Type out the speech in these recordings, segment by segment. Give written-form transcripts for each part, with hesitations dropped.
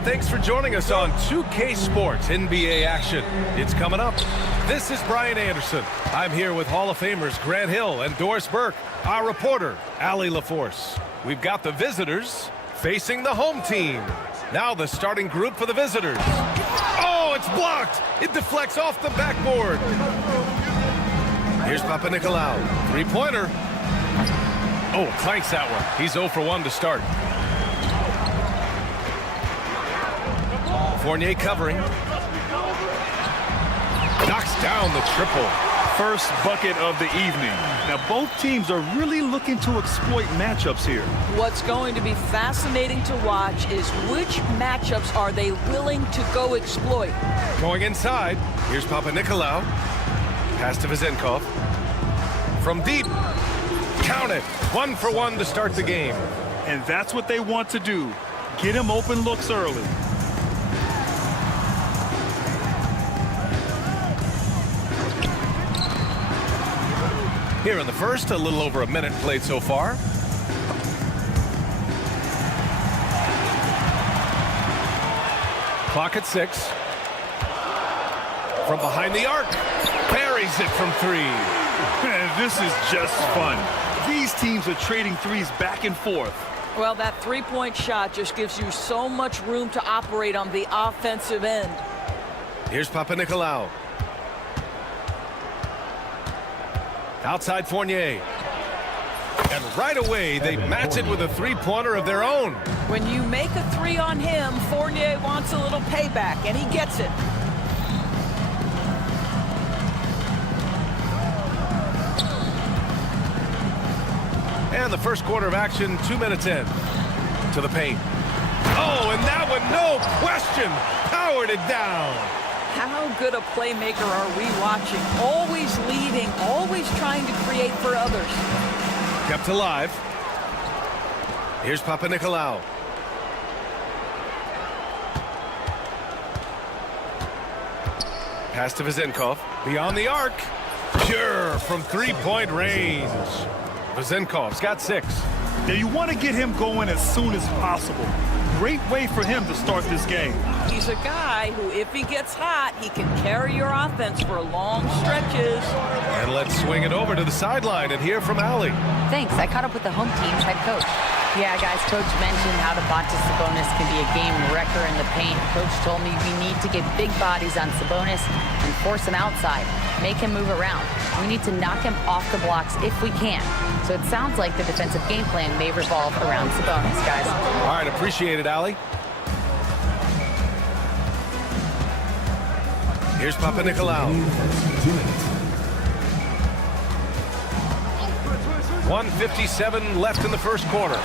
and thanks for joining us on 2K Sports NBA action. It's coming up. This is Brian Anderson. I'm here with Hall of Famers Grant Hill and Doris Burke, our reporter, Allie LaForce. We've got the visitors facing the home team. Now the starting group for the visitors. Oh, it's blocked. It deflects off the backboard. Here's Papanikolaou. Three-pointer. Oh, clanks that one. He's 0 for 1 to start. Fournier covering. Knocks down the triple. First bucket of the evening. Now both teams are really looking to exploit matchups here. What's going to be fascinating to watch is which matchups are they willing to go exploit. Going inside. Here's Papanikolaou. Pass to Vezenkov. From deep. Count it. 1 for 1 to start the game. And that's what they want to do. Get him open looks early. Here in the first, a little over a minute played so far. Clock at 6. From behind the arc. Buries it from 3. This is just fun. These teams are trading threes back and forth. Well, that three-point shot just gives you so much room to operate on the offensive end. Here's Papanikolaou. Outside Fournier. And right away, they match it with a three-pointer of their own. When you make a three on him, Fournier wants a little payback, and he gets it. And the first quarter of action, 2 minutes in. To the paint. Oh, and that one, no question, powered it down. How good a playmaker are we watching? Always leading, always trying to create for others. Kept alive. Here's Papanikolaou. Pass to Vezenkov. Beyond the arc. Pure from three-point range. Vezenkov's got 6. Now you want to get him going as soon as possible. Great way for him to start this game. He's a guy who, if he gets hot, he can carry your offense for long stretches. And let's swing it over to the sideline and hear from Allie. Thanks. I caught up with the home team's head coach. Yeah, guys, Coach mentioned how Domantas Sabonis can be a game wrecker in the paint. Coach told me we need to get big bodies on Sabonis and force him outside, make him move around. We need to knock him off the blocks if we can. So it sounds like the defensive game plan may revolve around Sabonis, guys. All right, appreciate it, Allie. Here's Papanikolaou. 1:57 left in the first quarter.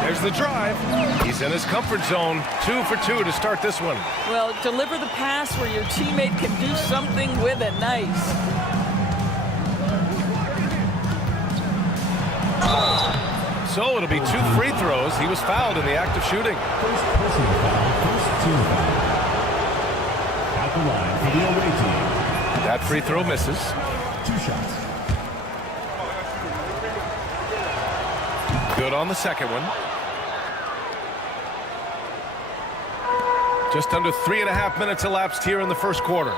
There's the drive. He's in his comfort zone. 2 for 2 to start this one. Well, deliver the pass where your teammate can do something with it. Nice. So it'll be 2 free throws. He was fouled in the act of shooting. First personal foul, first team foul. At the line for the away team. That free throw misses. 2 shots. Good on the second one. Just under 3.5 minutes elapsed here in the first quarter.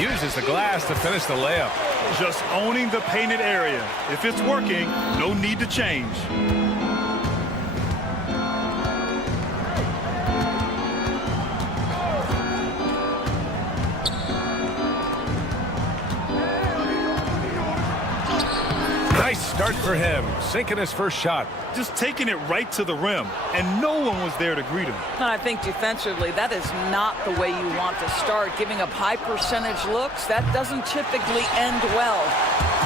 Uses the glass to finish the layup. Just owning the painted area. If it's working, no need to change. Nice start for him, sinking his first shot. Just taking it right to the rim, and no one was there to greet him. And I think defensively, that is not the way you want to start. Giving up high percentage looks, that doesn't typically end well.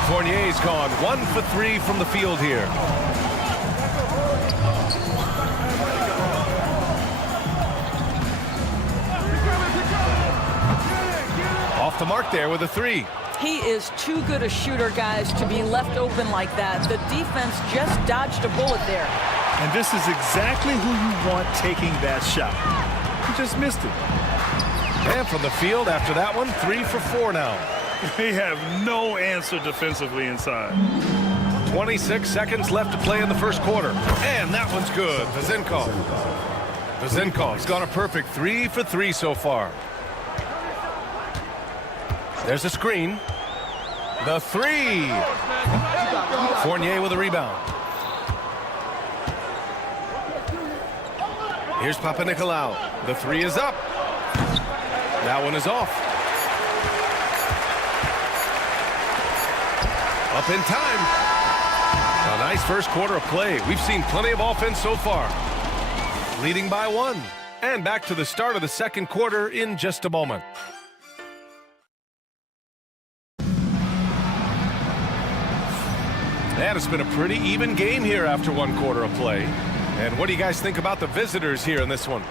Fournier's gone 1 for 3 from the field here. Off the mark there with a 3. He is too good a shooter, guys, to be left open like that. The defense just dodged a bullet there. And this is exactly who you want taking that shot. He just missed it. And from the field after that one, 3 for 4 now. They have no answer defensively inside. 26 seconds left to play in the first quarter. And that one's good. Vezinkov's gone a perfect 3 for 3 so far. There's a screen. The 3. Fournier with a rebound. Here's Papanikolaou. The 3 is up. That one is off. Up in time. A nice first quarter of play. We've seen plenty of offense so far. Leading by 1. And back to the start of the second quarter in just a moment. And it's been a pretty even game here after 1 quarter of play. And what do you guys think about the visitors here in this one?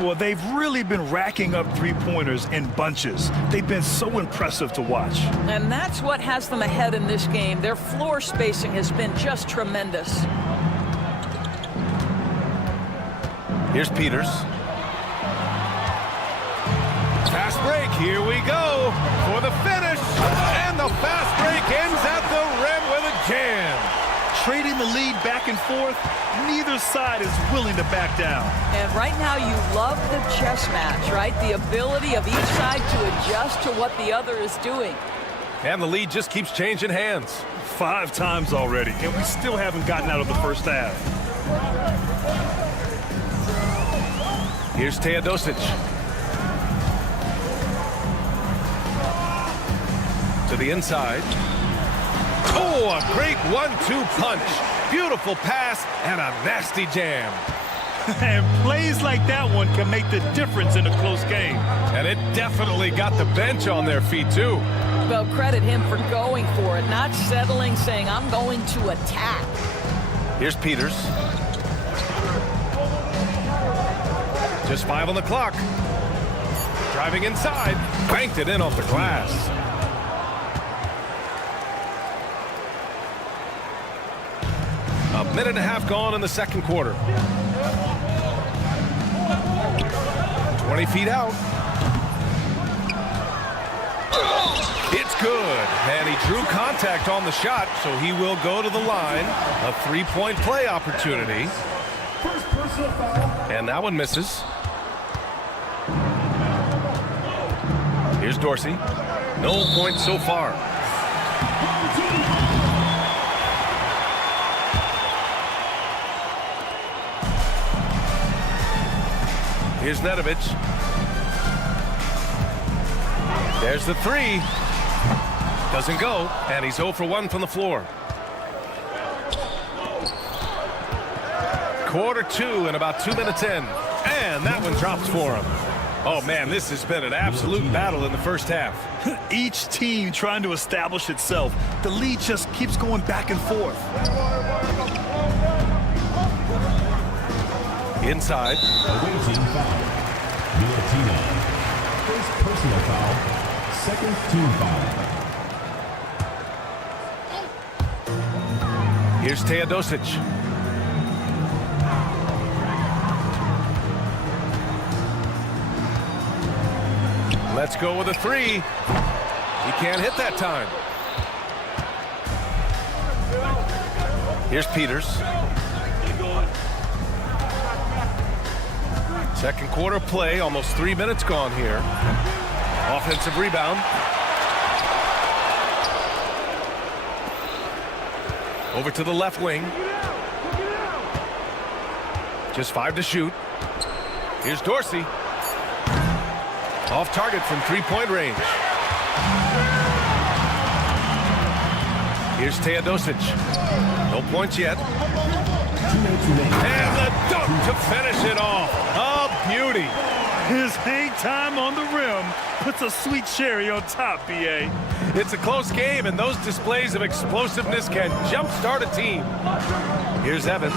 Well, they've really been racking up three-pointers in bunches. They've been so impressive to watch. And that's what has them ahead in this game. Their floor spacing has been just tremendous. Here's Peters. Fast break. Here we go for the finish. And the fast break ends at the rim with a jam. Trading the lead back and forth, neither side is willing to back down. And right now you love the chess match, right? The ability of each side to adjust to what the other is doing. And the lead just keeps changing hands. 5 times already, and we still haven't gotten out of the first half. Here's Teodosic. To the inside. Oh, a great 1-2 punch. Beautiful pass and a nasty jam. And plays like that one can make the difference in a close game. And it definitely got the bench on their feet, too. Well, credit him for going for it, not settling, saying, I'm going to attack. Here's Peters. Just 5 on the clock. Driving inside. Banked it in off the glass. A minute and a half gone in the second quarter. 20 feet out. It's good. And he drew contact on the shot, so he will go to the line. A 3-point play opportunity. And that one misses. Here's Dorsey. No points so far. Here's Nedovic. There's the 3. Doesn't go, and he's 0 for 1 from the floor. Quarter 2 and about 2 minutes in. And that one drops for him. Oh, man, this has been an absolute battle in the first half. Each team trying to establish itself. The lead just keeps going back and forth. Inside. Awaiting foul. Milutina. First personal foul. Second team foul. Here's Teodosic. Let's go with a 3. He can't hit that time. Here's Peters. Second quarter play, almost 3 minutes gone here. Offensive rebound. Over to the left wing. Just 5 to shoot. Here's Dorsey. Off target from 3-point range. Here's Teodosic. No points yet. And the dunk to finish it off. A beauty. His hang time on the rim puts a sweet cherry on top, B.A. It's a close game, and those displays of explosiveness can jumpstart a team. Here's Evans.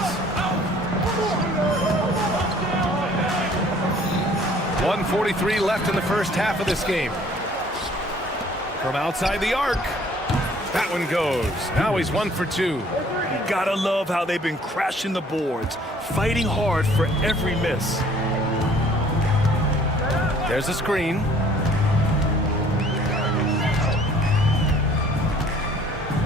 1:43 left in the first half of this game. From outside the arc. That one goes. Now he's 1 for 2. You gotta love how they've been crashing the boards, fighting hard for every miss. There's a screen.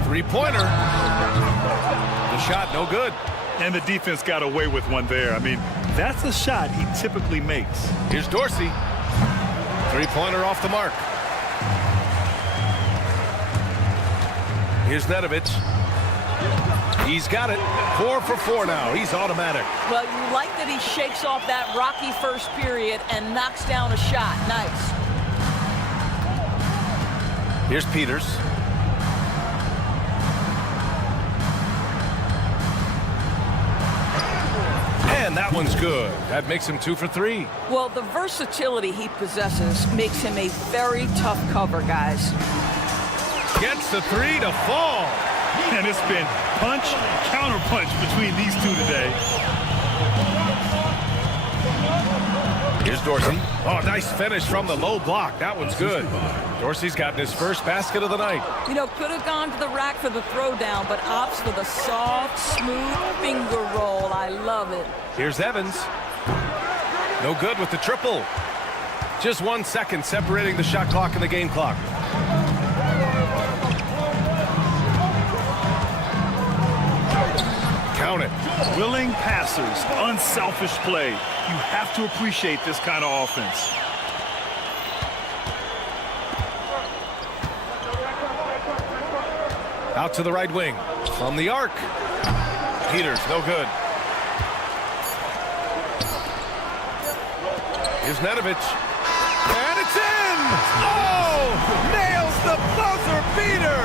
Three-pointer. The shot, no good. And the defense got away with one there. I mean, that's a shot he typically makes. Here's Dorsey. Three-pointer off the mark. Here's Nedovic. He's got it. 4 for 4 now. He's automatic. Well, you like that he shakes off that rocky first period and knocks down a shot. Nice. Here's Peters. And that one's good. That makes him 2 for 3. Well, the versatility he possesses makes him a very tough cover, guys. Gets the 3 to fall. And it's been punch, counter punch between these two today. Here's Dorsey. Oh, nice finish from the low block. That one's good. Dorsey's gotten his first basket of the night. You know, could have gone to the rack for the throwdown, but opts for the soft, smooth finger roll. I love it. Here's Evans. No good with the triple. Just 1 second separating the shot clock and the game clock. Count it. Willing passers, unselfish play. You have to appreciate this kind of offense. Out to the right wing. From the arc. Peters, no good. Here's Nedovic. And it's in! Oh! Nails the buzzer beater!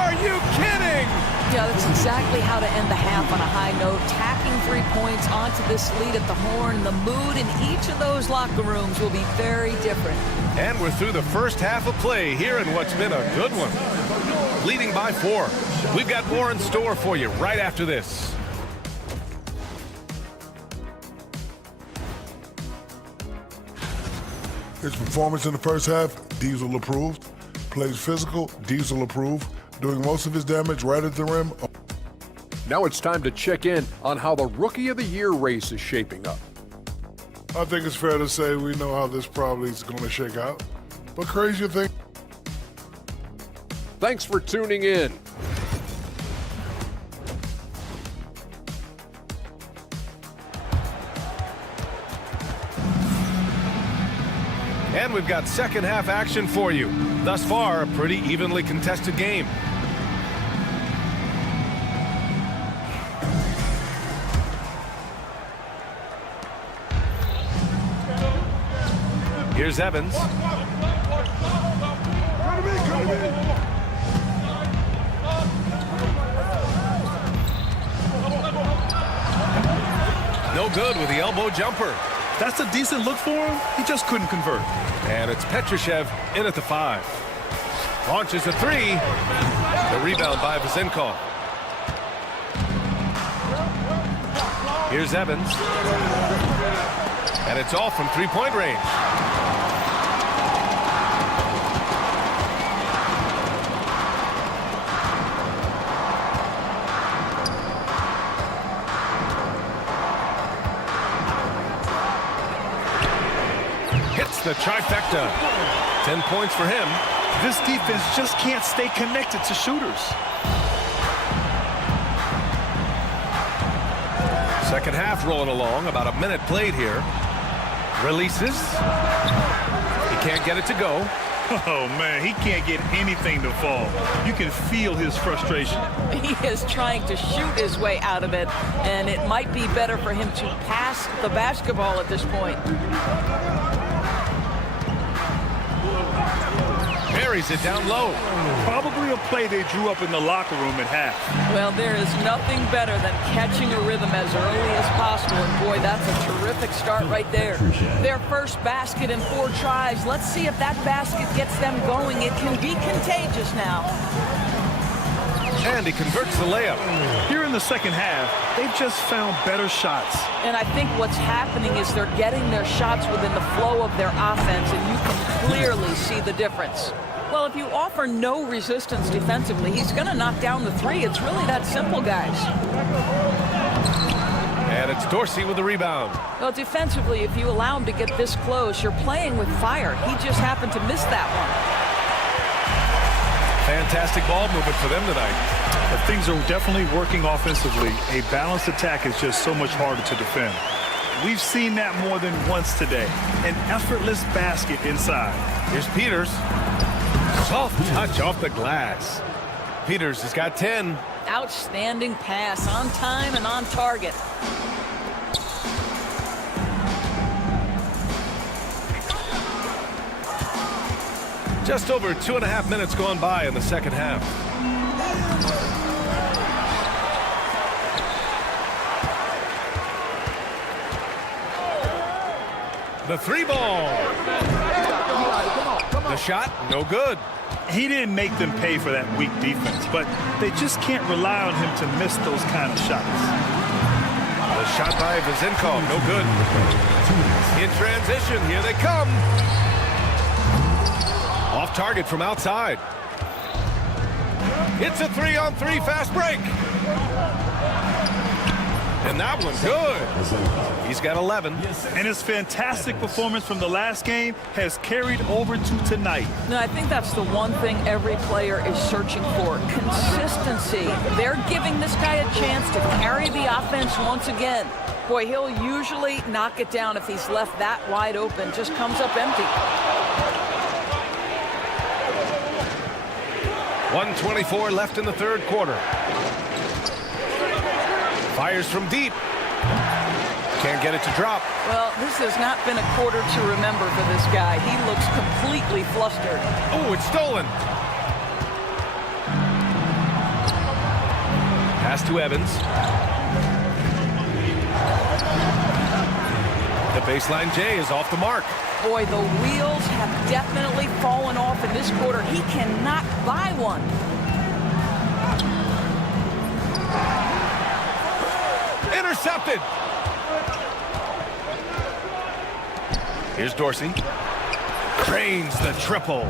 Are you kidding? Yeah, that's exactly how to end the half on a high note. Tacking 3 points onto this lead at the horn. The mood in each of those locker rooms will be very different. And we're through the first half of play here in what's been a good one. Leading by 4. We've got more in store for you right after this. His performance in the first half, Diesel approved. Plays physical, Diesel approved. Doing most of his damage right at the rim. Now it's time to check in on how the Rookie of the Year race is shaping up. I think it's fair to say we know how this probably is going to shake out. But crazier thing. Thanks for tuning in. And we've got second half action for you. Thus far, a pretty evenly contested game. Here's Evans. No good with the elbow jumper. That's a decent look for him. He just couldn't convert. And it's Petrushev in at the 5. Launches a 3. The rebound by Vazenkov. Here's Evans. And it's all from three-point range. Hits the trifecta. 10 points for him. This defense just can't stay connected to shooters. Second half rolling along. About a minute played here. Releases. He can't get it to go. Oh, man, he can't get anything to fall. You can feel his frustration. He is trying to shoot his way out of it, and it might be better for him to pass the basketball at this point. Buries it down low. Probably a play they drew up in the locker room at half. Well, there is nothing better than catching a rhythm as early as possible, and boy, that's a terrific start right there. Their first basket in 4 tries. Let's see if that basket gets them going. It can be contagious now. And he converts the layup. Here in the second half, they've just found better shots. And I think what's happening is they're getting their shots within the flow of their offense, and you can clearly see the difference. Well, if you offer no resistance defensively, he's going to knock down the 3. It's really that simple, guys. And it's Dorsey with the rebound. Well, defensively, if you allow him to get this close, you're playing with fire. He just happened to miss that one. Fantastic ball movement for them tonight. But things are definitely working offensively. A balanced attack is just so much harder to defend. We've seen that more than once today. An effortless basket inside. Here's Peters. Soft touch off the glass. Peters has got 10. Outstanding pass, on time and on target. Just over 2.5 minutes gone by in the second half. The three ball. The shot, no good. He didn't make them pay for that weak defense, but they just can't rely on him to miss those kind of shots. The shot by Vezenkov, no good. In transition, here they come. Off target from outside. It's a 3-on-3 fast break. And that one's good. He's got 11. And his fantastic performance from the last game has carried over to tonight. No, I think that's the one thing every player is searching for. Consistency. They're giving this guy a chance to carry the offense once again. Boy, he'll usually knock it down if he's left that wide open. Just comes up empty. 1:24 left in the third quarter. Fires from deep. Can't get it to drop. Well, this has not been a quarter to remember for this guy. He looks completely flustered. Oh, it's stolen. Pass to Evans. The baseline J is off the mark. Boy, the wheels have definitely fallen off in this quarter. He cannot buy one. Intercepted. Here's Dorsey. Trains the triple.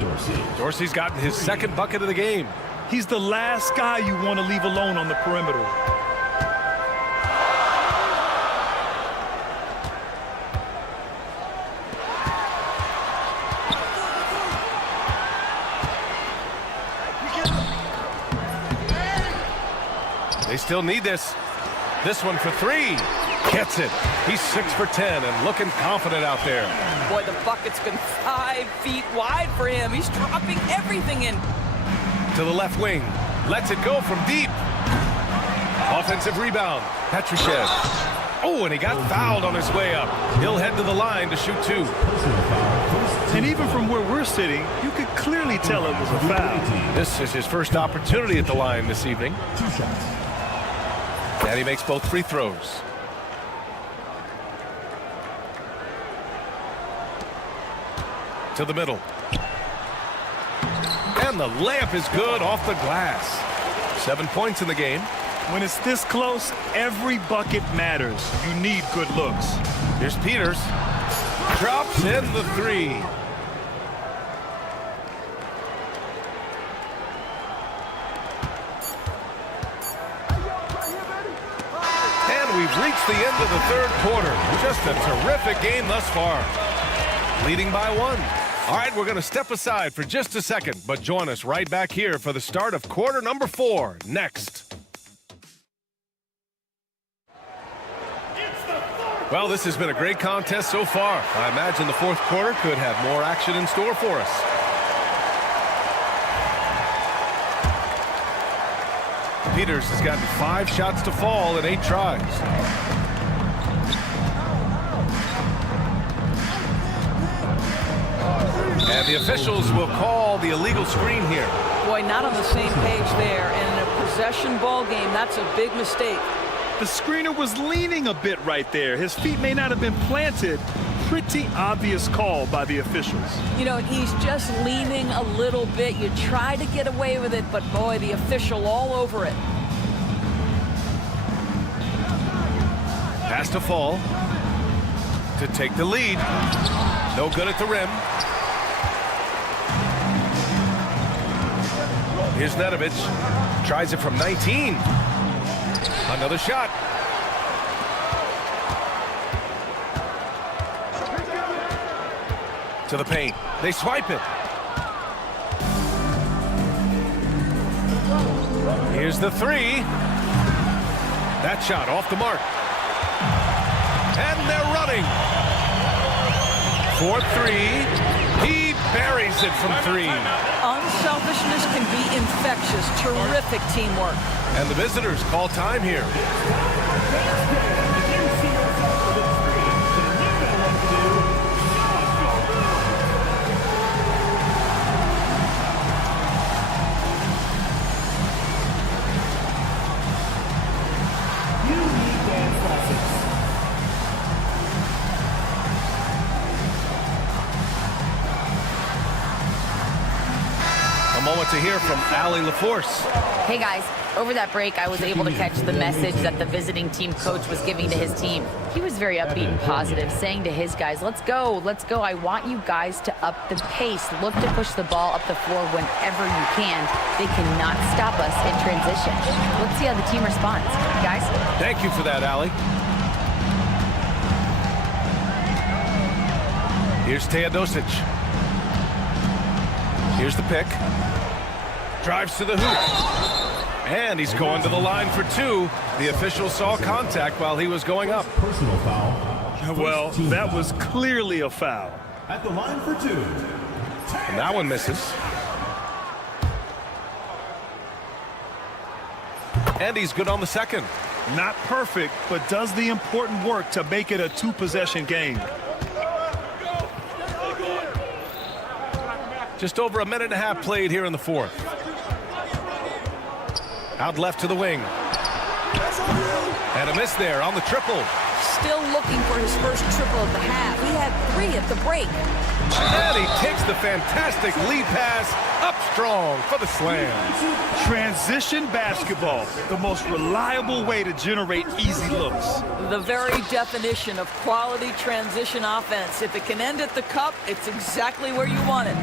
Dorsey's gotten his second bucket of the game. He's the last guy you want to leave alone on the perimeter. They still need this. This one for three. Gets it. He's 6 for 10 and looking confident out there. Boy, the bucket's been 5 feet wide for him. He's dropping everything in. To the left wing. Lets it go from deep. Offensive rebound. Petrushev. Oh, and he got fouled on his way up. He'll head to the line to shoot 2. And even from where we're sitting, you could clearly tell it was a foul. This is his first opportunity at the line this evening. 2 shots. And he makes both free throws. To the middle. And the layup is good off the glass. 7 points in the game. When it's this close, every bucket matters. You need good looks. Here's Peters. Drops in the 3. And we've reached the end of the third quarter. Just a terrific game thus far. Leading by 1. All right, we're going to step aside for just a second, but join us right back here for the start of quarter number 4 next. Well, this has been a great contest so far. I imagine the fourth quarter could have more action in store for us. Peters has gotten 5 shots to fall in 8 tries. And the officials will call the illegal screen here. Boy, not on the same page there. And in a possession ball game, that's a big mistake. The screener was leaning a bit right there. His feet may not have been planted. Pretty obvious call by the officials. You know, he's just leaning a little bit. You try to get away with it, but boy, the official all over it. Pass to Fall to take the lead. No good at the rim. Here's Nedovic. Tries it from 19. Another shot. To the paint. They swipe it. Here's the three. That shot off the mark. And they're running. 4-3. He buries it from three. Unselfishness can be infectious. Terrific teamwork. And the visitors call time here. A moment to hear from Allie LaForce. Hey guys, over that break, I was able to catch the message that the visiting team coach was giving to his team. He was very upbeat and positive, saying to his guys, let's go. I want you guys to up the pace. Look to push the ball up the floor whenever you can. They cannot stop us in transition. Let's see how the team responds. Guys? Thank you for that, Allie. Here's Teodosic. Here's the pick. Drives to the hoop. And he's going to the line for two. The official saw contact while he was going up. Personal foul. Well, that was clearly a foul. At the line for two. And that one misses. And he's good on the second. Not perfect, but does the important work to make it a two-possession game. Just over a minute and a half played here in the fourth. Out left to the wing. And a miss there on the triple. Still looking for his first triple of the half. He had 3 at the break. And he takes the fantastic lead pass up strong for the slam. Transition basketball, the most reliable way to generate easy looks. The very definition of quality transition offense. If it can end at the cup, it's exactly where you want it.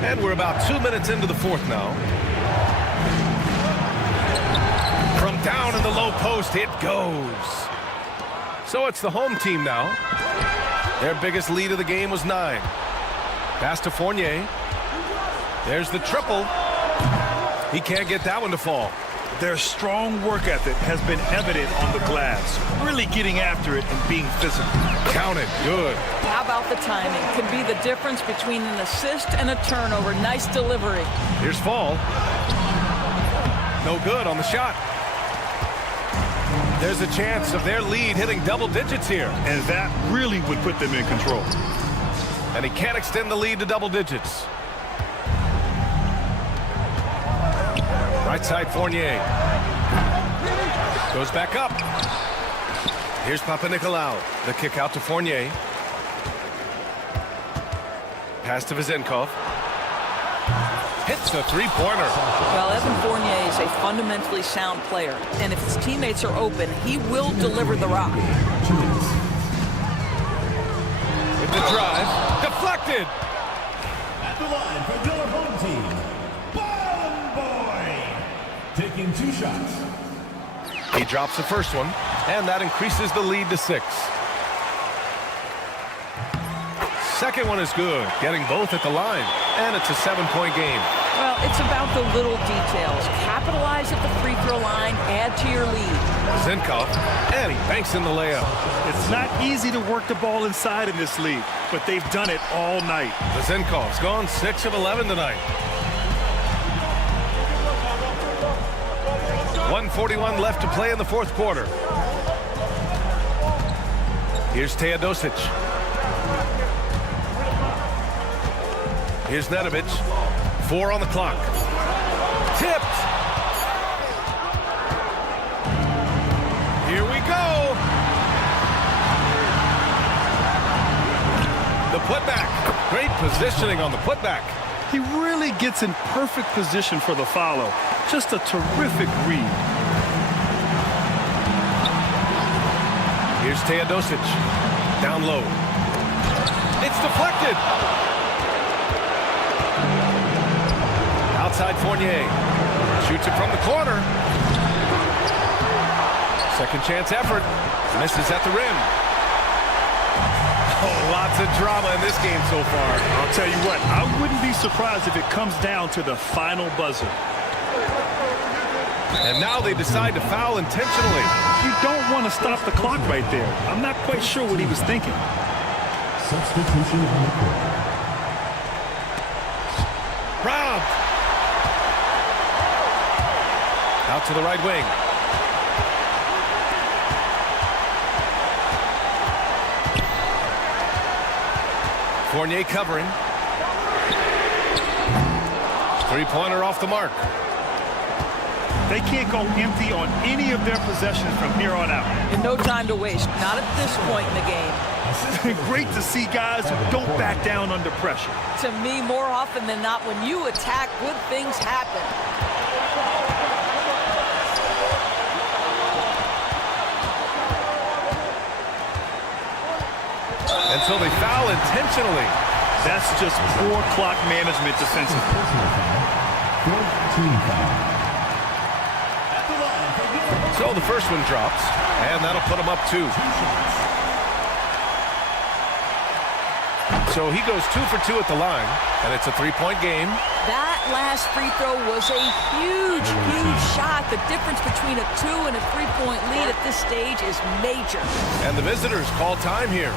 And we're about 2 minutes into the fourth now. From down in the low post, it goes. So it's the home team now. Their biggest lead of the game was 9. Pass to Fournier. There's the triple. He can't get that one to fall. Their strong work ethic has been evident on the glass, really getting after it and being physical. Count it. Good. How about the timing? Can be the difference between an assist and a turnover. Nice delivery. Here's Fall. No good on the shot. There's a chance of their lead hitting double digits here. And that really would put them in control. And he can't extend the lead to double digits. Right side Fournier. Goes back up. Here's Papanikolaou. The kick out to Fournier. Pass to Vezenkov. Hits the three-pointer. Well, Evan Fournier is a fundamentally sound player. And if his teammates are open, he will deliver the rock. With the drive. Deflected. At the line for your home team. Taking 2 shots. He drops the first one, and that increases the lead to 6. Second one is good, getting both at the line, and it's a 7-point game. Well, it's about the little details. Capitalize at the free throw line, add to your lead. Zinkov, and he banks in the layup. It's not easy to work the ball inside in this league, but they've done it all night. Zinkov's gone 6 of 11 tonight. 1:41 left to play in the fourth quarter. Here's Teodosic. Here's Nedovic. 4 on the clock. Tipped. Here we go. The putback. Great positioning on the putback. He really gets in perfect position for the follow. Just a terrific read. Here's Teodosic. Down low. It's deflected. Outside Fournier. Shoots it from the corner. Second chance effort. Misses at the rim. Oh, lots of drama in this game so far. I'll tell you what, I wouldn't be surprised if it comes down to the final buzzer. And now they decide to foul intentionally. You don't want to stop the clock right there. I'm not quite sure what he was thinking. Substitution on the court. Robbed. Out to the right wing. Fournier covering. Three-pointer off the mark. They can't go empty on any of their possessions from here on out. And no time to waste, not at this point in the game. Great to see guys who don't back down under pressure. To me, more often than not, when you attack, good things happen. And so they foul intentionally. That's just poor clock management defensively. Personal foul. Fourth team foul. So the first one drops, and that'll put him up 2. So he goes 2 for 2 at the line, and it's a 3-point game. That last free throw was a huge, huge shot. The difference between a 2 and a 3-point lead at this stage is major. And the visitors call time here.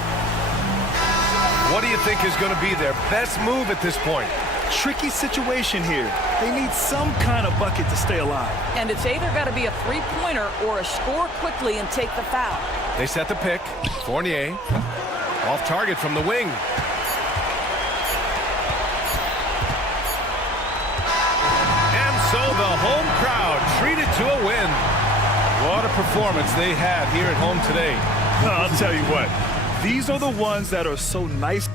What do you think is going to be their best move at this point? Tricky situation here. They need some kind of bucket to stay alive. And it's either got to be a three-pointer or a score quickly and take the foul. They set the pick. Fournier off target from the wing. And so the home crowd treated to a win. What a performance they had here at home today. I'll tell you what, these are the ones that are so nice.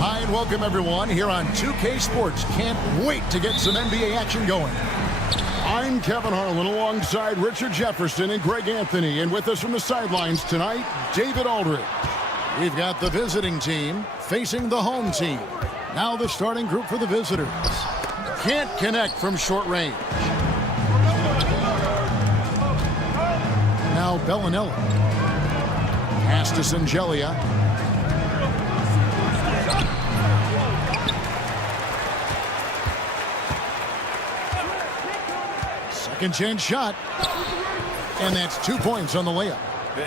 Hi, and welcome everyone here on 2K Sports. Can't wait to get some NBA action going. I'm Kevin Harlan alongside Richard Jefferson and Greg Anthony. And with us from the sidelines tonight, David Aldridge. We've got the visiting team facing the home team. Now the starting group for the visitors. Can't connect from short range. Now Bellinelli. Pass to Singelia. Second chance shot. And that's 2 points on the layup.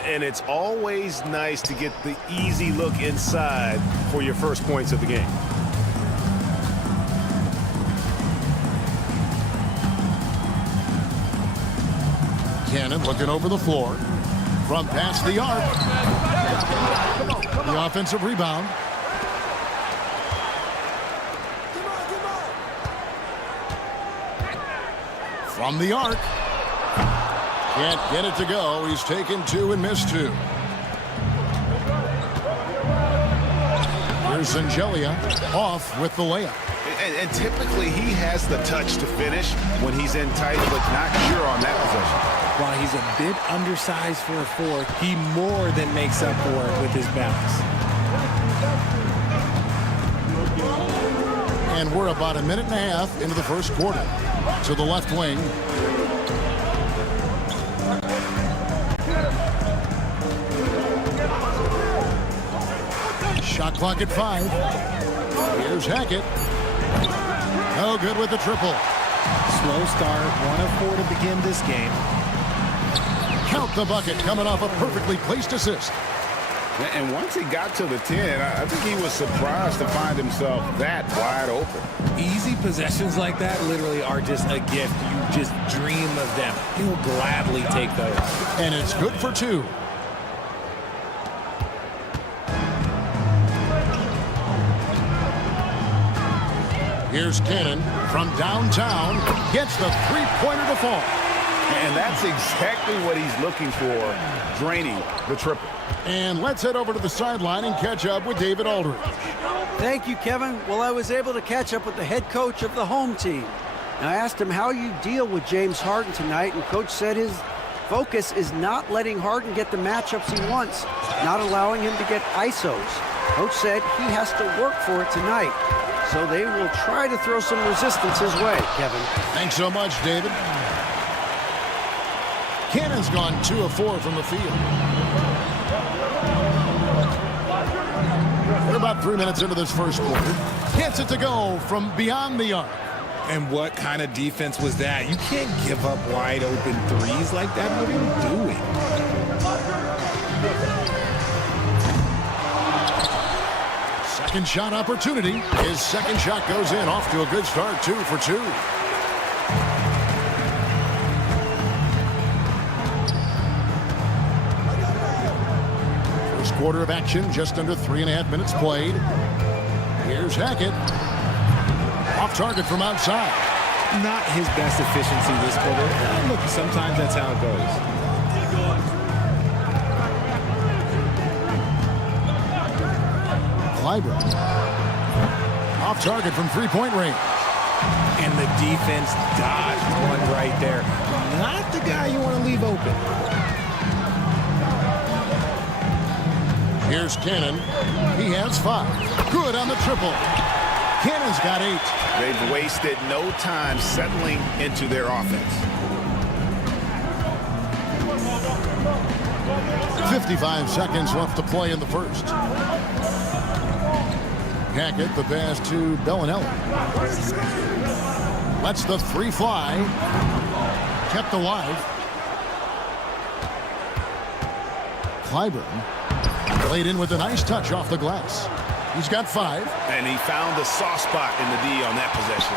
And it's always nice to get the easy look inside for your first points of the game. Cannon looking over the floor. From past the arc. The offensive rebound. From the arc. Can't get it to go. He's taken two and missed two. Here's Singelia off with the layup. And typically he has the touch to finish when he's in tight, but not sure on that possession. While he's a bit undersized for a four, he more than makes up for it with his balance. And we're about a minute and a half into the first quarter. To the left wing. Shot clock at 5. Here's Hackett. No good with the triple. Slow start, 1 of 4 to begin this game. Count the bucket coming off a perfectly placed assist. And once he got to the 10, I think he was surprised to find himself that wide open. Easy possessions like that literally are just a gift. You just dream of them. He'll gladly take those. And it's good for 2. Here's Cannon from downtown. Gets the three-pointer to fall. And that's exactly what he's looking for, draining the triple. And let's head over to the sideline and catch up with David Aldridge. Thank you, Kevin. Well, I was able to catch up with the head coach of the home team. And I asked him how you deal with James Harden tonight, and Coach said his focus is not letting Harden get the matchups he wants, not allowing him to get ISOs. Coach said he has to work for it tonight. So they will try to throw some resistance his way, Kevin. Thanks so much, David. Cannon's gone 2 of 4 from the field. We're about 3 minutes into this first quarter. Gets it to go from beyond the arc. And what kind of defense was that? You can't give up wide open threes like that. What are you doing? Second shot opportunity. His second shot goes in. Off to a good start. 2 for 2. First quarter of action, just under 3.5 minutes played. Here's Hackett. Off target from outside. Not his best efficiency this quarter. Look, sometimes that's how it goes. Clyburn. Off target from three-point range. And the defense dodged one right there. Not the guy you want to leave open. Here's Cannon. He has 5. Good on the triple. Cannon's got 8. They've wasted no time settling into their offense. 55 seconds left to play in the first. Hackett, the pass to Bellinelli. Lets the 3 fly. Kept alive. Clyburn laid in with a nice touch off the glass. He's got 5. And he found the soft spot in the D on that possession.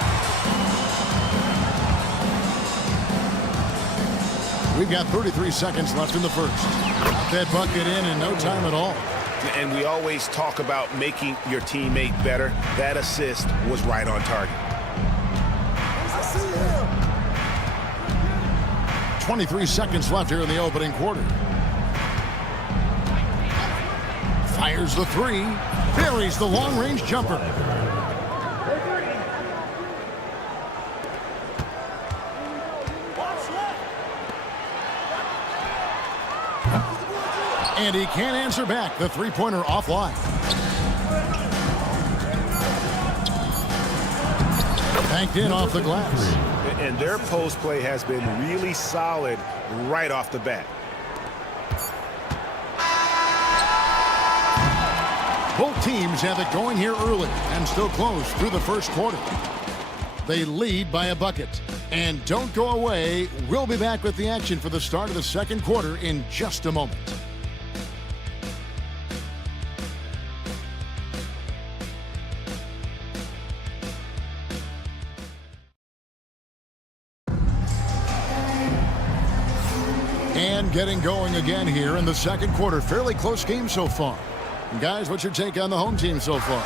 We've got 33 seconds left in the first. Got that bucket in no time at all. And we always talk about making your teammate better. That assist was right on target. 23 seconds left here in the opening quarter. Fires the 3. Buries the long-range jumper. And he can't answer back. The three-pointer offline. Banked in off the glass. And their post play has been really solid right off the bat. Both teams have it going here early and still close through the first quarter. They lead by a bucket. And don't go away. We'll be back with the action for the start of the second quarter in just a moment. And getting going again here in the second quarter. Fairly close game so far. Guys, what's your take on the home team so far?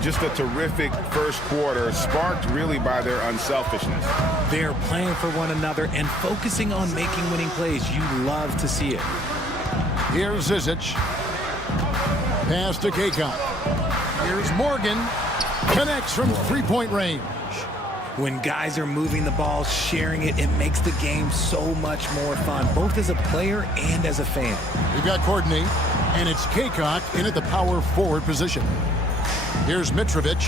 Just a terrific first quarter, sparked really by their unselfishness. They're playing for one another and focusing on making winning plays. You love to see it. Here's Zizic. Pass to Kaycott. Here's Morgan. Connects from three-point range. When guys are moving the ball, sharing it, it makes the game so much more fun, both as a player and as a fan. We've got Courtney, and it's Kaycott in at the power forward position. Here's Mitrovic.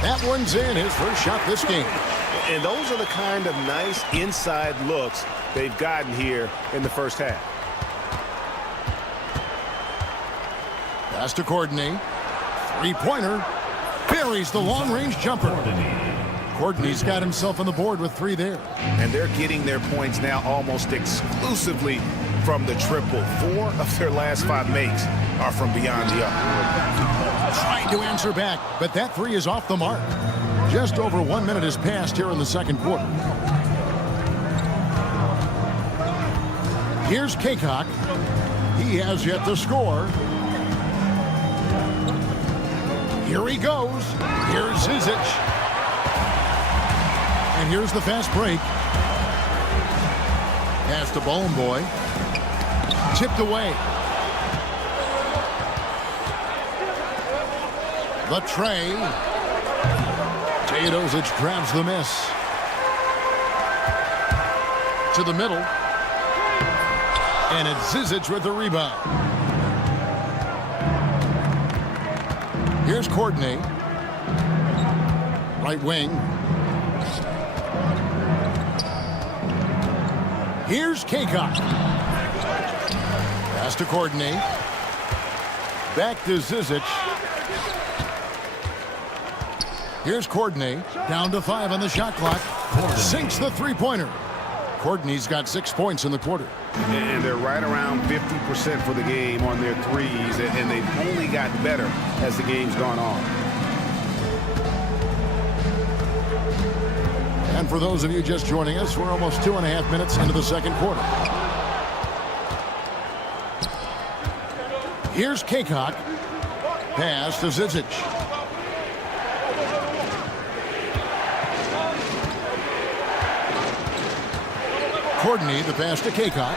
That one's in, his first shot this game. And those are the kind of nice inside looks they've gotten here in the first half. Pass to Courtney. Three-pointer. Buries the long-range jumper. Courtney's got himself on the board with 3 there. And they're getting their points now almost exclusively from the triple. 4 of their last 5 makes are from beyond the arc. Trying to answer back, but that 3 is off the mark. Just over 1 minute has passed here in the second quarter. Here's Kaycock. He has yet to score. Here he goes. Here's Zizic. And here's the fast break. Pass to Boy. Tipped away. The tray. Teodosic grabs the miss. To the middle. And it's Zizic with the rebound. Here's Courtney. Right wing. Here's Kaycock. Pass to Courtney. Back to Zizic. Here's Courtney. Down to 5 on the shot clock. Sinks the three-pointer. Courtney's got 6 points in the quarter. And they're right around 50% for the game on their threes, and they've only gotten better as the game's gone on. And for those of you just joining us, we're almost 2.5 minutes into the second quarter. Here's Kaycock. Pass to Zizic. Courtney, the pass to Kaycock.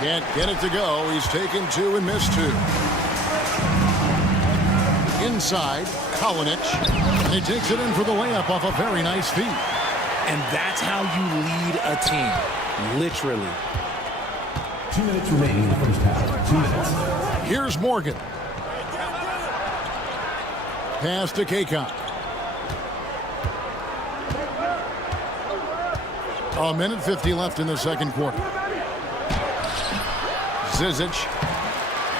Can't get it to go. He's taken 2 and missed 2. Inside, Kalinic. And he takes it in for the layup off a very nice feed. And that's how you lead a team. Literally. 2 minutes remaining in the first half. 2 minutes. Here's Morgan. Pass to Kaycock. A minute 50 left in the second quarter. Zizic.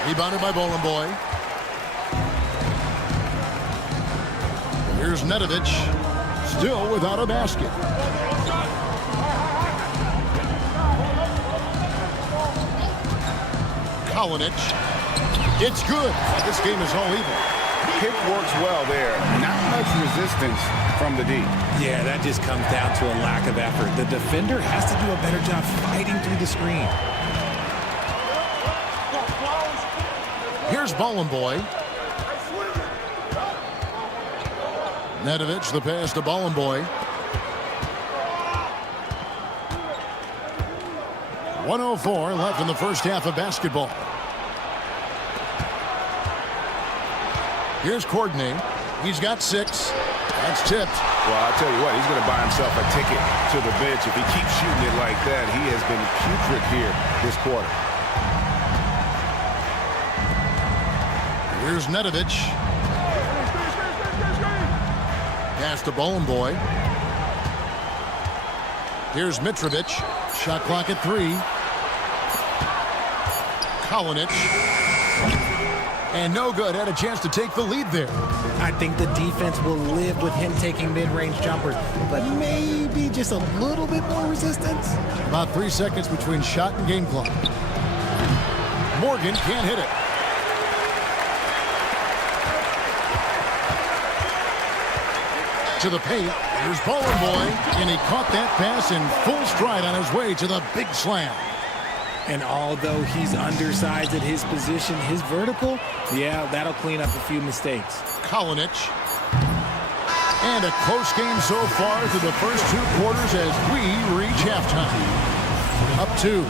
Rebounded by Boy. Here's Nedovic. Still without a basket. Kalinic. It's good. This game is all even. Kick works well there. Not much resistance from the D. Yeah, that just comes down to a lack of effort. The defender has to do a better job fighting through the screen. Here's Boy. Nedovic, the pass to Boy. 1:04 left in the first half of basketball. Here's Courtney. He's got 6. That's tipped. Well, I'll tell you what, he's going to buy himself a ticket to the bench. If he keeps shooting it like that, he has been putrid here this quarter. Here's Nedovic. Pass to Boy. Here's Mitrovic. Shot clock at 3. Kalinic. And no good. Had a chance to take the lead there. I think the defense will live with him taking mid-range jumpers, but maybe just a little bit more resistance. About 3 seconds between shot and game clock. Morgan can't hit it. To the paint. Here's Boy, and he caught that pass in full stride on his way to the big slam. And although he's undersized at his position, his vertical, yeah, that'll clean up a few mistakes. Kalinic. And a close game so far through the first 2 quarters as we reach halftime. Up 2.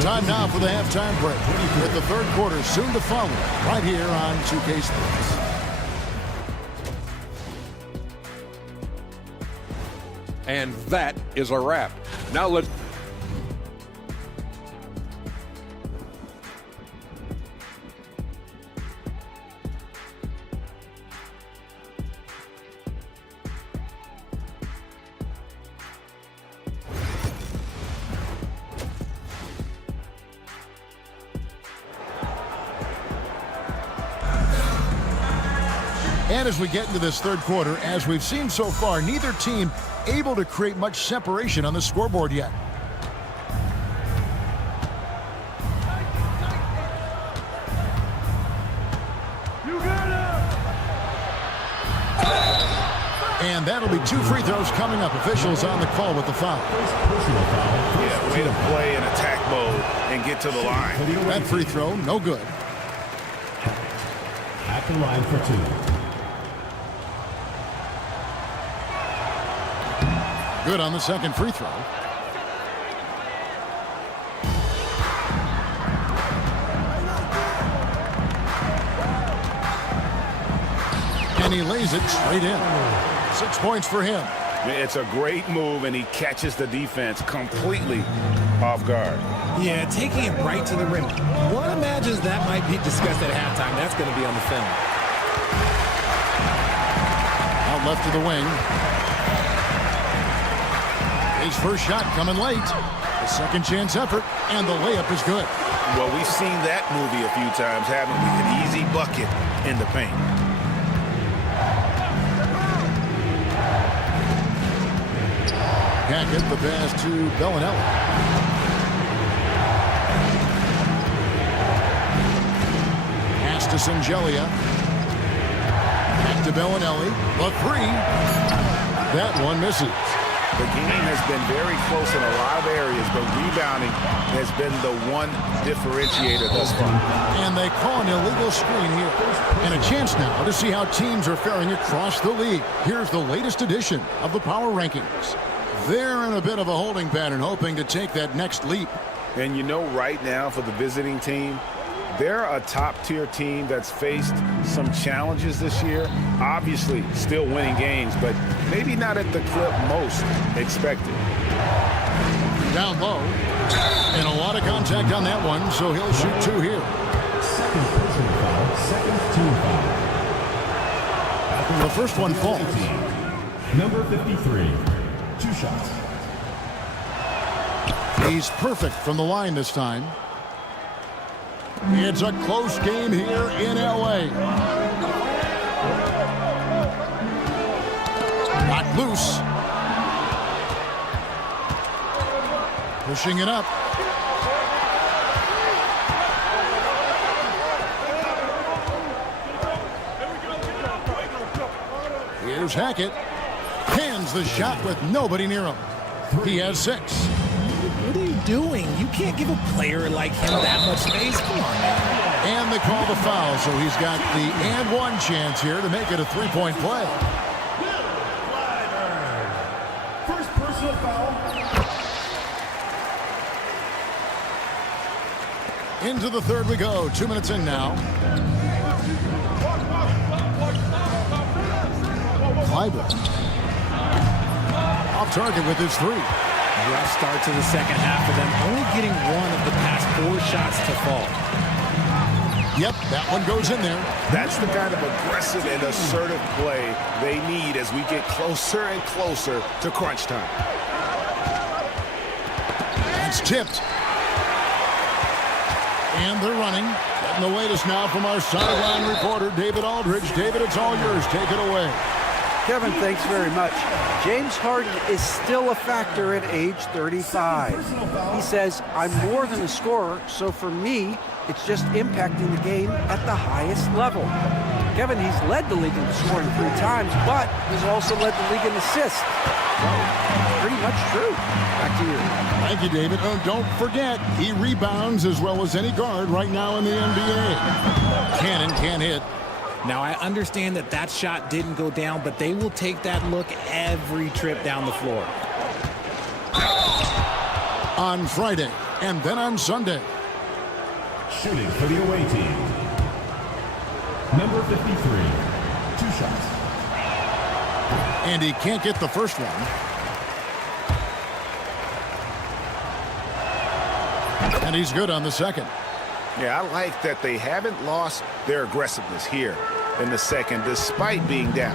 Time now for the halftime break. With the third quarter soon to follow right here on 2K Sports. And that is a wrap. Now let's... And as we get into this third quarter, as we've seen so far, neither team able to create much separation on the scoreboard yet. And that'll be 2 free throws coming up. Officials on the call with the foul. Yeah, way to play in attack mode and get to the line. That free throw, no good. At the line for 2. Good on the second free throw. And he lays it straight in. 6 points for him. It's a great move, and he catches the defense completely off guard. Yeah, taking it right to the rim. One imagines that might be discussed at halftime. That's going to be on the film. Out left to the wing. His first shot coming late. A second chance effort, and the layup is good. Well, we've seen that movie a few times, haven't we? An easy bucket in the paint. Can't get the pass to Bellinelli. Pass to Singelia. Back to Bellinelli. The three. That one misses. The game has been very close in a lot of areas, but rebounding has been the one differentiator thus far. And they call an illegal screen here. And a chance now to see how teams are faring across the league. Here's the latest edition of the Power Rankings. They're in a bit of a holding pattern, hoping to take that next leap. And you know, right now for the visiting team, they're a top-tier team that's faced some challenges this year. Obviously, still winning games, but maybe not at the clip most expected. Down low. And a lot of contact on that one, so he'll shoot 2 here. Second personal foul, second team foul. The first one falls. Number 53. 2 shots. He's perfect from the line this time. It's a close game here in L.A. Not loose. Pushing it up. Here's Hackett. Hands the shot with nobody near him. He has 6. What are you doing? You can't give a player like him that much space. Come on, man. And they call the foul, so he's got the and one chance here to make it a 3-point play. First personal foul. Into the third we go. 2 minutes in now. Clyburn. Off target with his 3. Rough start to the second half for them, only getting 1 of the past 4 shots to fall. Yep, that one goes in there. That's the kind of aggressive and assertive play they need as we get closer and closer to crunch time. It's tipped. And they're running. Getting the latest now from our sideline reporter, David Aldridge. David, it's all yours. Take it away. Kevin, thanks very much. James Harden is still a factor at age 35. He says, I'm more than a scorer, so for me, it's just impacting the game at the highest level. Kevin, he's led the league in scoring 3 times, but he's also led the league in assists. So, pretty much true. Back to you. Thank you, David. Don't forget, he rebounds as well as any guard right now in the NBA. Cannon can't hit. Now, I understand that that shot didn't go down, but they will take that look every trip down the floor. On Friday, and then on Sunday. Shooting for the away team. Number 53. 2 shots. And he can't get the first one. And he's good on the second. Yeah, I like that they haven't lost their aggressiveness here in the second, despite being down.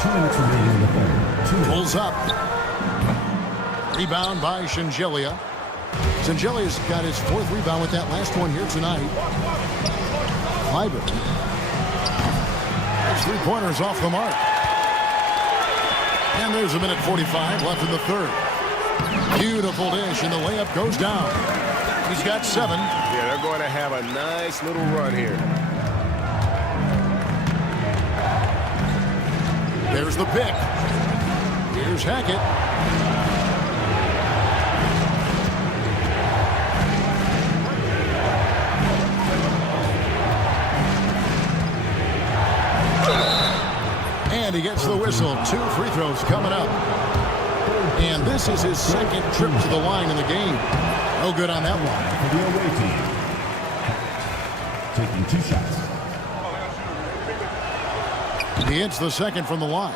2 minutes remaining in the third. Pulls up. Rebound by Shingelia. Zengelia's got his 4th rebound with that last one here tonight. Kleiber. His 3-pointers off the mark. And there's a minute 45 left in the 3rd. Beautiful dish, and the layup goes down. He's got 7. Yeah, they're going to have a nice little run here. There's the pick. Here's Hackett. And he gets the whistle. 2 free throws coming up. And this is his 2nd trip to the line in the game. No good on that one. For the away team. Taking 2 shots. He hits the 2nd from the line.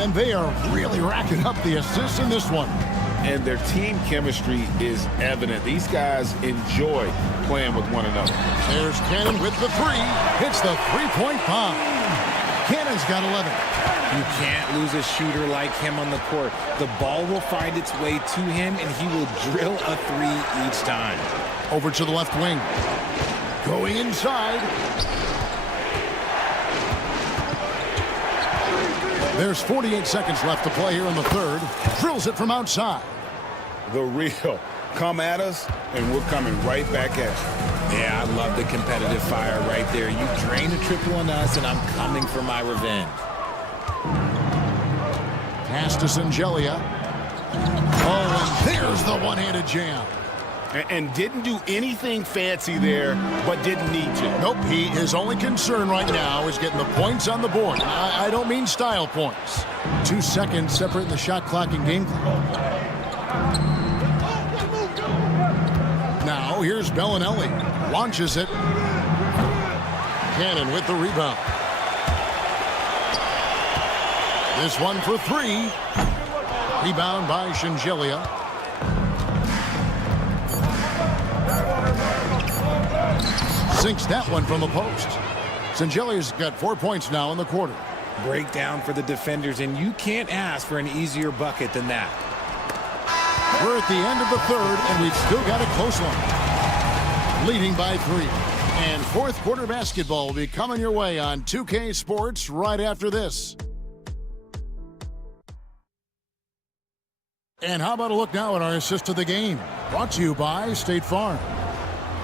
And they are really racking up the assists in this one. And their team chemistry is evident. These guys enjoy playing with one another. There's Cannon with the 3. Hits the 3-point bomb. Cannon's got 11. You can't lose a shooter like him on the court. The ball will find its way to him, and he will drill a 3 each time. Over to the left wing. Going inside. There's 48 seconds left to play here in the 3rd. Drills it from outside. The real. Come at us, and we're coming right back at you. Yeah, I love the competitive fire right there. You drain a triple on us, and I'm coming for my revenge. Pass to Zengelia. Oh, and there's the one-handed jam. And didn't do anything fancy there, but didn't need to. Nope, his only concern right now is getting the points on the board. I don't mean style points. 2 seconds separating the shot clock and game clock. Now here's Bellinelli. Launches it. Cannon with the rebound. This one for 3. Rebound by Zengelia. Sinks that one from the post. Zengelia's got 4 points now in the quarter. Breakdown for the defenders, and you can't ask for an easier bucket than that. We're at the end of the 3rd, and we've still got a close one. Leading by 3. And 4th quarter basketball will be coming your way on 2K Sports right after this. And how about a look now at our assist of the game? Brought to you by State Farm.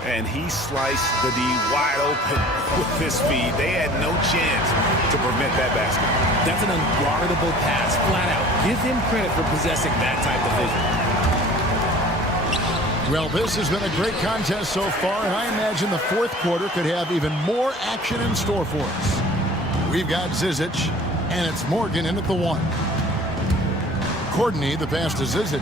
And he sliced the D wide open with his feed. They had no chance to prevent that basket. That's an unguardable pass, flat out. Give him credit for possessing that type of vision. Well, this has been a great contest so far, and I imagine the 4th quarter could have even more action in store for us. We've got Zizic, and it's Morgan in at the 1. Courtney, the pass to Zizic.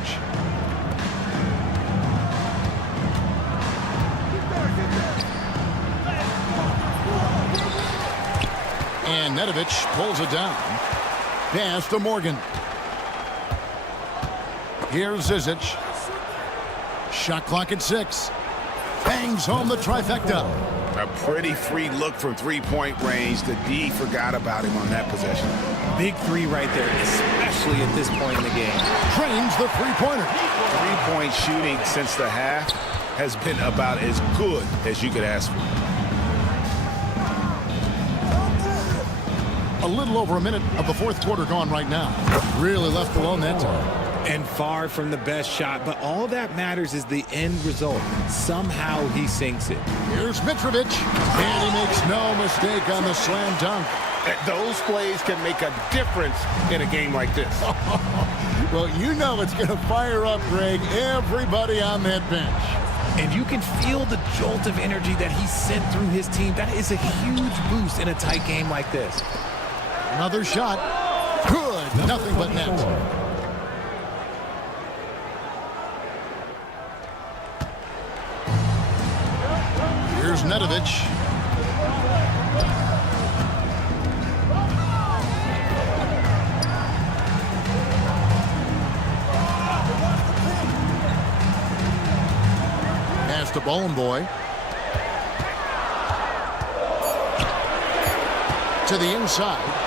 And Nedovic pulls it down. Pass to Morgan. Here's Zizic. Shot clock at 6. Bangs home the trifecta. A pretty free look from 3-point range. The D forgot about him on that possession. Big 3 right there, especially at this point in the game. Trains the 3-pointer. 3-point shooting since the half has been about as good as you could ask for. A little over a minute of the 4th quarter gone right now. Really left alone that time. And far from the best shot, but all that matters is the end result. Somehow he sinks it. Here's Mitrovic, and he makes no mistake on the slam dunk. Those plays can make a difference in a game like this. Well, you know it's going to fire up, Greg, everybody on that bench. And you can feel the jolt of energy that he sent through his team. That is a huge boost in a tight game like this. Another shot. Good. Nothing but net. Here's Nedovic. Pass to Bowling Boy. To the inside.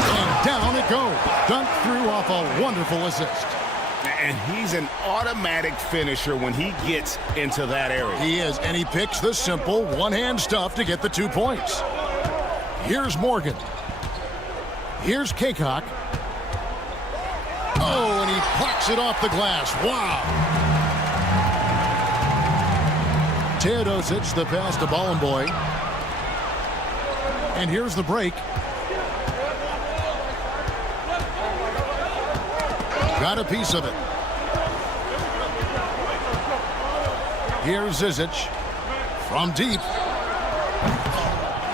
And down it goes. Dunked through off a wonderful assist. And he's an automatic finisher when he gets into that area. He is, and he picks the simple one-hand stuff to get the 2 points. Here's Morgan. Here's Kaycock. Oh, and he plucks it off the glass. Wow. Teodosic, the pass to Bolomboy. And here's the break. Got a piece of it. Here's Zizic from deep.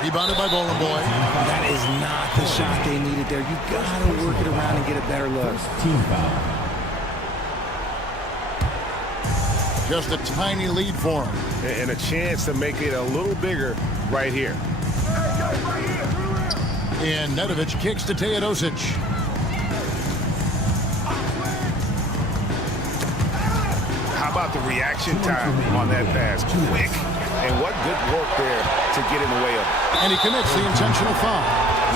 Rebounded by Bolomboy. That is not the shot they needed there. You got to work it around and get a better look. Team foul. Just a tiny lead for him. And a chance to make it a little bigger right here. And Nedovic kicks to Teodosic. How about the reaction time on that pass? Quick. And what good work there to get in the way of it. And he commits the intentional foul.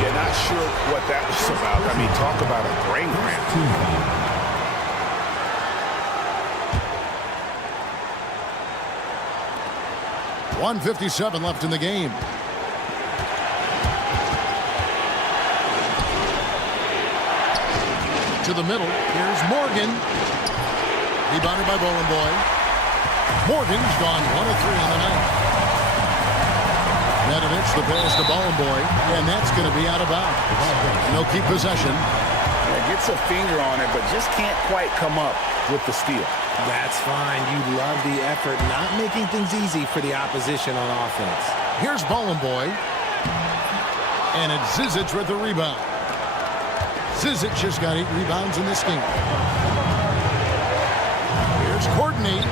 Yeah, not sure what that was about. I mean, talk about a brain cramp. Team foul. .157 left in the game. To the middle. Here's Morgan. Rebounded by Bolomboy. Morgan's gone 1 of 3 on the night. Nedovic, the pass to Bolomboy, and that's going to be out of bounds. And they'll keep possession. Yeah, gets a finger on it, but just can't quite come up with the steal. That's fine. You love the effort, not making things easy for the opposition on offense. Here's Bolomboy. And it's Zizic with the rebound. Zizic just got 8 rebounds in this game. Here's Courtney.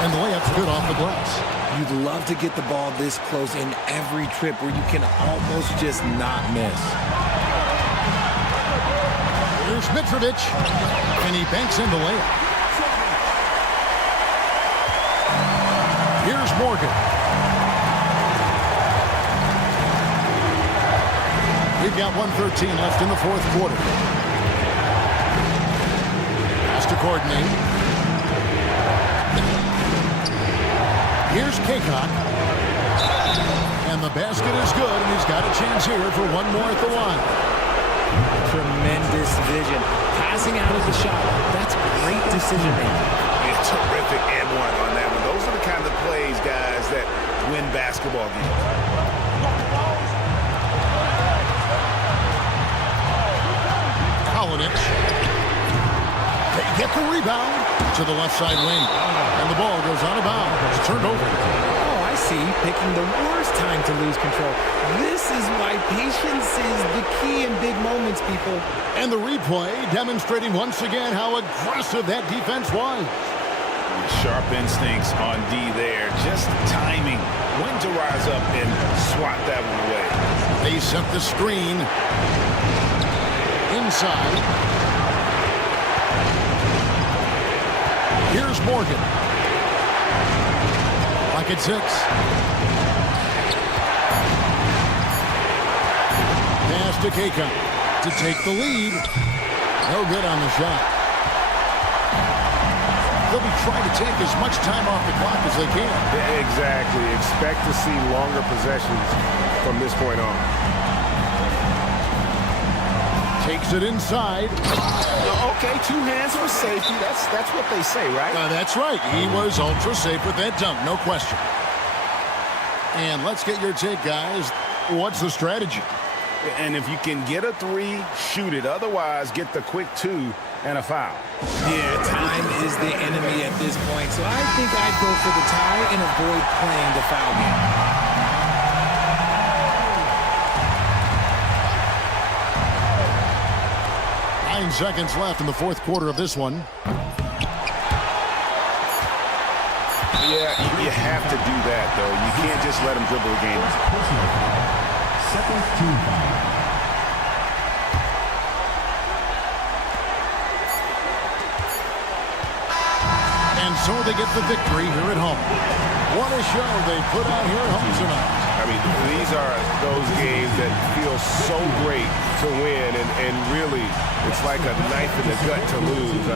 And the layup's good off the glass. You'd love to get the ball this close in every trip where you can almost just not miss. Here's Mitrovic. And he banks in the layup. Here's Morgan. We've got 1:13 left in the fourth quarter. Pass to Courtney. Here's Kaycock. And the basket is good, and he's got a chance here for one more at the line. Tremendous vision. Passing out of the shot. That's great decision making. Yeah, terrific and one on that one. Those are the kind of plays, guys, that win basketball games. Kolinic. They get the rebound to the left side wing. And the ball goes out of bounds. It's turned over. Oh, I see. Picking the worst time to lose control. This is why patience is the key in big moments, people. And the replay demonstrating once again how aggressive that defense was. Sharp instincts on D there. Just timing when to rise up and swat that one away. They set the screen. Inside. Here's Morgan. Like at 6. Pass to Kaycock to take the lead. No good on the shot. They'll be trying to take as much time off the clock as they can. Exactly. Expect to see longer possessions from this point on. Takes it inside. Okay, 2 hands for safety. That's what they say, right? That's right. He was ultra safe with that dunk, no question. And let's get your take, guys. What's the strategy? And if you can get a 3, shoot it. Otherwise, get the quick 2 and a foul. Yeah, time is the enemy at this point. So I think I'd go for the tie and avoid playing the foul game. 9 seconds left in the fourth quarter of this one. Yeah, you have to do that, though. You can't just let them dribble the game. Second team foul. And so they get the victory here at home. What a show they put on here at home tonight. I mean, these are those games that feel so great to win, and really, it's like a knife in the gut to lose.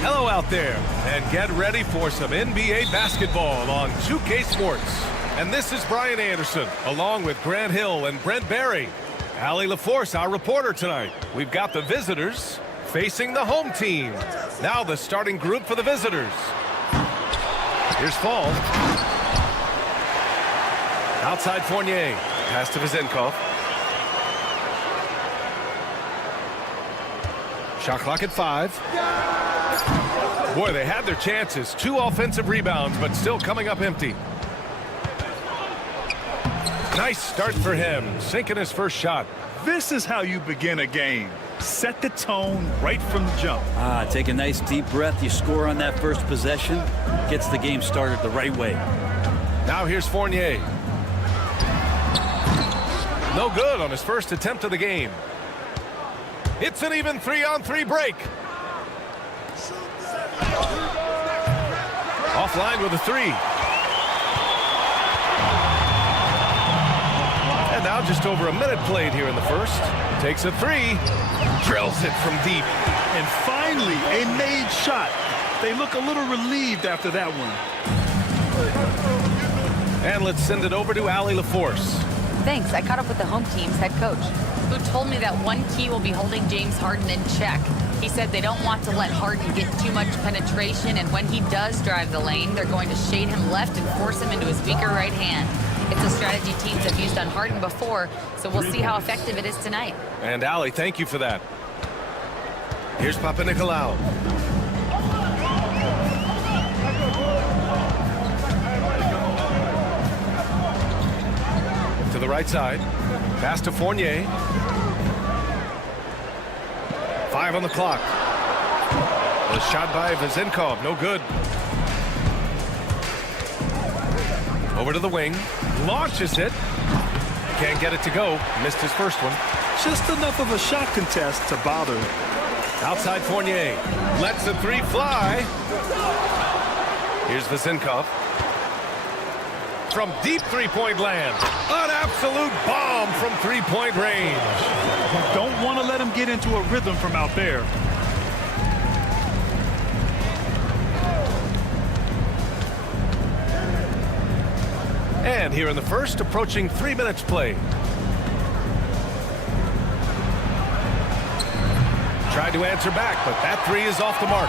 Hello out there, and get ready for some NBA basketball on 2K Sports. And this is Brian Anderson, along with Grant Hill and Brent Barry. Allie LaForce, our reporter tonight. We've got the visitors facing the home team. Now the starting group for the visitors. Here's Fall. Outside Fournier. Pass to Vezenkov. Shot clock at 5. Boy, they had their chances. 2 offensive rebounds, but still coming up empty. Nice start for him, sinking his first shot. This is how you begin a game. Set the tone right from the jump. Take a nice deep breath. You score on that first possession. Gets the game started the right way. Now here's Fournier. No good on his first attempt of the game. It's an even 3-on-3 break. Offline with a 3. And now just over a minute played here in the first. Takes a 3. Drills it from deep. And finally, a made shot. They look a little relieved after that one. And let's send it over to Allie LaForce. Thanks. I caught up with the home team's head coach, who told me that one key will be holding James Harden in check. He said they don't want to let Harden get too much penetration, and when he does drive the lane, they're going to shade him left and force him into his weaker right hand. It's a strategy teams have used on Harden before, so we'll see how effective it is tonight. And Allie, thank you for that. Here's Papanikolaou. To the right side. Pass to Fournier. 5 on the clock. The shot by Vezenkov, no good. Over to the wing. Launches it. Can't get it to go. Missed his first one. Just enough of a shot contest to bother. Outside Fournier. Lets the 3 fly. Here's Vezenkov. From deep three-point land. An absolute bomb from three-point range. Don't want to let him get into a rhythm from out there. And here in the first, approaching 3 minutes played. Tried to answer back, but that 3 is off the mark.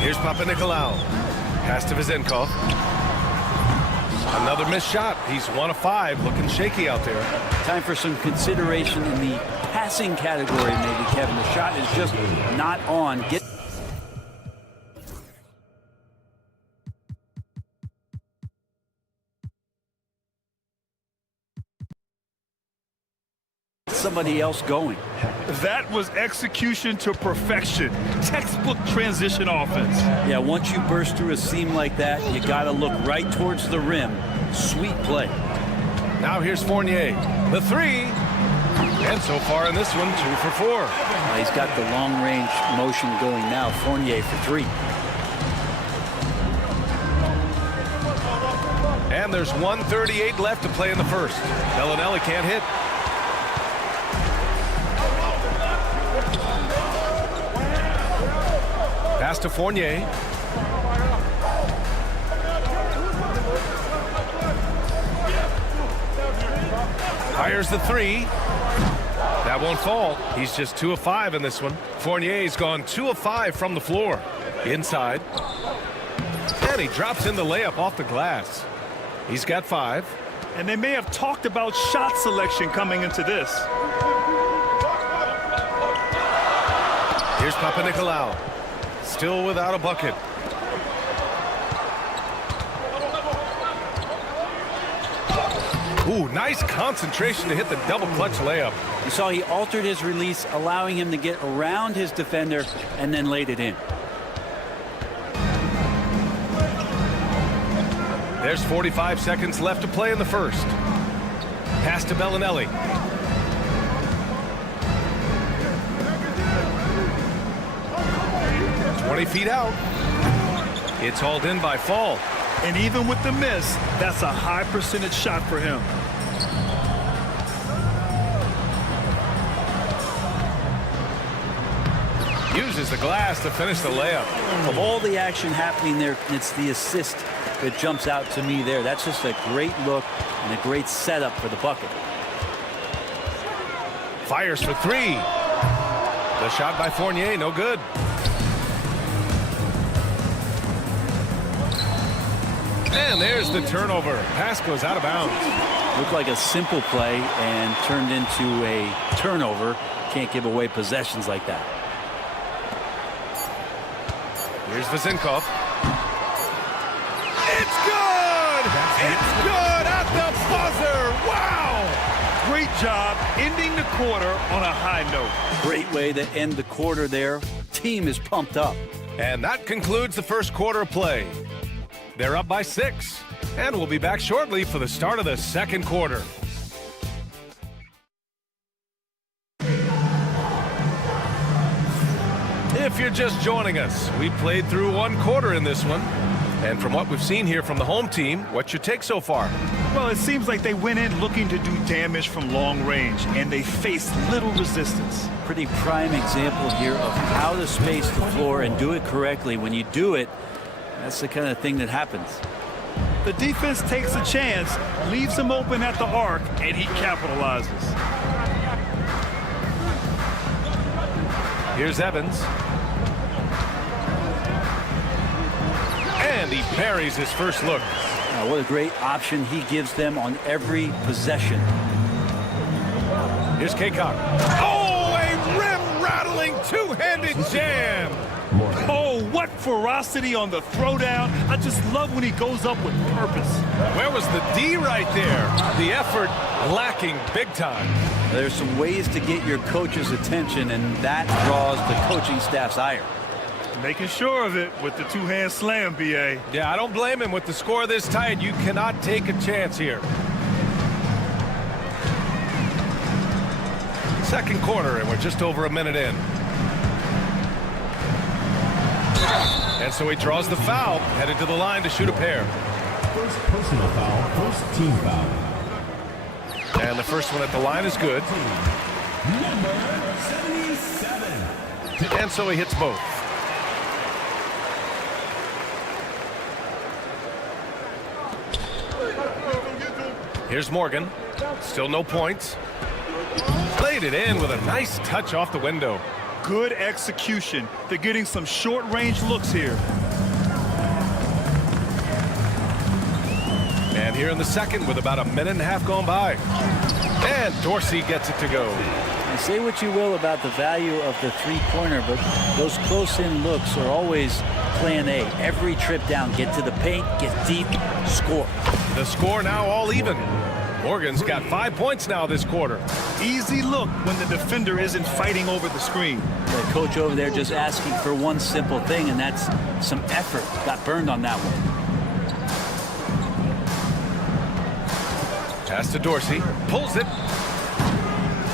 Here's Papanikolaou. Pass to Vezenkov. Another missed shot. He's 1 of 5, looking shaky out there. Time for some consideration in the passing category, maybe, Kevin. The shot is just not on. Get somebody else going. That was execution to perfection. Textbook transition offense. Yeah, once you burst through a seam like that, you got to look right towards the rim. Sweet play. Now here's Fournier. The 3. And so far in this one, 2 for 4. He's got the long-range motion going now. Fournier for 3. And there's 1:38 left to play in the first. Bellinelli can't hit. Pass to Fournier. Fires the 3. That won't fall. He's just 2 of 5 in this one. Fournier's gone 2 of 5 from the floor. Inside. And he drops in the layup off the glass. He's got 5. And they may have talked about shot selection coming into this. Here's Papanikolaou. Still without a bucket. Ooh, nice concentration to hit the double clutch layup. You saw he altered his release, allowing him to get around his defender and then laid it in. There's 45 seconds left to play in the first. Pass to Bellinelli. "20 feet out." It's hauled in by Fall. And even with the miss, that's a high percentage shot for him. Uses the glass to finish the layup. Of all the action happening there, it's the assist that jumps out to me there. That's just a great look and a great setup for the bucket. Fires for three. The shot by Fournier, no good. And there's the turnover. Pass goes out of bounds. Looked like a simple play and turned into a turnover. Can't give away possessions like that. Here's Vezinkov. It's good! It's good at the buzzer! Wow! Great job ending the quarter on a high note. Great way to end the quarter there. Team is pumped up. And that concludes the first quarter of play. They're up by 6. And we'll be back shortly for the start of the second quarter. If you're just joining us, we played through one quarter in this one. And from what we've seen here from the home team, what's your take so far? Well, it seems like they went in looking to do damage from long range, and they faced little resistance. Pretty prime example here of how to space the floor and do it correctly. When you do it, that's the kind of thing that happens. The defense takes a chance, leaves him open at the arc, and he capitalizes. Here's Evans. And he buries his first look. What a great option he gives them on every possession. Here's Kaycock. Oh, a rim-rattling two-handed jam. Oh, what ferocity on the throwdown. I just love when he goes up with purpose. Where was the D right there? The effort lacking big time. There's some ways to get your coach's attention, and that draws the coaching staff's ire. Making sure of it with the two-hand slam, B.A. Yeah, I don't blame him. With the score this tight, you cannot take a chance here. Second quarter, and we're just over a minute in. And so he draws the foul, headed to the line to shoot a pair. First personal foul, first team foul. And the first one at the line is good. Number 77. And so he hits both. Here's Morgan. Still no points. Played it in with a nice touch off the window. Good execution. They're getting some short-range looks here. And here in the second with about a minute and a half gone by. And Dorsey gets it to go. You say what you will about the value of the three-pointer, but those close-in looks are always plan A. Every trip down, get to the paint, get deep, score. The score now all even. Morgan's got 5 points now this quarter. Easy look when the defender isn't fighting over the screen. The coach over there just asking for one simple thing, and that's some effort. Got burned on that one. Pass to Dorsey. Pulls it.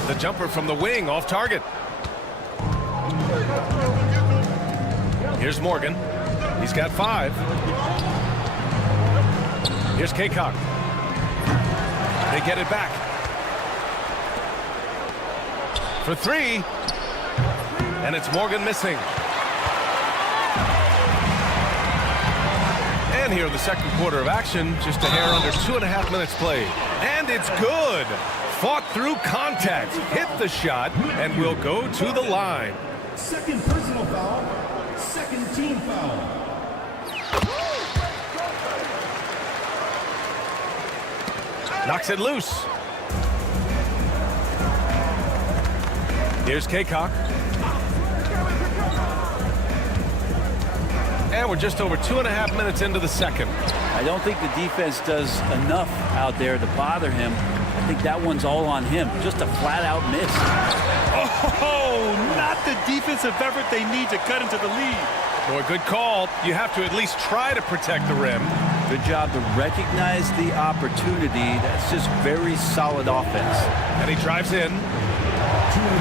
The jumper from the wing off target. Here's Morgan. He's got 5. Here's Kaycock. They get it back. For 3. And it's Morgan missing. And here in the second quarter of action, just a hair under 2.5 minutes played. And it's good. Fought through contact, hit the shot, and will go to the line. Second personal foul, second team foul. Knocks it loose. Here's Kaycock. And we're just over 2.5 minutes into the second. I don't think the defense does enough out there to bother him. I think that one's all on him. Just a flat-out miss. Oh, not the defensive effort they need to cut into the lead. Boy, good call. You have to at least try to protect the rim. Good job to recognize the opportunity. That's just very solid offense. And he drives in.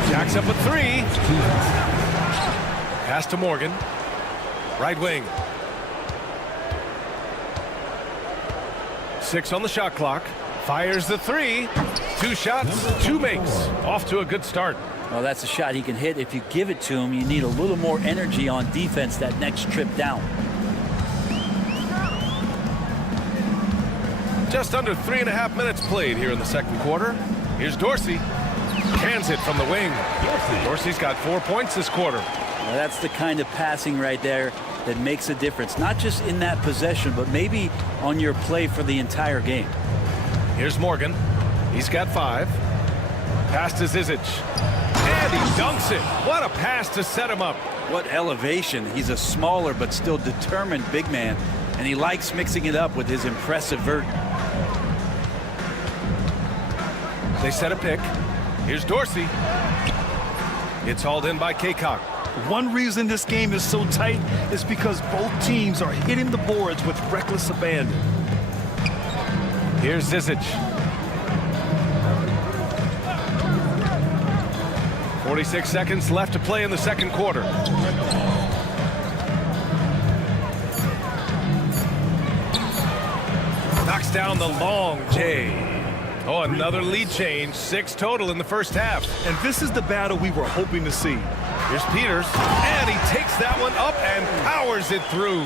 Jacks up a three. Pass to Morgan. Right wing. 6 on the shot clock. Fires the three. 2 shots, 2 makes. Off to a good start. Well, that's a shot he can hit. If you give it to him, you need a little more energy on defense that next trip down. Just under 3.5 minutes played here in the second quarter. Here's Dorsey. Cans it from the wing. Dorsey's got 4 points this quarter. Well, that's the kind of passing right there that makes a difference. Not just in that possession, but maybe on your play for the entire game. Here's Morgan. He's got 5. Pass to Zizic. And he dunks it. What a pass to set him up. What elevation. He's a smaller but still determined big man, and he likes mixing it up with his impressive vert. They set a pick. Here's Dorsey. It's hauled in by Kaycock. One reason this game is so tight is because both teams are hitting the boards with reckless abandon. Here's Zizic. 46 seconds left to play in the second quarter. Knocks down the long J. Oh, another lead change. 6 total in the first half. And this is the battle we were hoping to see. Here's Peters. And he takes that one up and powers it through.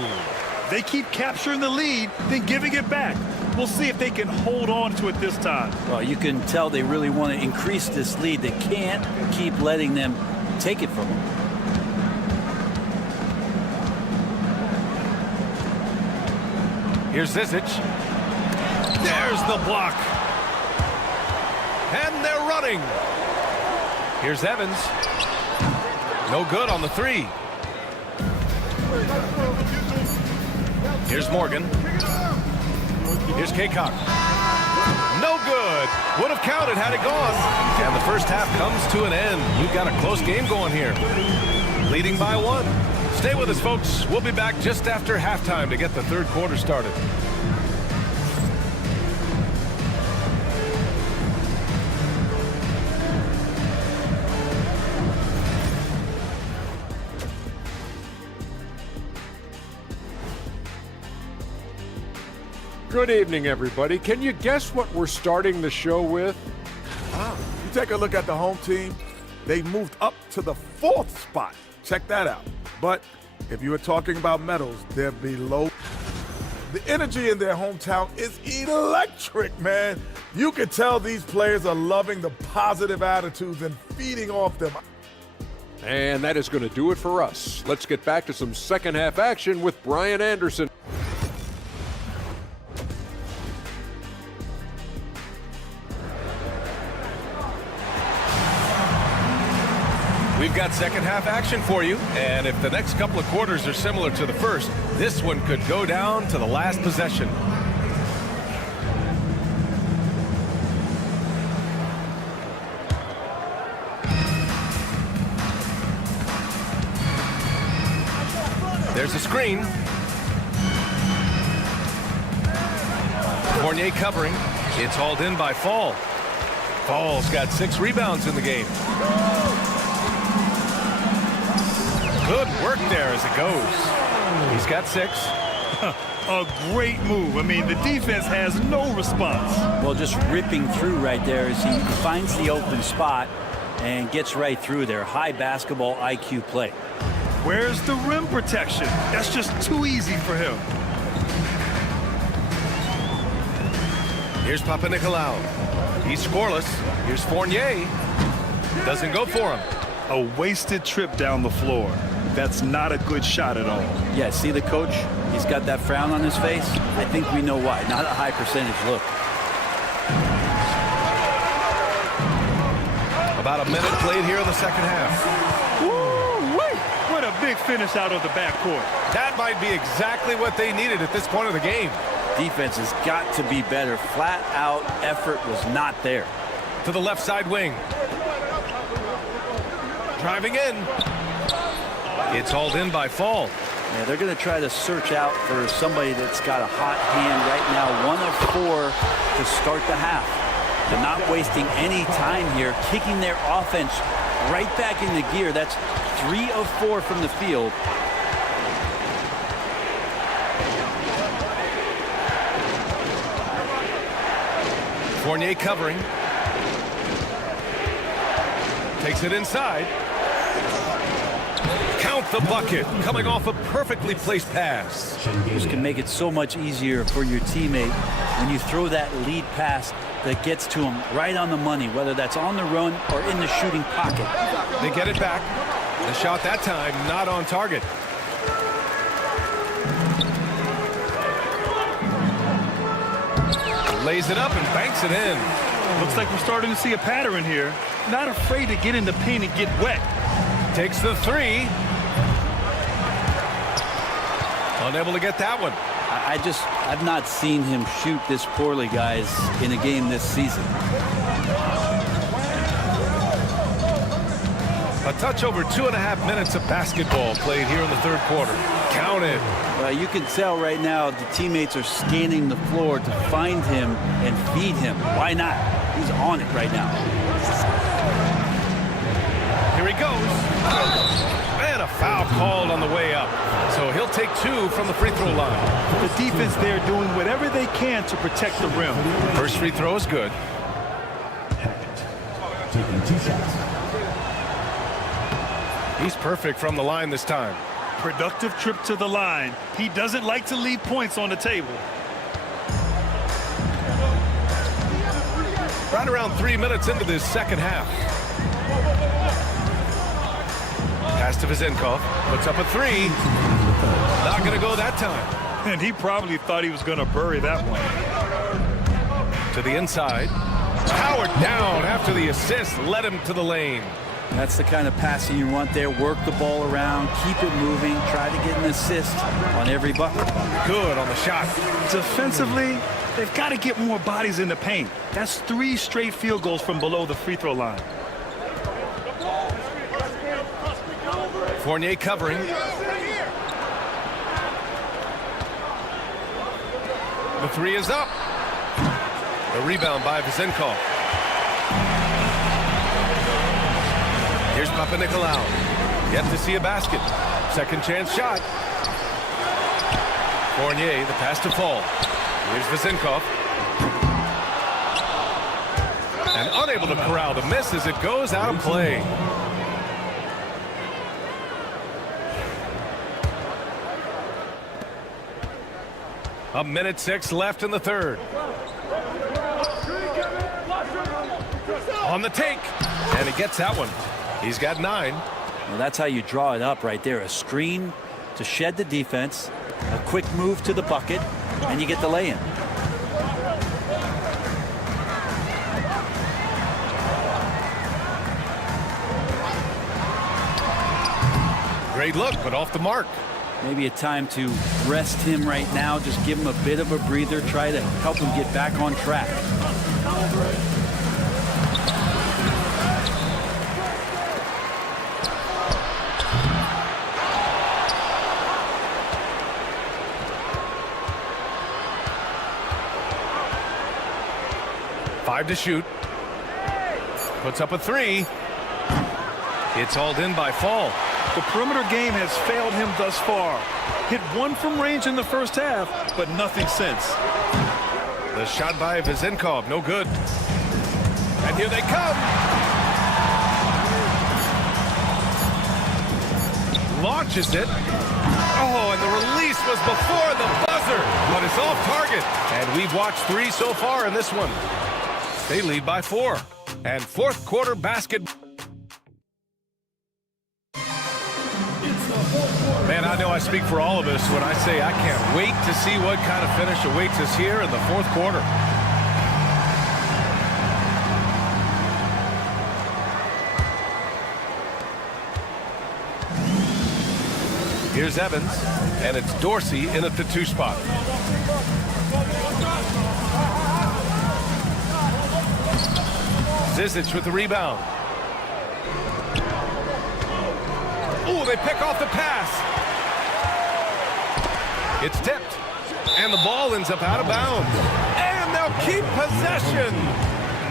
They keep capturing the lead, then giving it back. We'll see if they can hold on to it this time. Well, you can tell they really want to increase this lead. They can't keep letting them take it from them. Here's Zizic. There's the block. And they're running. Here's Evans. No good on the 3. Here's Morgan. Here's Kaycock. No good. Would have counted had it gone. And the first half comes to an end. We've got a close game going here. Leading by 1. Stay with us, folks. We'll be back just after halftime to get the third quarter started. Good evening, everybody. Can you guess what we're starting the show with? You take a look at the home team. They moved up to the 4th spot. Check that out. But if you were talking about medals, they're below. The energy in their hometown is electric, man. You can tell these players are loving the positive attitudes and feeding off them. And that is going to do it for us. Let's get back to some second half action with Brian Anderson. We've got second half action for you, and if the next couple of quarters are similar to the first, this one could go down to the last possession. There's a screen. Fournier covering. It's hauled in by Fall. Fall's got 6 rebounds in the game. Good work there as it goes. He's got 6. A great move. I mean, the defense has no response. Well, just ripping through right there as he finds the open spot and gets right through there. High basketball IQ play. Where's the rim protection? That's just too easy for him. Here's Papanikolaou. He's scoreless. Here's Fournier. Doesn't go for him. A wasted trip down the floor. That's not a good shot at all. Yeah, see the coach? He's got that frown on his face. I think we know why. Not a high percentage look. About a minute played here in the second half. Woo-wee! What a big finish out of the backcourt. That might be exactly what they needed at this point of the game. Defense has got to be better. Flat out effort was not there. To the left side wing. Driving in. It's hauled in by Fall. Yeah, they're going to try to search out for somebody that's got a hot hand right now. 1 of 4 to start the half. They're not wasting any time here, kicking their offense right back into gear. That's 3 of 4 from the field. Fournier covering. Takes it inside. Count the bucket, coming off a perfectly placed pass. This can make it so much easier for your teammate when you throw that lead pass that gets to him right on the money, whether that's on the run or in the shooting pocket. They get it back. The shot that time not on target. Lays it up and banks it in. Looks like we're starting to see a pattern here. Not afraid to get in the paint and get wet. Takes the 3. Unable to get that one. I've not seen him shoot this poorly, guys, in a game this season. A touch over 2.5 minutes of basketball played here in the third quarter. Counted. You can tell right now the teammates are scanning the floor to find him and feed him. Why not? He's on it right now. Here he goes. And a foul called on the way up. So he'll take 2 from the free throw line. The defense there doing whatever they can to protect the rim. First free throw is good. Taking 2 shots. He's perfect from the line this time. Productive trip to the line. He doesn't like to leave points on the table. Right around 3 minutes into this second half. Pass to Vezenkov. Puts up a 3. Not going to go that time. And he probably thought he was going to bury that one. To the inside. Powered down after the assist. Led him to the lane. That's the kind of passing you want there. Work the ball around, keep it moving, try to get an assist on every bucket. Good on the shot. Defensively, they've got to get more bodies in the paint. That's 3 straight field goals from below the free throw line. Fournier covering. The 3 is up. A rebound by Vezenkov. Here's Papanikolaou. Yet to see a basket. Second chance shot. Fournier, the pass to Fall. Here's Vezenkov. And unable to corral the miss as it goes out of play. A minute 6 left in the third. On the take. And he gets that one. He's got 9. Well, that's how you draw it up right there. A screen to shed the defense, a quick move to the bucket, and you get the lay-in. Great look, but off the mark. Maybe a time to rest him right now. Just give him a bit of a breather. Try to help him get back on track. Five to shoot. Puts up a 3. It's hauled in by Fall. The perimeter game has failed him thus far. Hit 1 from range in the first half, but nothing since. The shot by Vezenkov, no good. And here they come. Launches it. Oh, and the release was before the buzzer, but it's off target. And we've watched 3 so far in this one. They lead by 4. And fourth quarter basket. Man, I know I speak for all of us when I say I can't wait to see what kind of finish awaits us here in the fourth quarter. Here's Evans, and it's Dorsey in at the 2 spot. Zizic with the rebound. Oh, they pick off the pass. It's tipped. And the ball ends up out of bounds. And they'll keep possession.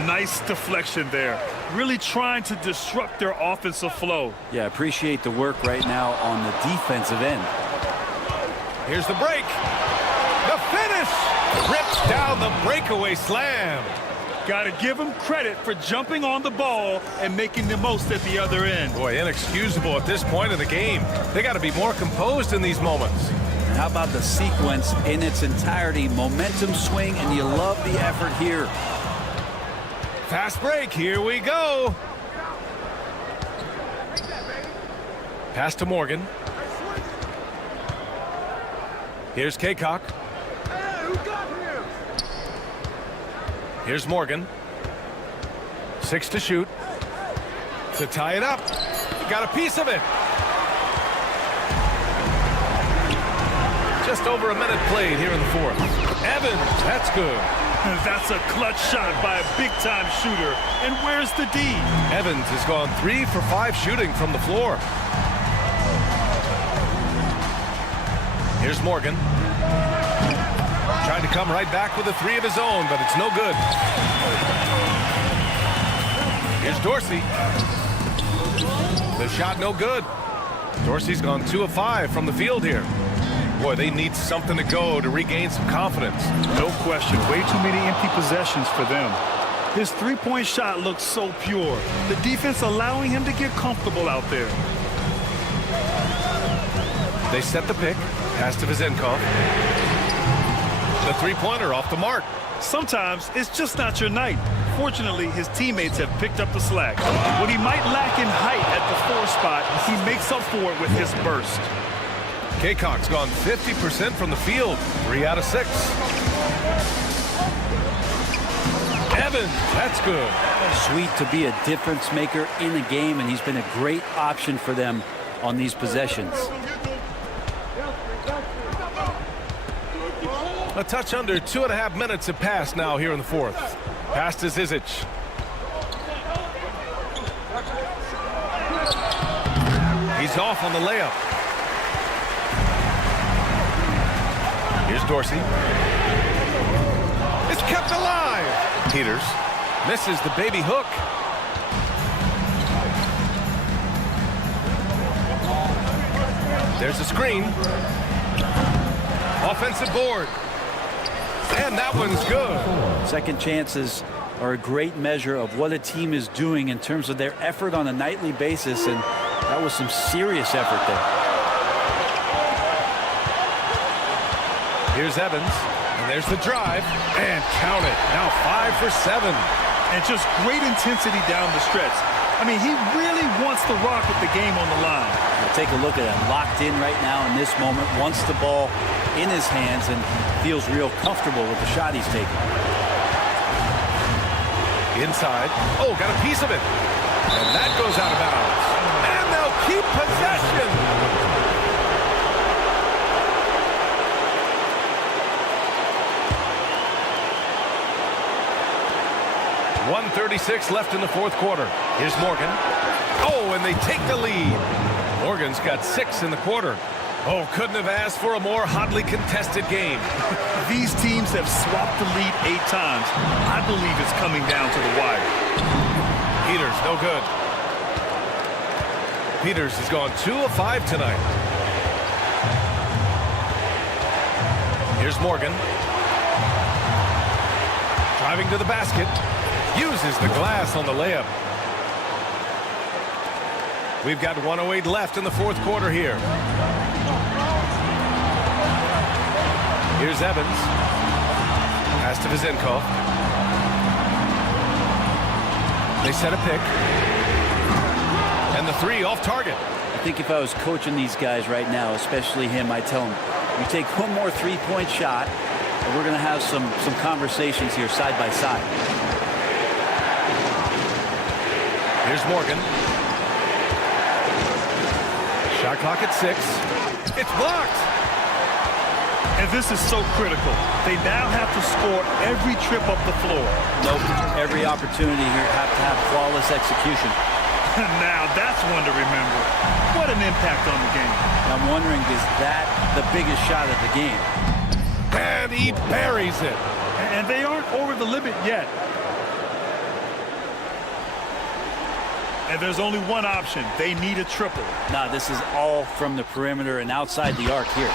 Nice deflection there. Really trying to disrupt their offensive flow. Yeah, appreciate the work right now on the defensive end. Here's the break. The finish. Rips down the breakaway slam. Got to give him credit for jumping on the ball and making the most at the other end. Boy, inexcusable at this point of the game. They got to be more composed in these moments. And how about the sequence in its entirety? Momentum swing, and you love the effort here. Fast break. Here we go. Pass to Morgan. Here's Kaycock. Here's Morgan. 6 to shoot. To tie it up. Got a piece of it. Just over a minute played here in the fourth. Evans, that's good. That's a clutch shot by a big-time shooter. And where's the D? Evans has gone 3 for 5 shooting from the floor. Here's Morgan. Trying to come right back with a 3 of his own, but it's no good. Here's Dorsey. The shot no good. Dorsey's gone 2 of 5 from the field here. Boy, they need something to go to regain some confidence. No question. Way too many empty possessions for them. His three-point shot looks so pure. The defense allowing him to get comfortable out there. They set the pick. Pass to Vizenkov. The three-pointer off the mark. Sometimes it's just not your night. Fortunately, his teammates have picked up the slack. What he might lack in height at the 4 spot, he makes up for it with his burst. Kaycock's gone 50% from the field. 3 out of 6. Evans, that's good. Sweet to be a difference maker in the game, and he's been a great option for them on these possessions. A touch under 2.5 minutes have passed now here in the fourth. Pass to Zizic. He's off on the layup. Here's Dorsey. It's kept alive. Peters misses the baby hook. There's a screen. Offensive board. And that one's good. Second chances are a great measure of what a team is doing in terms of their effort on a nightly basis, and that was some serious effort there. Here's Evans, and there's the drive, and count it. Now 5 for 7. And just great intensity down the stretch. I mean, he really wants to rock with the game on the line. Now take a look at him, locked in right now in this moment, wants the ball in his hands and feels real comfortable with the shot he's taking. Inside. Oh, got a piece of it. And that goes out of bounds. And they'll keep possession. 1:36 left in the fourth quarter. Here's Morgan. Oh, and they take the lead. Morgan's got 6 in the quarter. Oh, couldn't have asked for a more hotly contested game. These teams have swapped the lead 8 times. I believe it's coming down to the wire. Peters, no good. Peters has gone 2 of 5 tonight. Here's Morgan. Driving to the basket. Uses the glass on the layup. We've got 1:08 left in the fourth quarter here. Here's Evans. Pass to Vizenkov. They set a pick. And the 3 off target. I think if I was coaching these guys right now, especially him, I'd tell him, you take one more 3-point shot, and we're going to have some conversations here side by side. Here's Morgan. Shot clock at 6. It's blocked. And this is so critical. They now have to score every trip up the floor. Nope. Every opportunity here have to have flawless execution. Now that's one to remember. What an impact on the game. I'm wondering, is that the biggest shot of the game? And he buries it. And they aren't over the limit yet. And there's only one option. They need a triple. Nah, this is all from the perimeter and outside the arc here.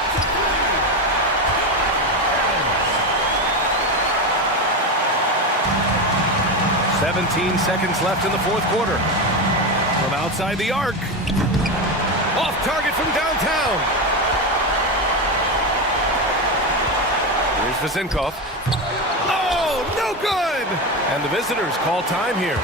"17 seconds left in the fourth quarter. From outside the arc. Off target from downtown. Here's Vasenkov. Oh, no good! And the visitors call time here.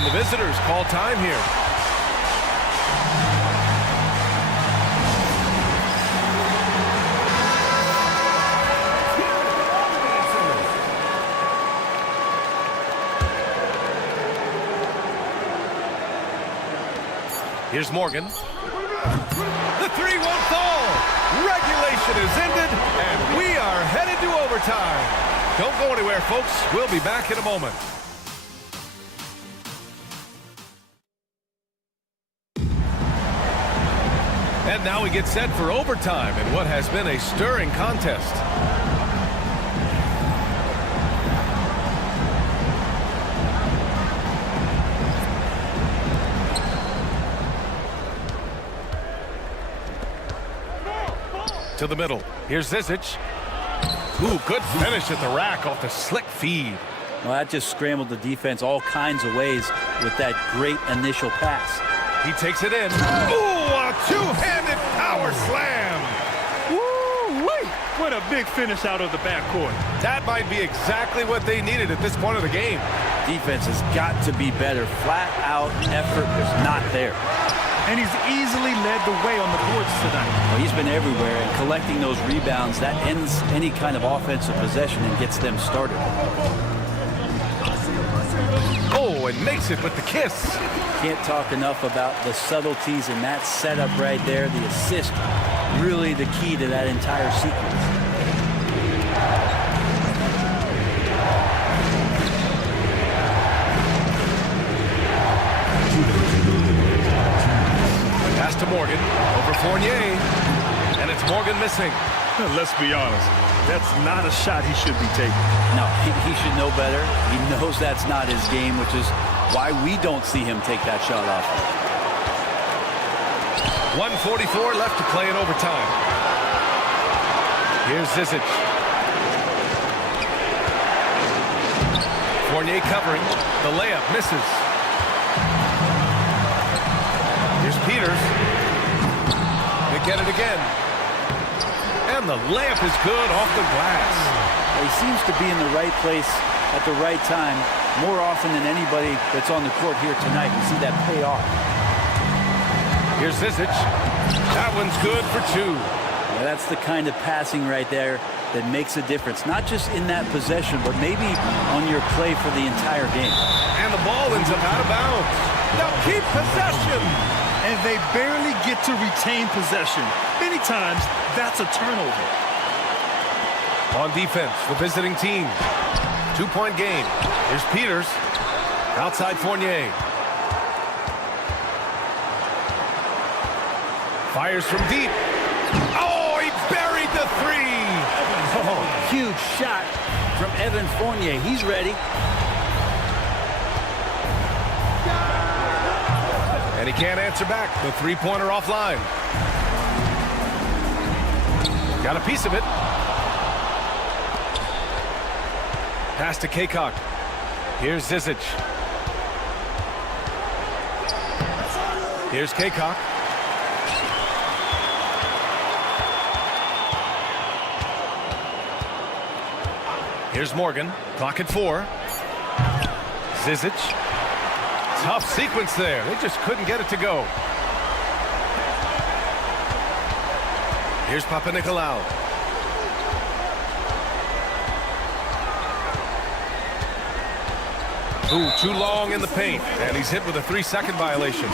The visitors call time here. Here's Morgan. The three won't fall. Regulation is ended, and we are headed to overtime. Don't go anywhere, folks. We'll be back in a moment. And now we get set for overtime in what has been a stirring contest. To the middle. Here's Zizic. Ooh, good finish at the rack off the slick feed. Well, that just scrambled the defense all kinds of ways with that great initial pass. He takes it in. Ooh, a two-handed power slam. Woo-wee! What a big finish out of the backcourt. That might be exactly what they needed at this point of the game. Defense has got to be better. Flat out effort was not there. And he's easily led the way on the boards tonight. Well, he's been everywhere, and collecting those rebounds, that ends any kind of offensive possession and gets them started. Oh, and makes it with the kiss. Can't talk enough about the subtleties in that setup right there. The assist, really the key to that entire sequence. Pass to Morgan, over Fournier, and it's Morgan missing. Let's be honest, that's not a shot he should be taking. No, he should know better. He knows that's not his game, which is why we don't see him take that shot off. 1:44 left to play in overtime. Here's Zizic. Fournier covering. The layup misses. Here's Peters. They get it again. And the layup is good off the glass. He seems to be in the right place at the right time more often than anybody that's on the court here tonight. You see that pay off. Here's Zizic. That one's good for two. Yeah, that's the kind of passing right there that makes a difference. Not just in that possession, but maybe on your play for the entire game. And the ball ends up out of bounds. Now keep possession. And they barely get to retain possession. Many times, that's a turnover. On defense, the visiting team. 2-point game. Here's Peters. Outside Fournier. Fires from deep. Oh, he buried the three. Oh, huge shot from Evan Fournier. He's ready. And he can't answer back. The three-pointer offline. Got a piece of it. Pass to Kaycock. Here's Zizic. Here's Kaycock. Here's Morgan. Clock at 4. Zizic. Tough sequence there. They just couldn't get it to go. Here's Papanikolaou. Ooh, too long in the paint, and he's hit with a 3-second violation.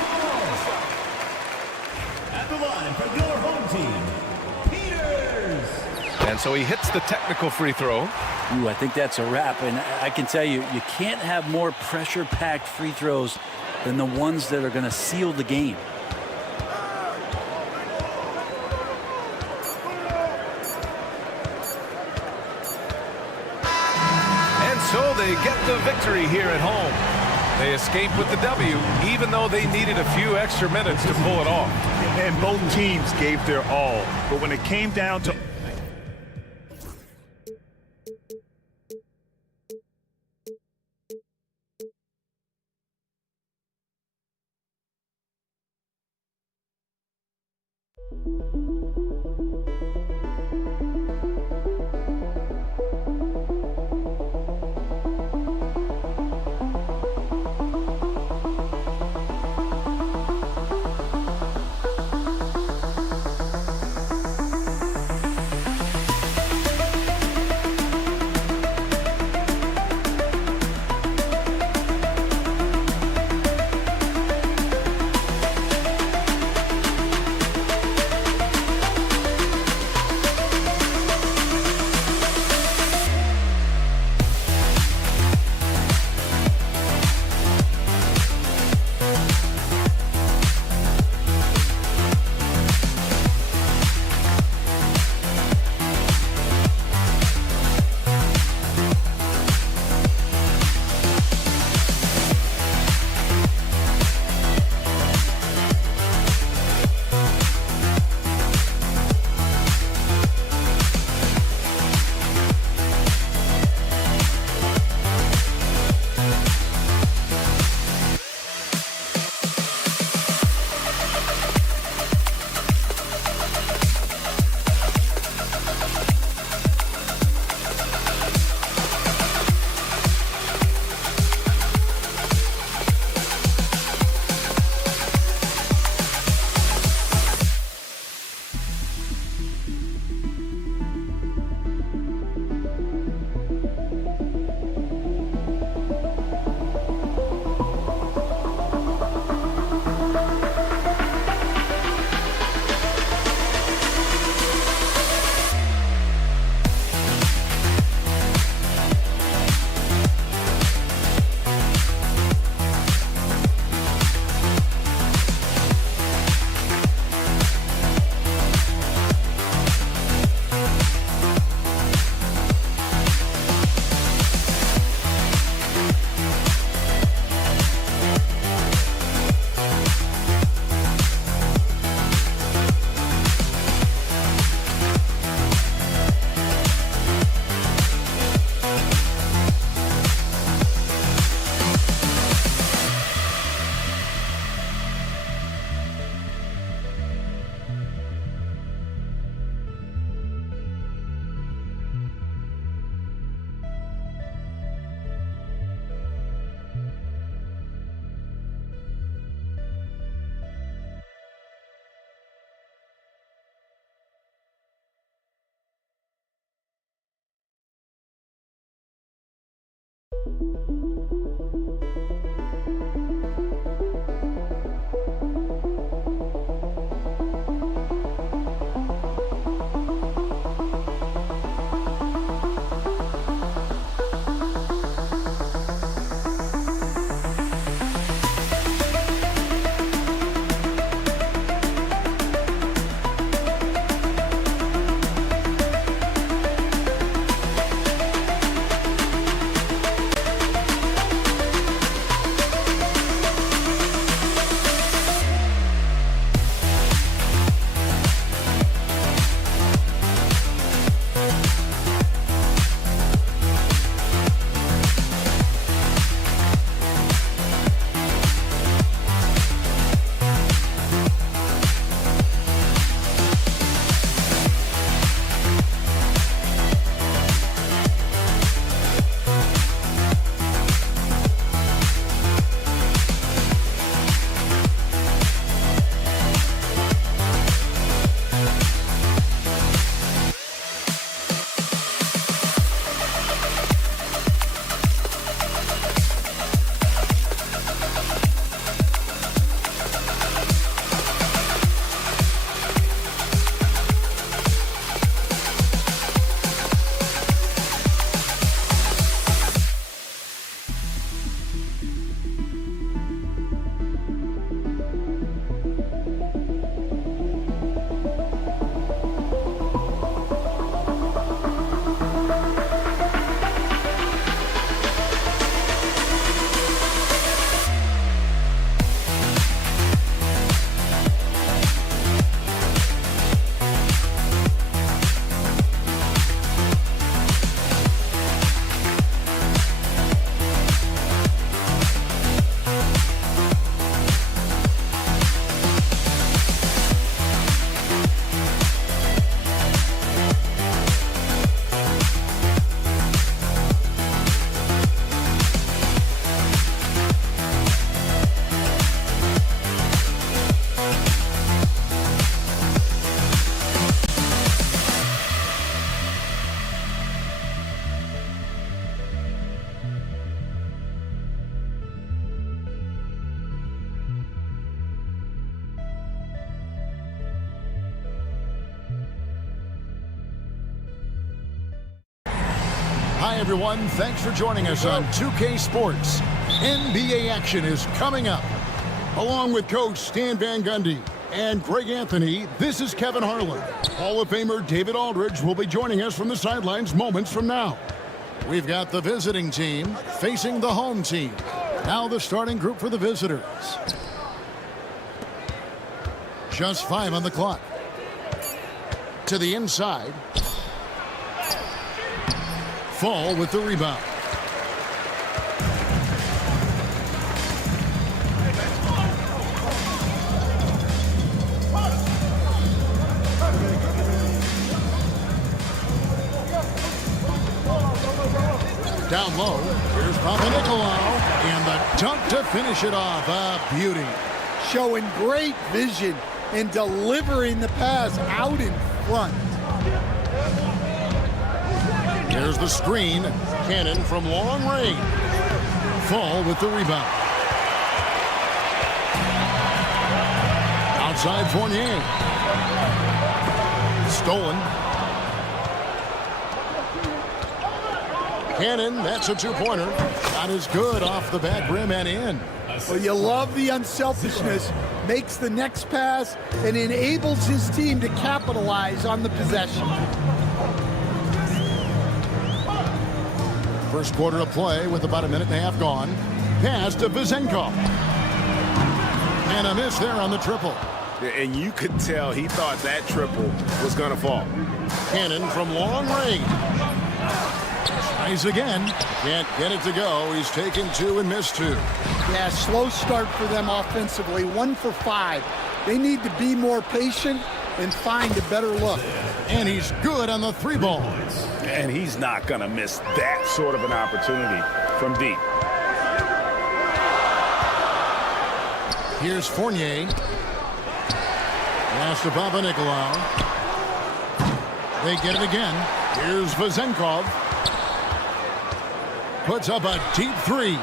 At the line for your home team, Peters. And so he hits the technical free throw. Ooh, I think that's a wrap, and I can tell you, you can't have more pressure-packed free throws than the ones that are going to seal the game. And so they get the victory here at home. They escape with the W, even though they needed a few extra minutes to pull it off. And both teams gave their all, but when it came down to Hi, everyone. Thanks for joining us on 2K Sports. NBA action is coming up. Along with Coach Stan Van Gundy and Greg Anthony, this is Kevin Harlan. Hall of Famer David Aldridge will be joining us from the sidelines moments from now. We've got the visiting team facing the home team. Now the starting group for the visitors. Just 5 on the clock. To the inside. Fall with the rebound. Down low, here's Papanikolaou, and the dunk to finish it off. A beauty. Showing great vision and delivering the pass out in front. There's the screen. Cannon from long range. Fall with the rebound. Outside Fournier. Stolen. Cannon, that's a two-pointer. Not as good off the back rim and in. Well, you love the unselfishness. Makes the next pass and enables his team to capitalize on the possession. First quarter of play with about a minute and a half gone. Pass to Vezenkov. And a miss there on the triple. And you could tell he thought that triple was going to fall. Cannon from long range. Tries again. Can't get it to go. He's taken 2 and missed 2. Yeah, slow start for them offensively. 1 for 5. They need to be more patient and find a better look. And he's good on the 3 ball. And he's not going to miss that sort of an opportunity from deep. Here's Fournier. Pass to Papanikolaou. They get it again. Here's Vezenkov. Puts up a deep 3.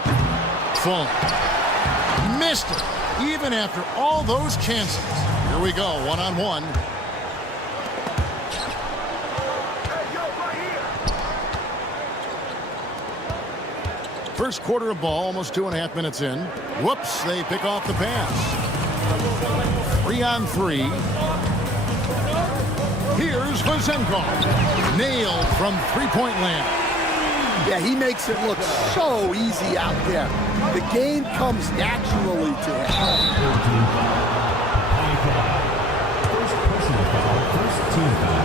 Full. Missed it, even after all those chances. Here we go, one-on-one. First quarter of ball, almost 2.5 minutes in. Whoops, they pick off the pass. 3-on-3. Here's Vezenkov. Nailed from three-point land. Yeah, he makes it look so easy out there. The game comes naturally to him. First personal foul, first team foul.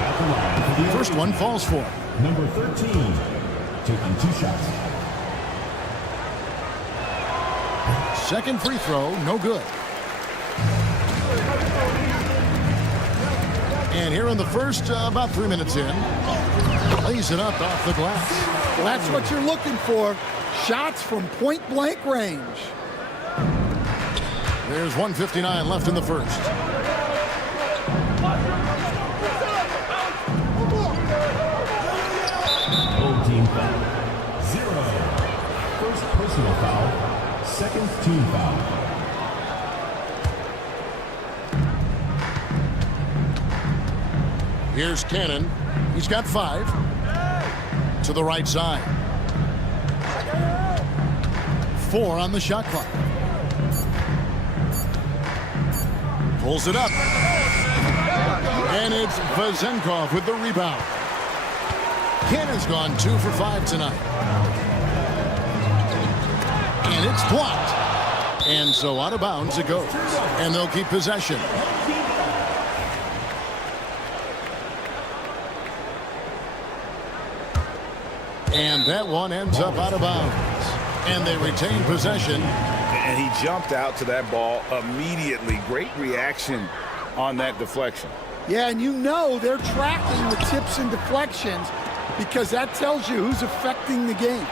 At the line for the First one falls for. Number 13, taking 2 shots. Second free throw, no good. And here in the first, about 3 minutes in, lays it up off the glass. Well, that's what you're looking for. Shots from point-blank range. There's 1:59 left in the first. Home team foul, 0. First personal foul, second team foul. Here's Cannon. He's got 5. To the right side. 4 on the shot clock. Pulls it up. And it's Vezenkov with the rebound. Cannon's gone 2 for 5 tonight. And it's blocked. And so out of bounds it goes. And they'll keep possession. And that one ends up out of bounds. And they retain possession. And he jumped out to that ball immediately. Great reaction on that deflection. Yeah, and you know they're tracking the tips and deflections because that tells you who's affecting the game.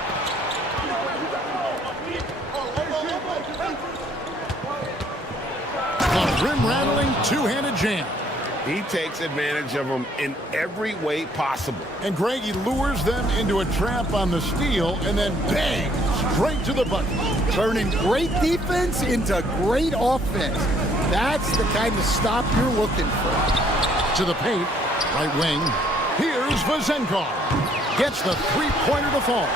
The rim-rattling two-handed jam. He takes advantage of them in every way possible. And Greg, he lures them into a trap on the steal and then bang, straight to the bucket. Turning great defense into great offense. That's the kind of stop you're looking for. To the paint, right wing. Here's Vezenkov. gets the three-pointer to fall.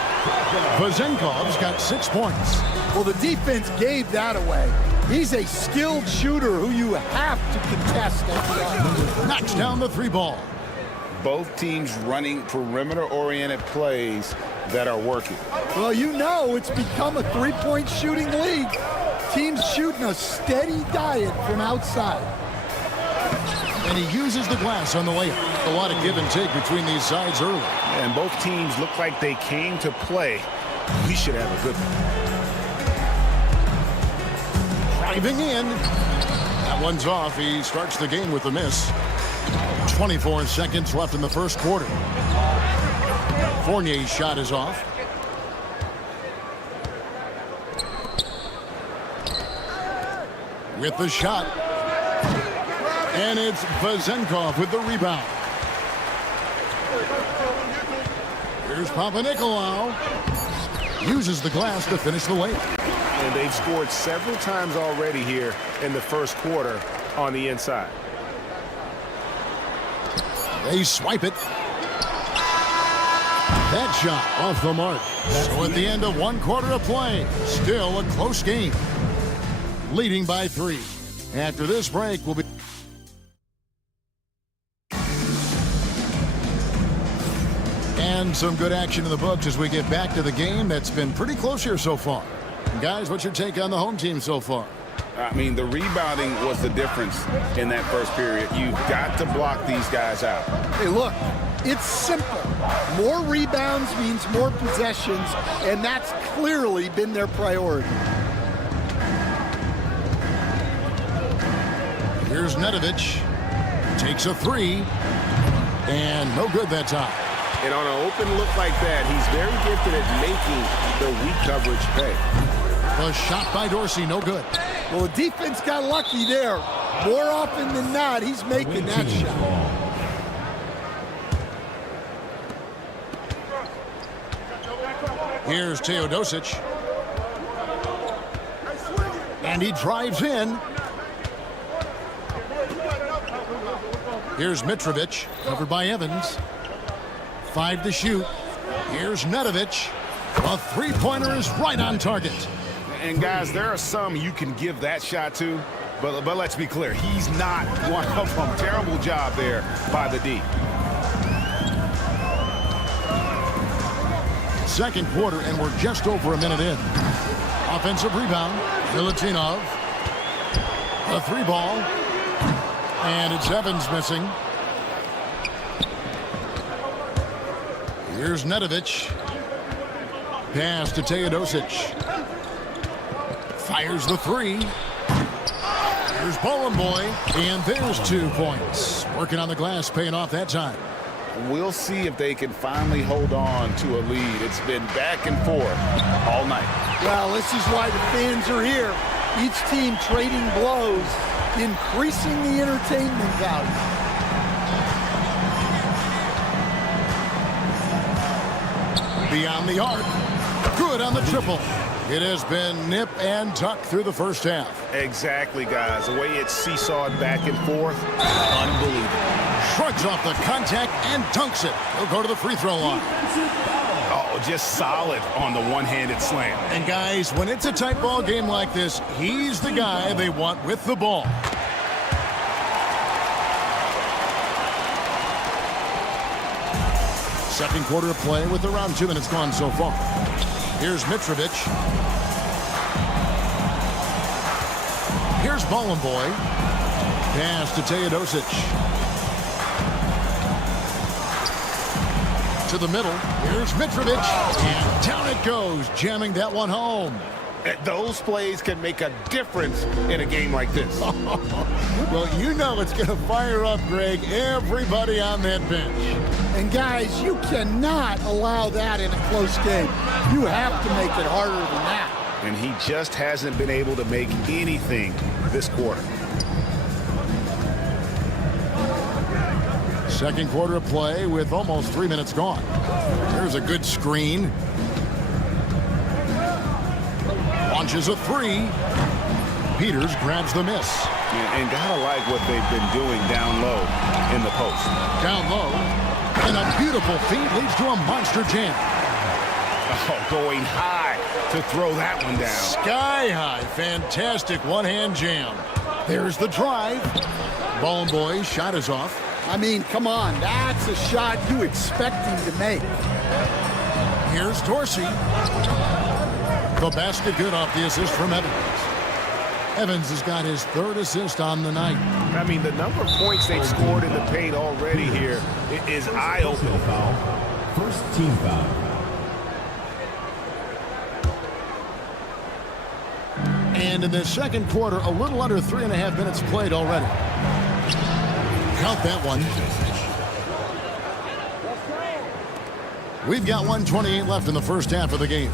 Vezenkov's got 6 points. Well, the defense gave that away. He's a skilled shooter who you have to contest at the knocks down the 3 ball. Both teams running perimeter-oriented plays that are working. Well, you know it's become a three-point shooting league. Teams shooting a steady diet from outside. And he uses the glass on the layup. A lot of give and take between these sides early. And both teams look like they came to play. We should have a good one. Driving in. That one's off. He starts the game with a miss. 24 seconds left in the first quarter. Fournier's shot is off. With the shot. And it's Vezenkov with the rebound. Here's Papanikolaou. Uses the glass to finish the layup. And they've scored several times already here in the first quarter on the inside. They swipe it. That shot off the mark. So at the end of 1 quarter of play, still a close game. Leading by 3. After this break, we'll be... And some good action in the books as we get back to the game that's been pretty close here so far. Guys, what's your take on the home team so far? I mean, the rebounding was the difference in that first period. You've got to block these guys out. Hey, look, it's simple. More rebounds means more possessions, and that's clearly been their priority. Here's Nedovic. Takes a 3. And no good that time. And on an open look like that, he's very gifted at making the weak coverage pay. The shot by Dorsey, no good. Well, the defense got lucky there. More often than not, he's making that shot. Here's Teodosic. And he drives in. Here's Mitrovic, covered by Evans. 5 to shoot. Here's Nedovic. A three-pointer is right on target. And guys, there are some you can give that shot to, but let's be clear, he's not one of them. Terrible job there by the D. Second quarter, and we're just over a minute in. Offensive rebound. Milutinov. A 3 ball. And it's Evans missing. Here's Nedovic. Pass to Teodosic. Fires the 3. Here's Bolomboy. And there's 2 points. Working on the glass, paying off that time. We'll see if they can finally hold on to a lead. It's been back and forth all night. Well, this is why the fans are here. Each team trading blows, increasing the entertainment value. Beyond the arc. Good on the triple. It has been nip and tuck through the first half. Exactly, guys. The way it's seesawed back and forth, unbelievable. Shrugs off the contact and dunks it. He'll go to the free throw line. Oh, just solid on the one-handed slam. And guys, when it's a tight ball game like this, he's the guy they want with the ball. Second quarter of play with around 2 minutes gone so far. Here's Mitrovic. Here's Bolomboy. Pass to Teodosic. To the middle. Here's Mitrovic. And down it goes, jamming that one home. Those plays can make a difference in a game like this. Well, you know it's going to fire up, Greg, everybody on that bench. And guys, you cannot allow that in a close game. You have to make it harder than that. And he just hasn't been able to make anything this quarter. Second quarter of play with almost 3 minutes gone. There's a good screen. Launches a 3. Peters grabs the miss. And gotta like what they've been doing down low in the post. Down low. And a beautiful feed leads to a monster jam. Oh, going high to throw that one down. Sky high. Fantastic one-hand jam. There's the drive. Ball and boys, shot is off. I mean, come on. That's a shot you expect him to make. Here's Dorsey. The basket good off the assist from Evans. Evans has got his third assist on the night. I mean, the number of points they've scored in the paint already here is eye-opening. First team foul. And in the second quarter, a little under 3.5 minutes played already. Count that one. We've got 1:28 left in the first half of the game.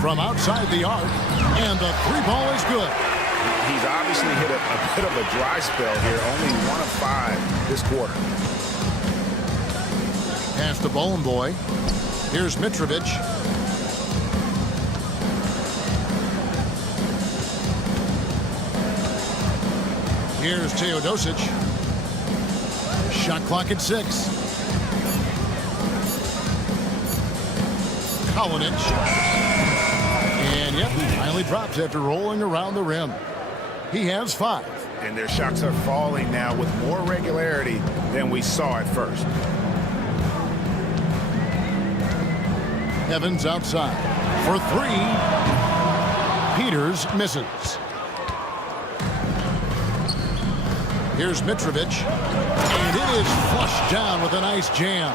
From outside the arc, and the three ball is good. He's obviously hit a bit of a dry spell here, only 1 of 5 this quarter. Pass to Bolin Boy. Here's Mitrovic. Here's Teodosic. Shot clock at 6. Kalinic. And yep, he finally drops after rolling around the rim. He has 5. And their shots are falling now with more regularity than we saw at first. Evans outside for 3. Peters misses. Here's Mitrovic. And it is flushed down with a nice jam.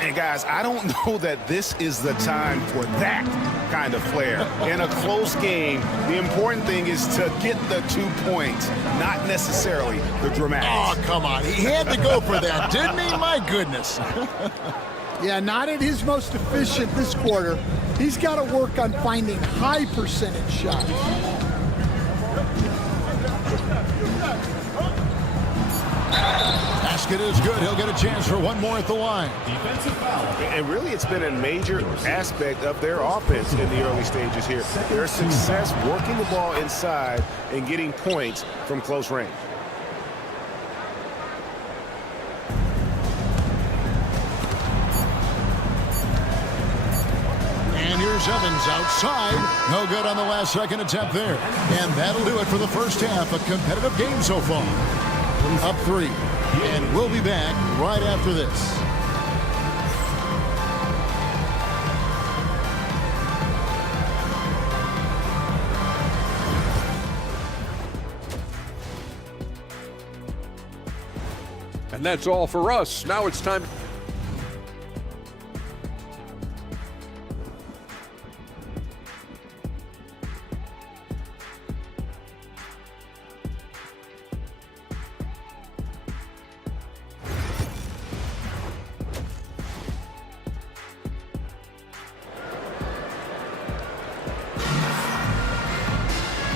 And guys, I don't know that this is the time for that kind of flair. In a close game, the important thing is to get the 2 points, not necessarily the dramatics. Oh, come on. He had to go for that, didn't he? My goodness. Yeah, not at his most efficient this quarter. He's got to work on finding high percentage shots. Basket is good. He'll get a chance for one more at the line. Defensive foul. And really, it's been a major aspect of their offense in the early stages here. Their success working the ball inside and getting points from close range. And here's Evans outside. No good on the last second attempt there. And that'll do it for the first half. A competitive game so far. Up 3. And we'll be back right after this. And that's all for us. Now it's time.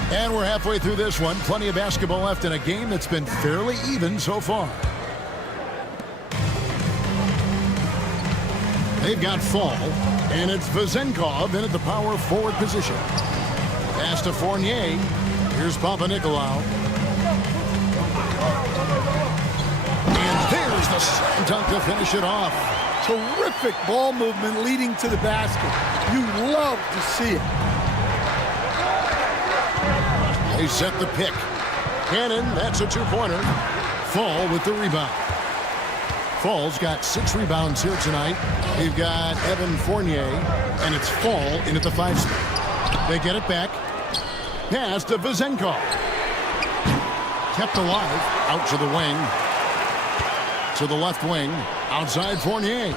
And we're halfway through this one. Plenty of basketball left in a game that's been fairly even so far. They've got Fall, and it's Vezenkov in at the power forward position. Pass to Fournier. Here's Papanikolaou. And there's the slam dunk to finish it off. Terrific ball movement leading to the basket. You love to see it. They set the pick. Cannon, that's a 2-pointer. Fall with the rebound. Fall's got 6 rebounds here tonight. They've got Evan Fournier, and it's Fall in at the 5 spot. They get it back. Pass to Vezenkov. Kept alive. Out to the wing. To the left wing. Outside Fournier.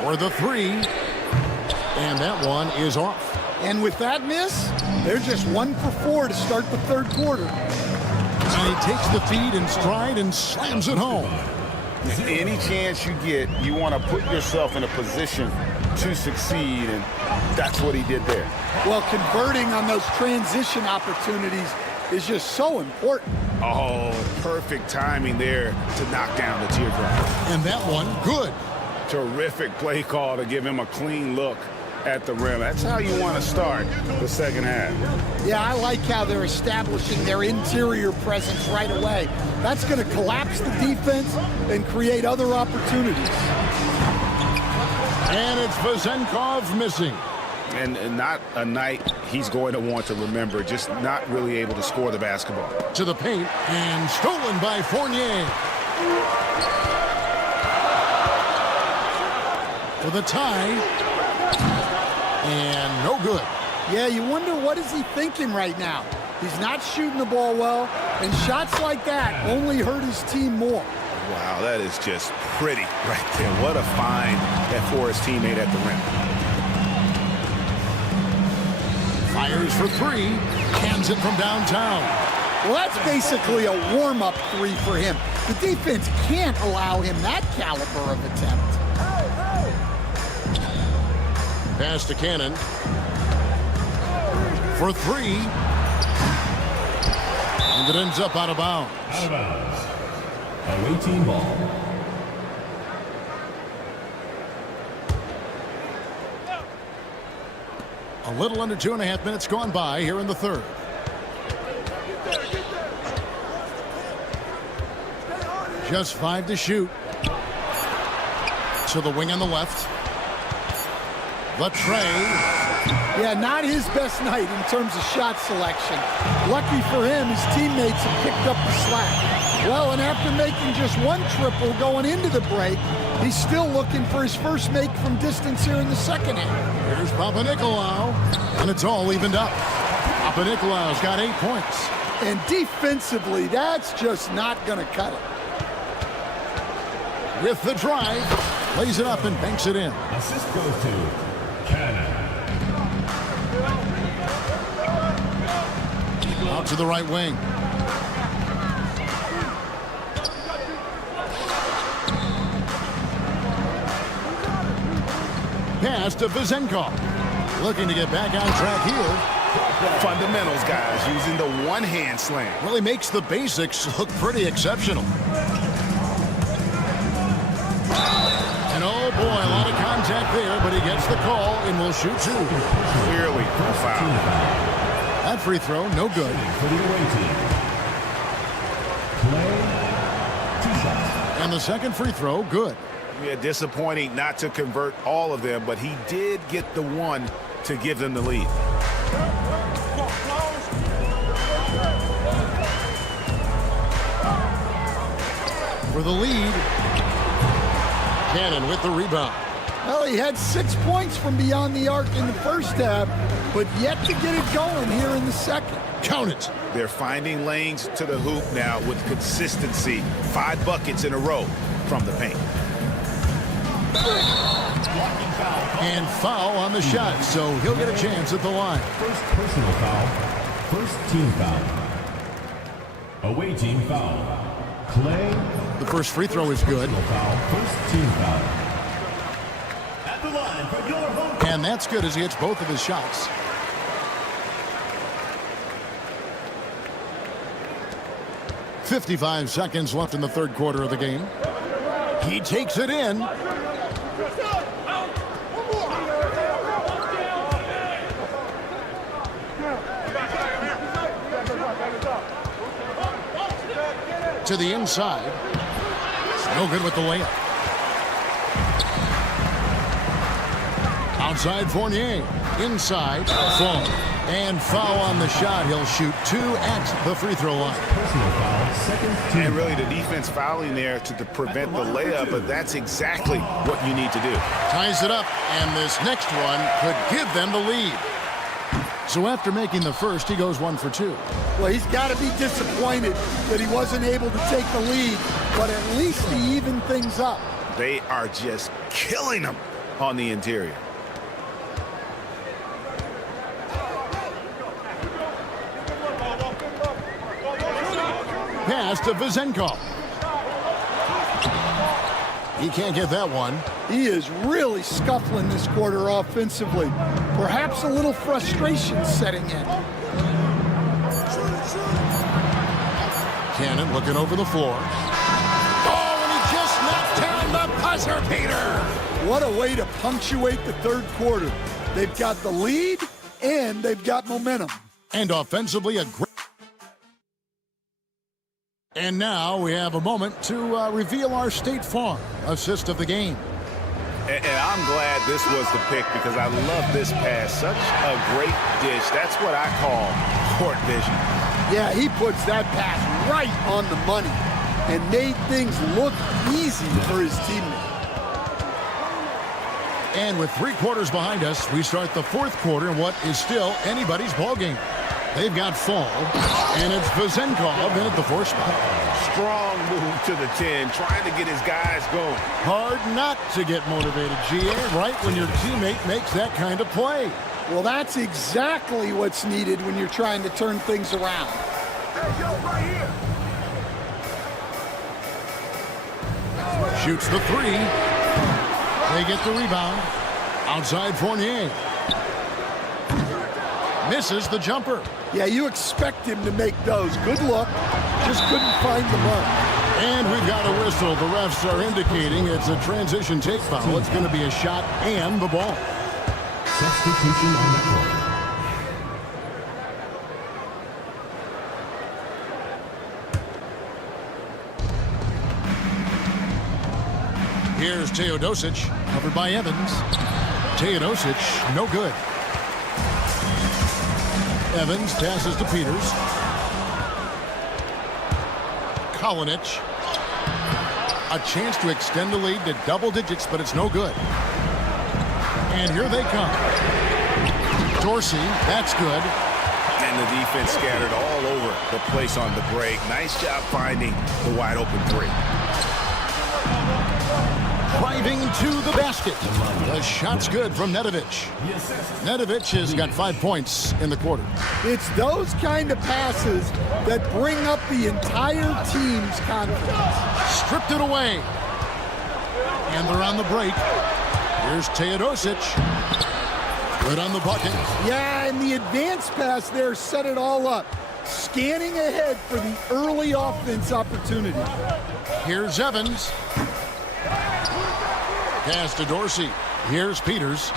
For the 3. And that one is off. And with that miss, they're just 1 for 4 to start the third quarter. And he takes the feed in stride and slams it home. Any chance you get, you want to put yourself in a position to succeed, and that's what he did there. Well, converting on those transition opportunities is just so important. Oh, perfect timing there to knock down the teardrop. And that one, good. Terrific play call to give him a clean look at the rim. That's how you want to start the second half. Yeah, I like how they're establishing their interior presence right away. That's going to collapse the defense and create other opportunities. And it's Vezenkov missing. And not a night he's going to want to remember, just not really able to score the basketball. To the paint, and stolen by Fournier. For the tie. And no good. Yeah, you wonder what is he thinking right now. He's not shooting the ball well, and shots like that only hurt his team more. Wow, that is just pretty right there. What a find that for his teammate at the rim. Fires for three. Cans it from downtown. Well, that's basically a warm-up three for him. The defense can't allow him that caliber of attempt. Pass to Cannon. For three. And it ends up out of bounds. Out of bounds. Away team ball. A little under 2.5 minutes gone by here in the third. Just 5 to shoot. To the wing on the left. The tray. Yeah, not his best night in terms of shot selection. Lucky for him, his teammates have picked up the slack. Well, and after making just one triple going into the break, he's still looking for his first make from distance here in the second half. Here's Papanikolaou, and it's all evened up. Papanikolaou's got 8 points. And defensively, that's just not going to cut it. With the drive, lays it up and banks it in. Assist goes to Cannon. Out to the right wing. Pass to Vezenkov. Looking to get back on track here. Fundamentals, guys, using the one-hand slam. Really makes the basics look pretty exceptional. And oh boy, a lot of contact there, but he gets the call and will shoot two. Clearly, foul. That free throw, no good. For the away team. Play 2 shots. And the second free throw, good. Yeah, disappointing not to convert all of them, but he did get the one to give them the lead. For the lead, Cannon with the rebound. Well, he had 6 points from beyond the arc in the first half, but yet to get it going here in the second. Count it. They're finding lanes to the hoop now with consistency. 5 buckets in a row from the paint. And foul on the shot, so he'll get a chance at the line. First personal foul. First team foul. Away team foul. Clay. The first free throw is good. Foul. First team foul. At the line for your home. And that's good as he hits both of his shots. .55 seconds left in the third quarter of the game. He takes it in. To the inside. No good with the layup. Outside Fournier. Inside. Fall. And foul on the shot. He'll shoot 2 at the free throw line. Personal foul. Second team. And really the defense fouling there to prevent the layup, but that's exactly what you need to do. Ties it up, and this next one could give them the lead. So after making the first, he goes 1 for 2. Well, he's got to be disappointed that he wasn't able to take the lead, but at least he evened things up. They are just killing them on the interior. Pass to Vezenkov. He can't get that one. He is really scuffling this quarter offensively. Perhaps a little frustration setting in. Cannon looking over the floor. Oh, and he just knocked down the buzzer beater. What a way to punctuate the third quarter. They've got the lead, and they've got momentum. And offensively, a great... And now we have a moment to reveal our State Farm assist of the game. And I'm glad this was the pick because I love this pass. Such a great dish. That's what I call court vision. Yeah, he puts that pass right on the money and made things look easy for his teammate. And with 3 quarters behind us, we start the 4th quarter in what is still anybody's ball game. They've got Fall, and it's Vazenkov in at the 4 spot. Strong move to the 10, trying to get his guys going. Hard not to get motivated, GA, right when your teammate makes that kind of play. Well, that's exactly what's needed when you're trying to turn things around. Hey, yo, right here. Shoots the 3. They get the rebound. Outside Fournier. Misses the jumper. Yeah, you expect him to make those. Good look. Just couldn't find the mark. And we've got a whistle. The refs are indicating it's a transition take foul. It's going to be a shot and the ball. Substitution on the court. Here's Teodosic, covered by Evans. Teodosic, no good. Evans passes to Peters. Kalinic. A chance to extend the lead to double digits, but it's no good. And here they come. Dorsey, that's good. And the defense scattered all over the place on the break. Nice job finding the wide open 3. Driving to the basket. The shot's good from Nedovic. Nedovic has got 5 points in the quarter. It's those kind of passes that bring up the entire team's confidence. Stripped it away. And they're on the break. Here's Teodosic. Good on the bucket. Yeah, and the advance pass there set it all up. Scanning ahead for the early offense opportunity. Here's Evans. Pass to Dorsey. Here's Peters.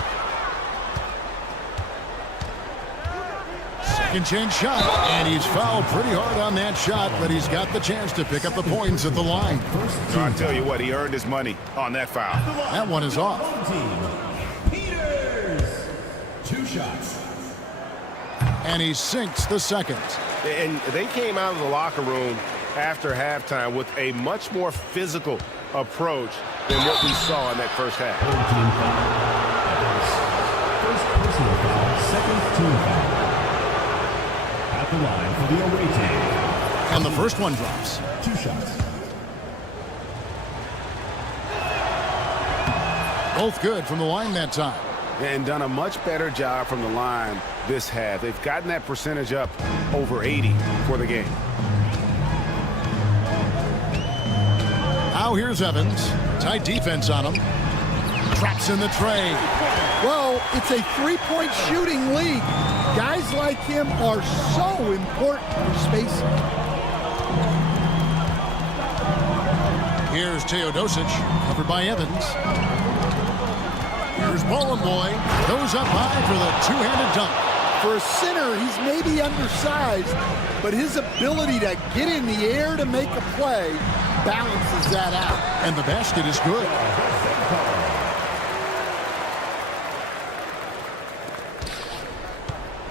Second chance shot, and he's fouled pretty hard on that shot, but he's got the chance to pick up the points at the line. So I'll tell you what, he earned his money on that foul. That one is off. Peters, 2 shots. And he sinks the second. And they came out of the locker room after halftime with a much more physical approach than what we saw in that first half. First personal foul, second team foul. At the line for the away team. And the first one drops. 2 shots. Both good from the line that time. And done a much better job from the line this half. They've gotten that percentage up over 80 for the game. Now here's Evans. Tight defense on him. Traps in the tray. Well, it's a 3-point shooting league. Guys like him are so important for spacing. Here's Teodosic, covered by Evans. Here's Bowling Boy. Goes up high for the 2-handed dunk. For a center, he's maybe undersized, but his ability to get in the air to make a play balances that out. And the basket is good.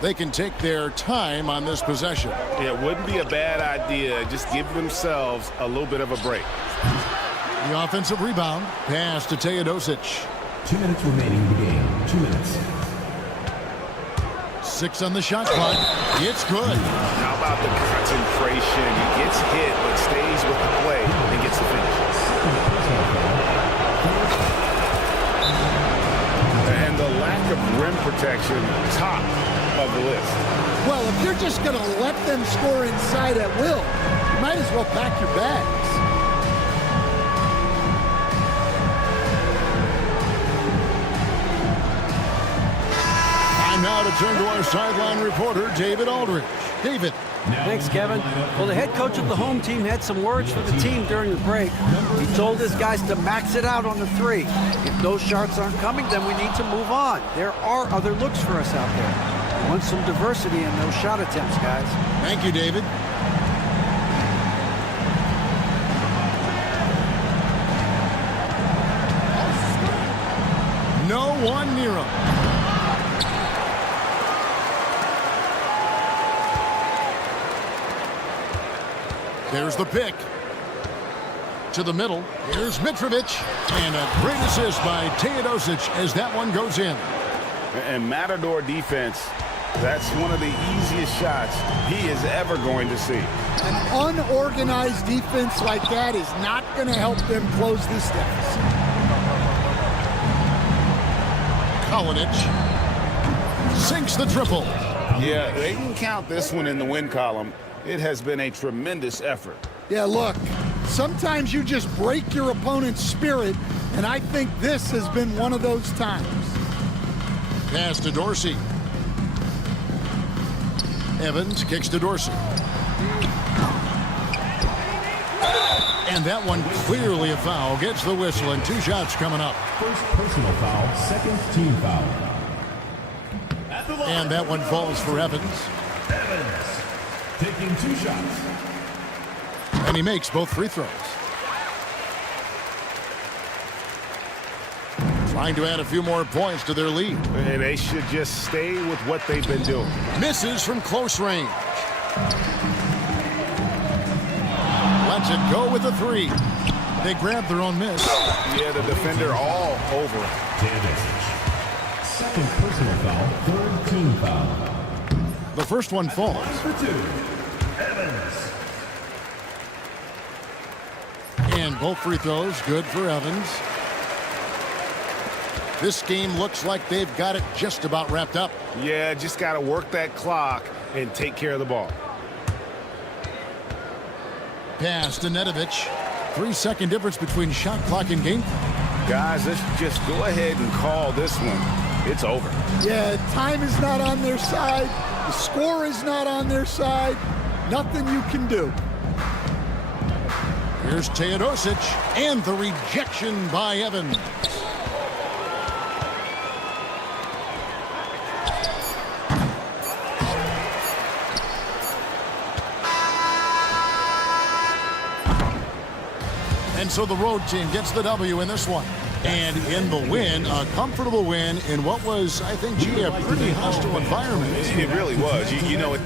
They can take their time on this possession. Yeah, it wouldn't be a bad idea. Just give themselves a little bit of a break. The offensive rebound. Pass to Teodosic. 2 minutes remaining in the game. 2 minutes. 6 on the shot clock. It's good. How about the concentration? He gets hit, but stays with the play and gets the finish. And the lack of rim protection, top of the list. Well, if you're just going to let them score inside at will, you might as well pack your bags. Time now to turn to our sideline reporter, David Aldridge. David. Thanks, Kevin. Well, the head coach of the home team had some words for the team during the break. He told his guys to max it out on the three. If those shots aren't coming, then we need to move on. There are other looks for us out there. We want some diversity in those shot attempts, guys. Thank you, David. No one near him. There's the pick. To the middle. Here's Mitrovic. And a great assist by Teodosic as that one goes in. And Matador defense, that's one of the easiest shots he is ever going to see. An unorganized defense like that is not going to help them close this deficit. Kalinic sinks the triple. Yeah, they can count this one in the win column. It has been a tremendous effort. Yeah, look, sometimes you just break your opponent's spirit, and I think this has been one of those times. Pass to Dorsey. Evans kicks to Dorsey. And that one clearly a foul. Gets the whistle, and 2 shots coming up. First personal foul, second team foul. And that one falls for Evans. Evans taking 2 shots. And he makes both free throws. Trying to add a few more points to their lead. And they should just stay with what they've been doing. Misses from close range. Lets it go with a 3. They grab their own miss. Yeah, the defender all over it. Second personal foul, third team foul. The first one falls. For 2, Evans. And both free throws good for Evans. This game looks like they've got it just about wrapped up. Yeah, just got to work that clock and take care of the ball. Pass to Nedovic. 3-second difference between shot clock and game. Guys, let's just go ahead and call this one. It's over. Yeah, time is not on their side. The score is not on their side. Nothing you can do. Here's Teodosic, and the rejection by Evans. And so the road team gets the W in this one. And in the win, a comfortable win in what was, I think, a pretty hostile environment. It really was. You know it.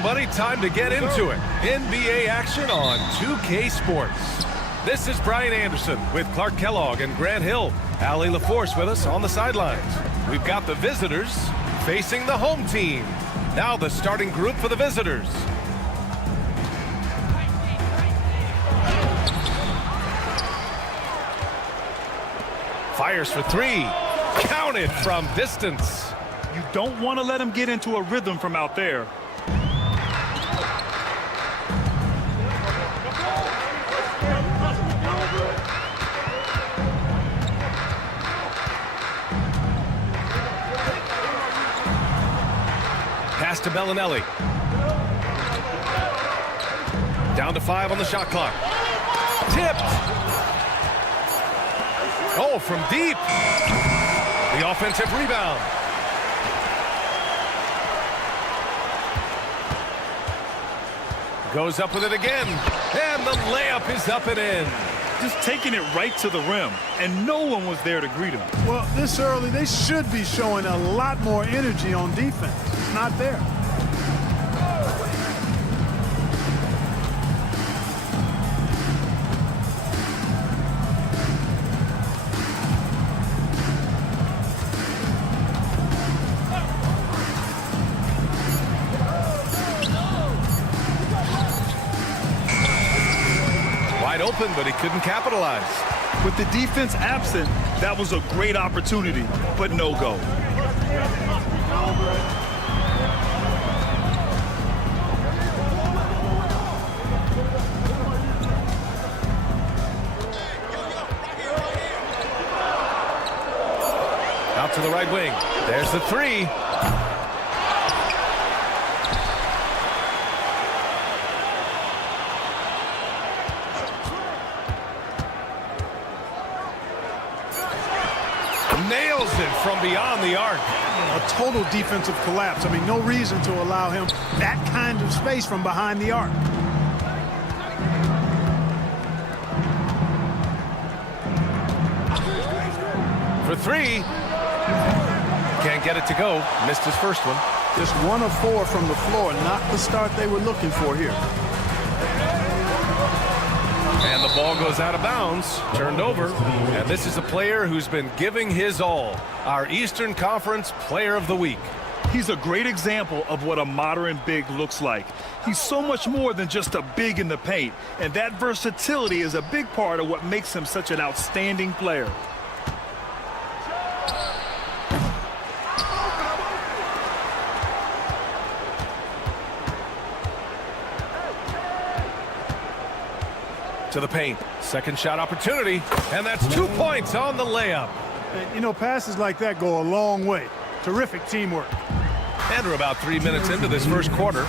everybody. Time to get into it. NBA action on 2K Sports. This is Brian Anderson with Clark Kellogg and Grant Hill. Allie LaForce with us on the sidelines. We've got the visitors facing the home team. Now the starting group for the visitors. Fires for three. Counted from distance. You don't want to let him get into a rhythm from out there. Pass to Bellinelli. Down to 5 on the shot clock. Tipped. Oh, from deep. The offensive rebound. Goes up with it again. And the layup is up and in. Just taking it right to the rim, and no one was there to greet him. Well, this early, they should be showing a lot more energy on defense. It's not there. Open, but he couldn't capitalize. With the defense absent, that was a great opportunity, but no go. Out to the right wing. There's the three. Nails it from beyond the arc. A total defensive collapse. I mean, no reason to allow him that kind of space from behind the arc. For three. Can't get it to go. Missed his first one. Just 1 of 4 from the floor. Not the start they were looking for here. And the ball goes out of bounds, turned over. And this is a player who's been giving his all. Our Eastern Conference Player of the Week. He's a great example of what a modern big looks like. He's so much more than just a big in the paint. And that versatility is a big part of what makes him such an outstanding player. To the paint. Second shot opportunity. And that's 2 points on the layup. And, you know, passes like that go a long way. Terrific teamwork. And we're about 3 minutes into this first quarter.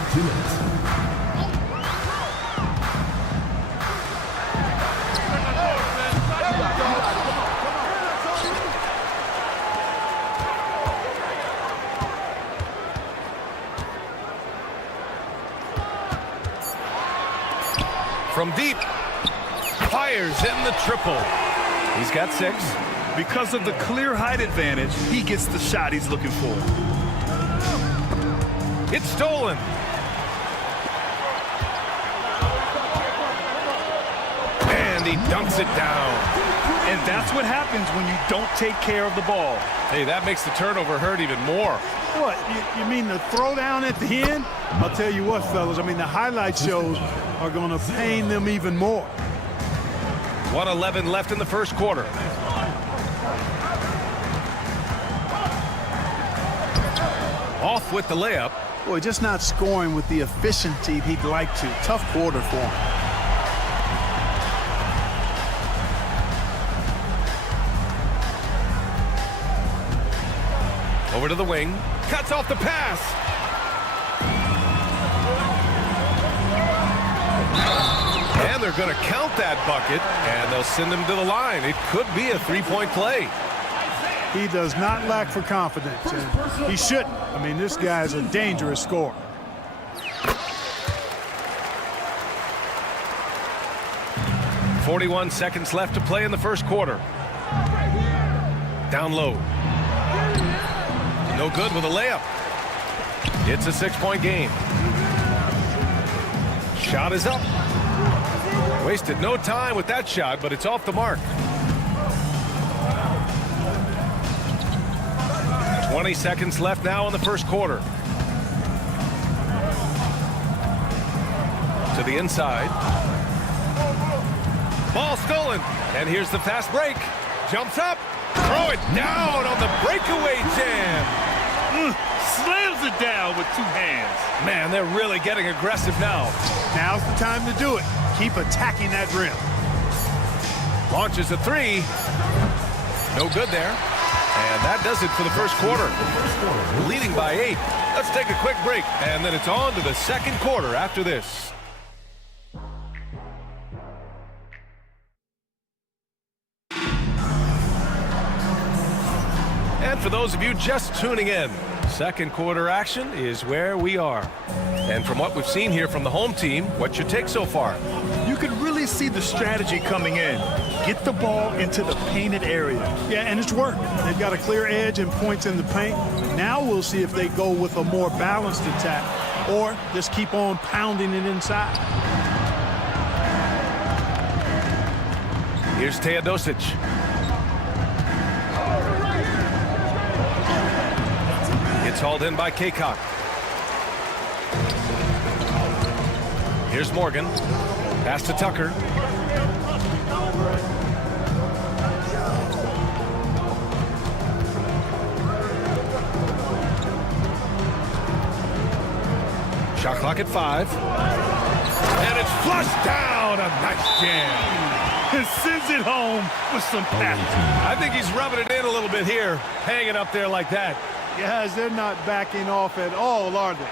From deep. Fires in the triple. He's got 6. Because of the clear height advantage, he gets the shot he's looking for. It's stolen. And he dunks it down. And that's what happens when you don't take care of the ball. Hey, that makes the turnover hurt even more. What, you mean the throwdown at the end? I'll tell you what, fellas, I mean, the highlight shows are going to pain them even more. 1:11 left in the first quarter. Off with the layup. Boy, just not scoring with the efficiency he'd like to. Tough quarter for him. Over to the wing. Cuts off the pass. And they're going to count that bucket, and they'll send him to the line. It could be a three-point play. He does not lack for confidence, and he shouldn't. I mean, this guy's a dangerous scorer. .41 seconds left to play in the first quarter. Down low. No good with a layup. It's a 6-point game. Shot is up. Wasted no time with that shot, but it's off the mark. 20 seconds left now in the first quarter. To the inside. Ball stolen. And here's the fast break. Jumps up. Throw it down on the breakaway jam. Slams it down with two hands. Man, they're really getting aggressive now. Now's the time to do it. Keep attacking that rim. Launches a three. No good there. And that does it for the first quarter. Leading by 8. Let's take a quick break, and then it's on to the second quarter after this. And for those of you just tuning in, second quarter action is where we are. And from what we've seen here from the home team, what's your take so far? You can really see the strategy coming in. Get the ball into the painted area. Yeah, and it's worked. They've got a clear edge and points in the paint. Now we'll see if they go with a more balanced attack or just keep on pounding it inside. Here's Teodosic. It's hauled in by Kaycock. Here's Morgan. Pass to Tucker. Shot clock at 5. And it's flushed down. A nice jam. And sends it home with some passion. I think he's rubbing it in a little bit here, hanging up there like that. Guys, they're not backing off at all, are they?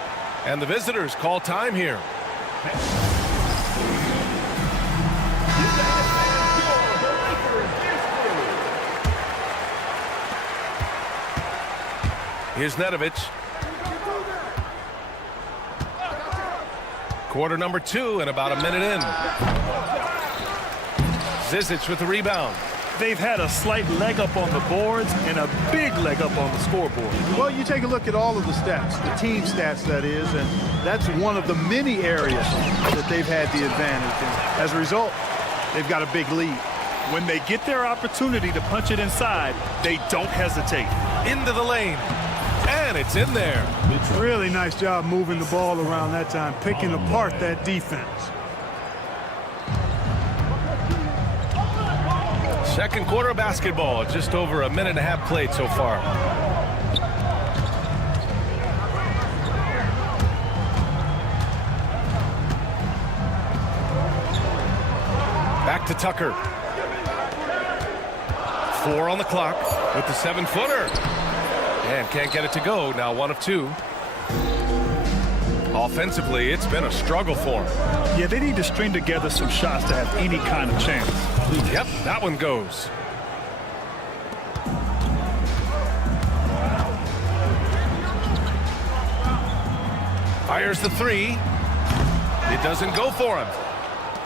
And the visitors call time here. Here's Nedovic. Quarter number 2 and about a minute in. Zizic with the rebound. They've had a slight leg up on the boards and a big leg up on the scoreboard. Well, you take a look at all of the stats, the team stats, that is, and that's one of the many areas that they've had the advantage. And as a result, they've got a big lead. When they get their opportunity to punch it inside, they don't hesitate. Into the lane. And it's in there. Really nice job moving the ball around that time, picking apart that defense. Second quarter of basketball, just over a minute and a half played so far. Back to Tucker. 4 on the clock with the 7-footer. And can't get it to go. Now 1 of 2. Offensively, it's been a struggle for them. Yeah, they need to string together some shots to have any kind of chance. Yep, that one goes. Fires the 3. It doesn't go for him.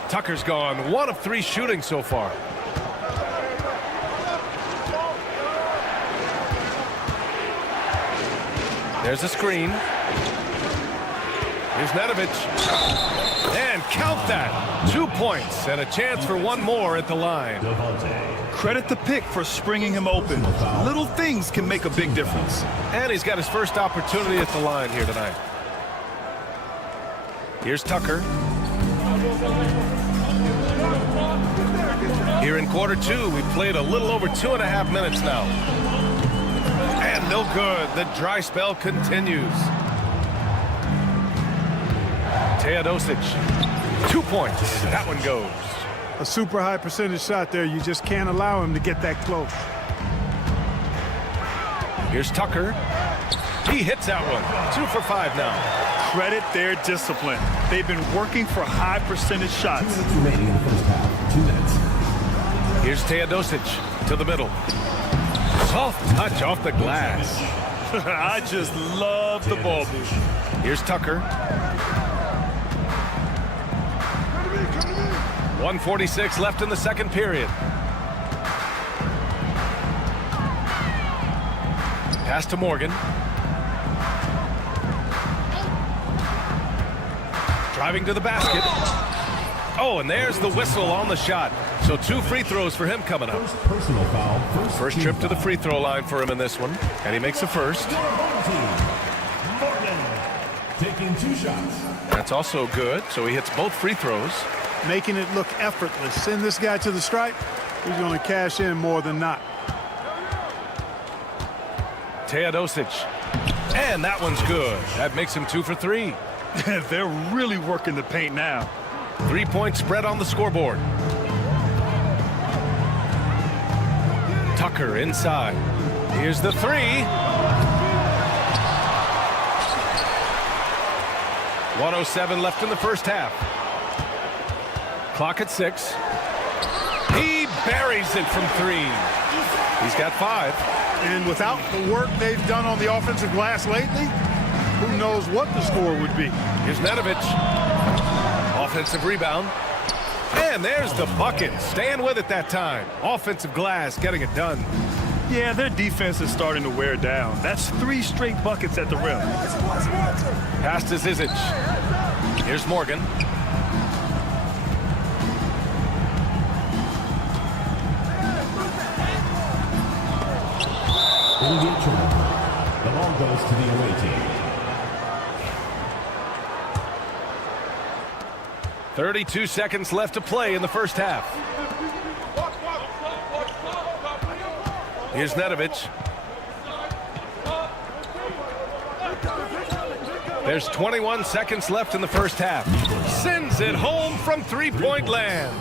Tucker's gone 1 of 3 shooting so far. There's a screen. Here's Nedovic. And count that. 2 points and a chance for 1 more at the line. Credit the pick for springing him open. Little things can make a big difference. And he's got his first opportunity at the line here tonight. Here's Tucker. Here in quarter 2, we played a little over 2.5 minutes now. And no good. The dry spell continues. Teodosic, 2 points. That one goes. A super high percentage shot there. You just can't allow him to get that close. Here's Tucker. He hits that one. 2 for 5 now. Credit their discipline. They've been working for high percentage shots. 2 minutes remaining in the first half. 2 minutes. Here's Teodosic to the middle. Soft touch off the glass. I just love the ball move. Here's Tucker. 1:46 left in the second period. Pass to Morgan. Driving to the basket. Oh, and there's the whistle on the shot. So 2 free throws for him coming up. Personal foul. First trip to the free throw line for him in this one. And he makes the first. Taking 2 shots. That's also good. So he hits both free throws. Making it look effortless. Send this guy to the stripe. He's going to cash in more than not. Teodosic. And that one's good. That makes him 2 for 3. They're really working the paint now. 3-point spread on the scoreboard. Tucker inside. Here's the 3. 1:07 left in the first half. Clock at 6. He buries it from 3. He's got 5. And without the work they've done on the offensive glass lately, who knows what the score would be. Here's Nedovic. Offensive rebound. And there's the bucket. Staying with it that time. Offensive glass getting it done. Yeah, their defense is starting to wear down. That's 3 straight buckets at the rim. Pass to Zizic. Here's Morgan. The ball goes to the away team. 32 seconds left to play in the first half. Here's Nedovic. There's 21 seconds left in the first half. Sends it home from 3-point land.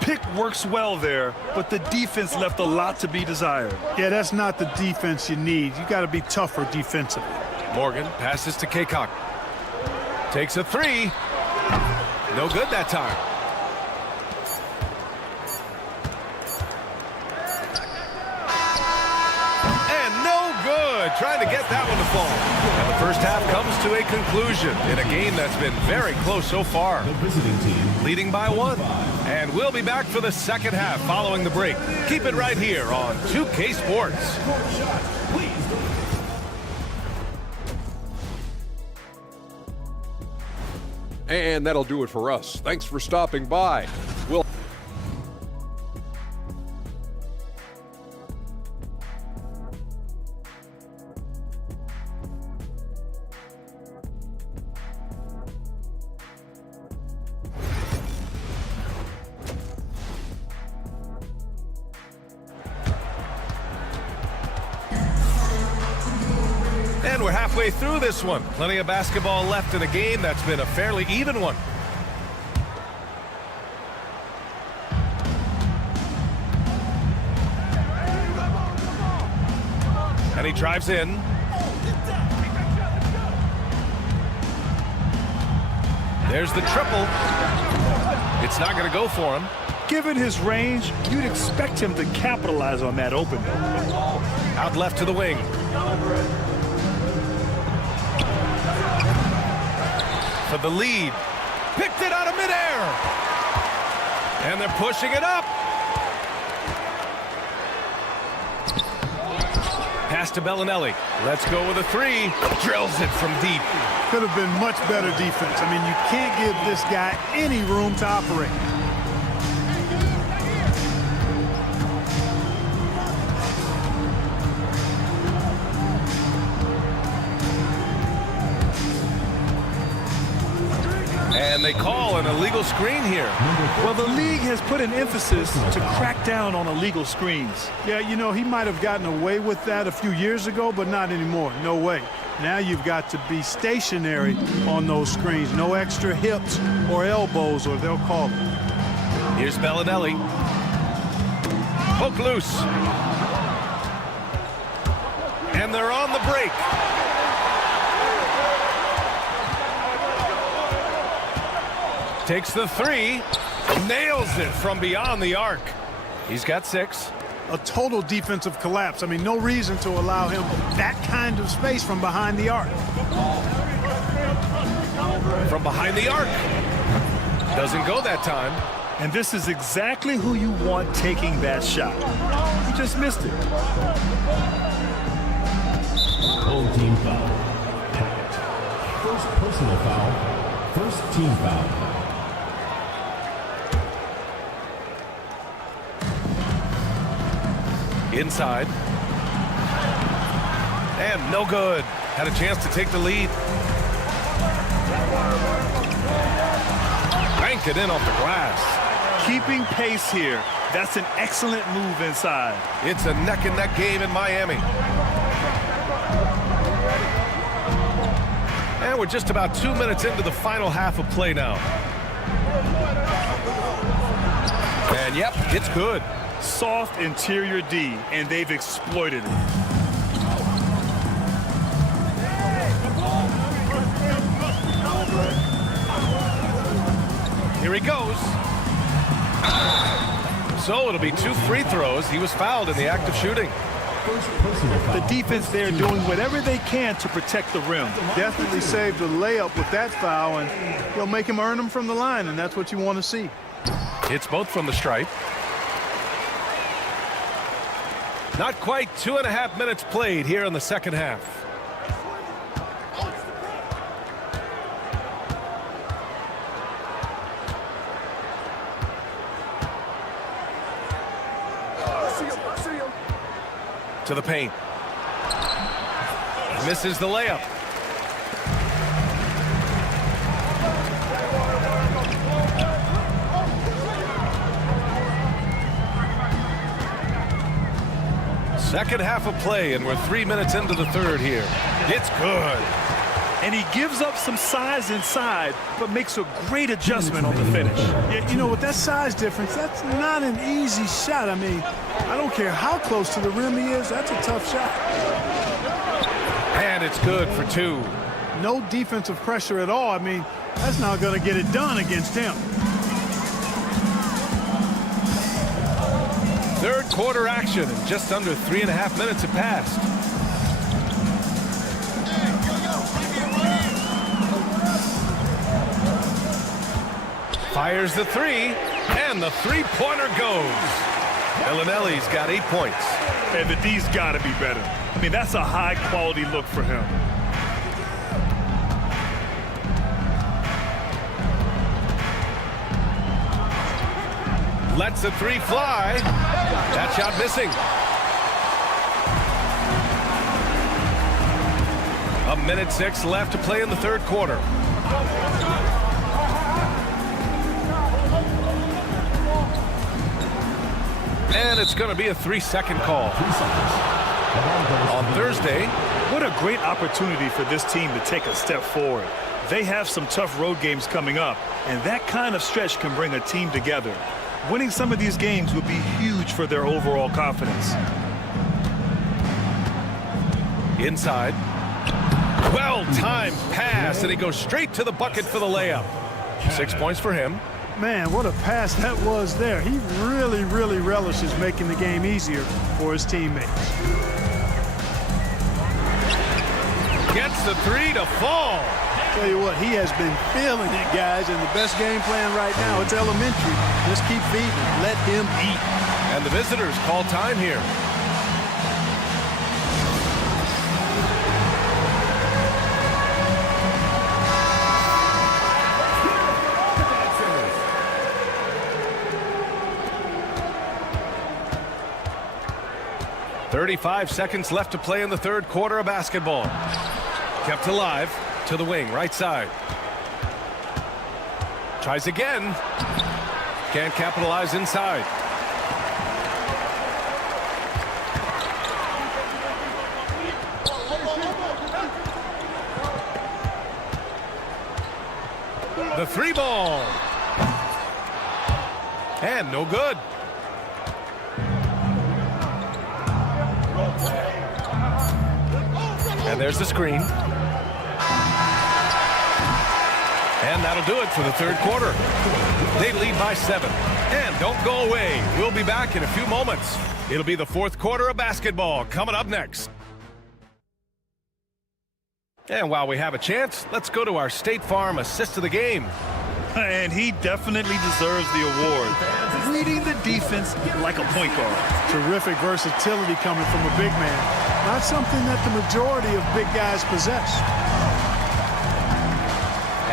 Pick works well there, but the defense left a lot to be desired. Yeah, that's not the defense you need. You got to be tougher defensively. Morgan passes to Kaycock. Takes a 3. No good that time. And no good. Trying to get that one to fall. And the first half comes to a conclusion in a game that's been very close so far. The visiting team leading by 1. And we'll be back for the second half following the break. Keep it right here on 2K Sports. And that'll do it for us. Thanks for stopping by. We'll And we're halfway through this one. Plenty of basketball left in a game that's been a fairly even one. And he drives in. There's the triple. It's not going to go for him. Given his range, you'd expect him to capitalize on that open. Out left to the wing. For the lead. Picked it out of midair. And they're pushing it up. Pass to Bellinelli. Let's go with a 3. Drills it from deep. Could have been much better defense. I mean, you can't give this guy any room to operate. And they call an illegal screen here. Well, the league has put an emphasis to crack down on illegal screens. Yeah, you know, he might have gotten away with that a few years ago, but not anymore. No way. Now you've got to be stationary on those screens. No extra hips or elbows, or they'll call it. Here's Bellinelli. Poke loose. And they're on the break. Takes the 3, nails it from beyond the arc. He's got 6. A total defensive collapse. I mean, no reason to allow him that kind of space from behind the arc. From behind the arc. Doesn't go that time. And this is exactly who you want taking that shot. He just missed it. Home team foul. First personal foul. First team foul. Inside. And no good. Had a chance to take the lead. Banked it in off the glass. Keeping pace here. That's an excellent move inside. It's a neck-and-neck game in Miami. And we're just about 2 minutes into the final half of play now. And yep, it's good. Soft interior D, and they've exploited it. Here he goes. So it'll be 2 free throws. He was fouled in the act of shooting. The defense there doing whatever they can to protect the rim. Definitely saved a layup with that foul, and he'll make him earn them from the line, and that's what you want to see. It's both from the stripe. Not quite 2.5 minutes played here in the second half. To the paint. Misses the layup. Second half of play, and we're 3 minutes into the third here. It's good. And he gives up some size inside, but makes a great adjustment on the finish. Yeah, you know, with that size difference, that's not an easy shot. I mean, I don't care how close to the rim he is, that's a tough shot. And it's good for 2. No defensive pressure at all. I mean, that's not going to get it done against him. Third quarter action, and just under 3.5 minutes have passed. Fires the 3, and the three-pointer goes. Bellinelli's got 8 points. And the D's got to be better. I mean, that's a high-quality look for him. Lets the 3 fly. That shot missing. A minute 6 left to play in the third quarter. And it's going to be a 3-second call. On Thursday. What a great opportunity for this team to take a step forward. They have some tough road games coming up, and that kind of stretch can bring a team together. Winning some of these games would be huge for their overall confidence. Inside. Well-timed pass, and he goes straight to the bucket for the layup. 6 points for him. Man, what a pass that was there. He really, really relishes making the game easier for his teammates. Gets the 3 to fall. Tell you what, he has been feeling it, guys, and the best game plan right now, it's elementary. Just keep feeding him. Let him eat. And the visitors call time here. .35 seconds left to play in the third quarter of basketball. Kept alive to the wing, right side. Tries again. Can't capitalize inside. The 3 ball. And no good. And there's the screen. And that'll do it for the third quarter. They lead by 7. And don't go away. We'll be back in a few moments. It'll be the fourth quarter of basketball coming up next. And while we have a chance, let's go to our State Farm assist of the game. And he definitely deserves the award. Reading the defense like a point guard. Terrific versatility coming from a big man. Not something that the majority of big guys possess.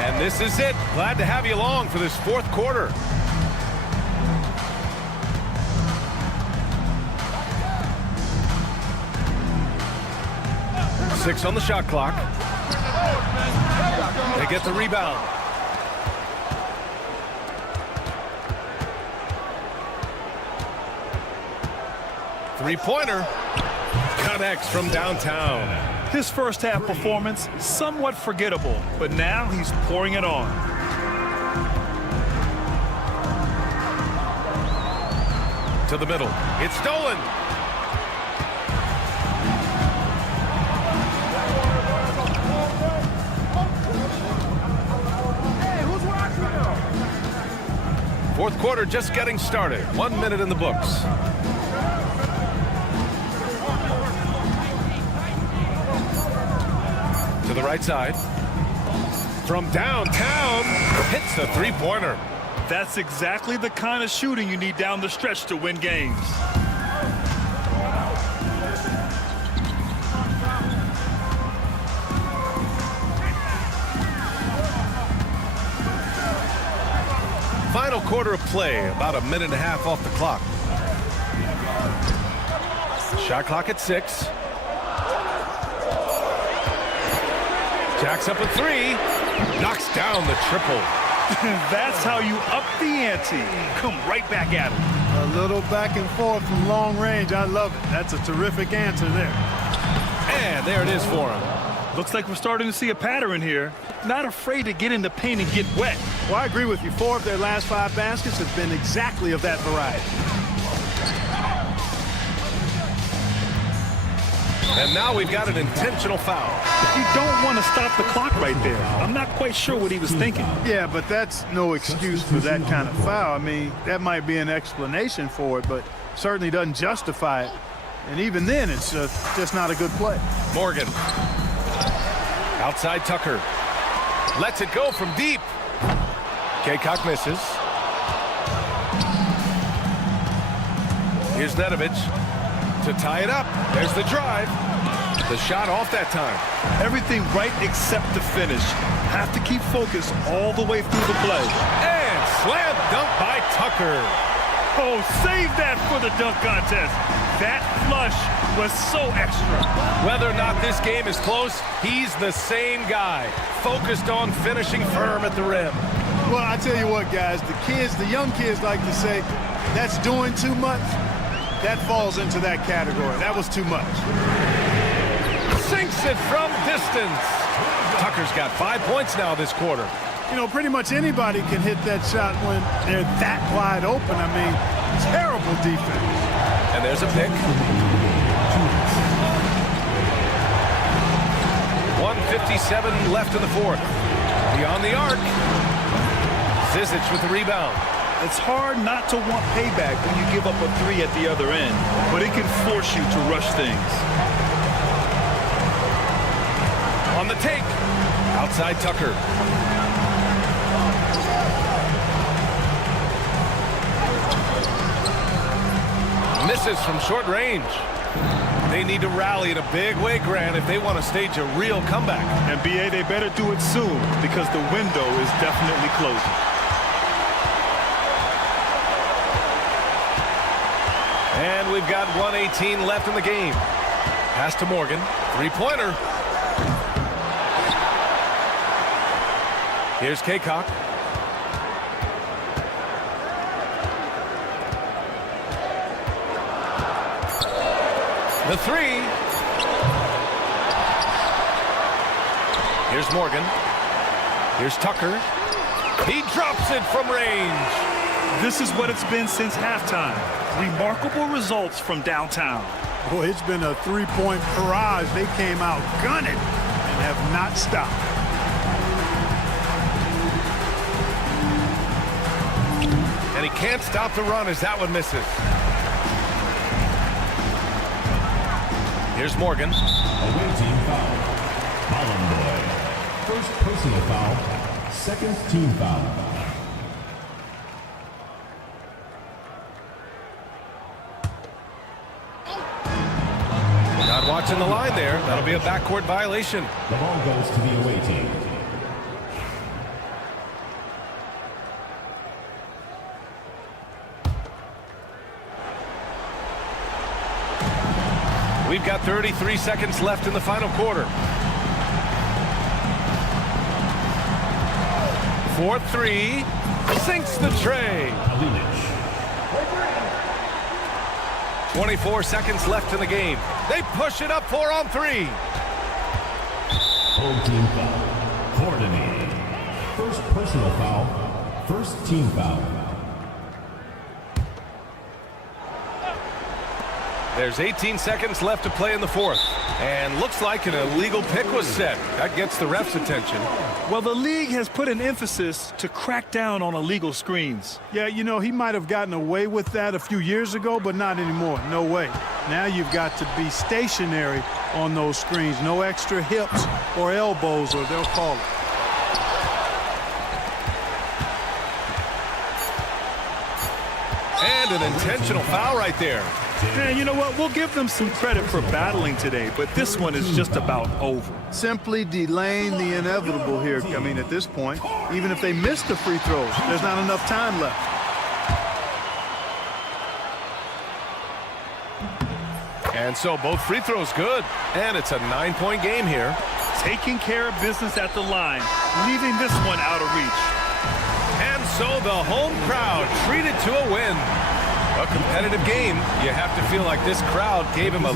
And This is it. Glad to have you along for this fourth quarter. Six on the shot clock. They get the rebound. Three-pointer. Connects from downtown. His first half performance, somewhat forgettable, but now he's pouring it on. To the middle. It's stolen. Fourth quarter just getting started. 1 minute in the books. To the right side. From downtown, hits the three-pointer. That's exactly the kind of shooting you need down the stretch to win games. Final quarter of play, about a minute and a half off the clock. Shot clock at 6. Jacks up a 3. Knocks down the triple. That's how you up the ante. Come right back at him. A little back and forth from long range. I love it. That's a terrific answer there. And there it is for him. Looks like we're starting to see a pattern here. Not afraid to get in the paint and get wet. Well, I agree with you. 4 of their last 5 baskets have been exactly of that variety. And now we've got an intentional foul. You don't want to stop the clock right there. I'm not quite sure what he was thinking. Yeah, but that's no excuse for that kind of foul. I mean, that might be an explanation for it, but certainly doesn't justify it. And even then, it's just not a good play. Morgan. Outside Tucker. Lets it go from deep. Kaycock misses. Here's Nedovic to tie it up. There's the drive. The shot off that time. Everything right except the finish. Have to keep focus all the way through the play. And slam dunk by Tucker. Oh, save that for the dunk contest. That flush was so extra. Whether or not this game is close, he's the same guy. Focused on finishing firm at the rim. Well, I tell you what, guys, the young kids like to say, that's doing too much. That falls into that category. That was too much. Sinks it from distance. Tucker's got 5 points now this quarter. You know, pretty much anybody can hit that shot when they're that wide open. I mean, terrible defense. And there's a pick. 1:57 left in the fourth. Beyond the arc. Zizic with the rebound. It's hard not to want payback when you give up a 3 at the other end, but it can force you to rush things. On the take. Outside Tucker. Misses from short range. They need to rally in a big way, Grant, if they want to stage a real comeback. And BA, they better do it soon because the window is definitely closing. And we've got 1:18 left in the game. Pass to Morgan. Three-pointer. Here's Kaycock. The 3. Here's Morgan. Here's Tucker. He drops it from range. This is what it's been since halftime. Remarkable results from downtown. Boy, it's been a 3-point barrage. They came out gunning and have not stopped. And he can't stop the run as that one misses. Here's Morgan. Away team foul. Bologna. First personal foul. Second team foul. Not watching the line there. That'll be a backcourt violation. The ball goes to the away team. We've got 33 seconds left in the final quarter. 4-3. Sinks the tray. 24 seconds left in the game. They push it up 4-on-3. Home team foul. Coordinated. First personal foul. First team foul. There's 18 seconds left to play in the fourth. And looks like an illegal pick was set. That gets the ref's attention. Well, the league has put an emphasis to crack down on illegal screens. Yeah, you know, he might have gotten away with that a few years ago, but not anymore. No way. Now you've got to be stationary on those screens. No extra hips or elbows, or they'll call it. And an intentional foul right there. And you know what? We'll give them some credit for battling today, but this one is just about over. Simply delaying the inevitable here. I mean, at this point, even if they miss the free throws, there's not enough time left. And so both free throws good. And it's a 9-point game here. Taking care of business at the line, leaving this one out of reach. And so the home crowd treated to a win. A competitive game. You have to feel like this crowd gave him a...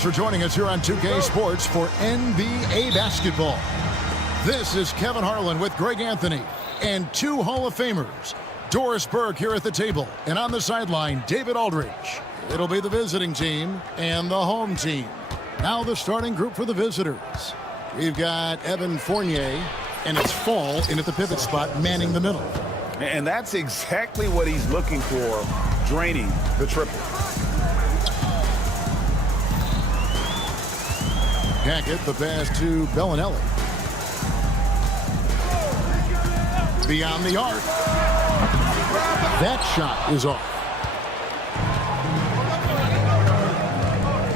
Thanks for joining us here on 2K Sports for NBA basketball. This is Kevin Harlan with Greg Anthony and two Hall of Famers, Doris Burke here at the table, and on the sideline, David Aldridge. It'll be the visiting team and the home team. Now the starting group for the visitors. We've got Evan Fournier, and it's Fall in at the pivot spot, manning the middle. And that's exactly what he's looking for, draining the triple. Hackett, the pass to Bellinelli. Beyond the arc. That shot is off.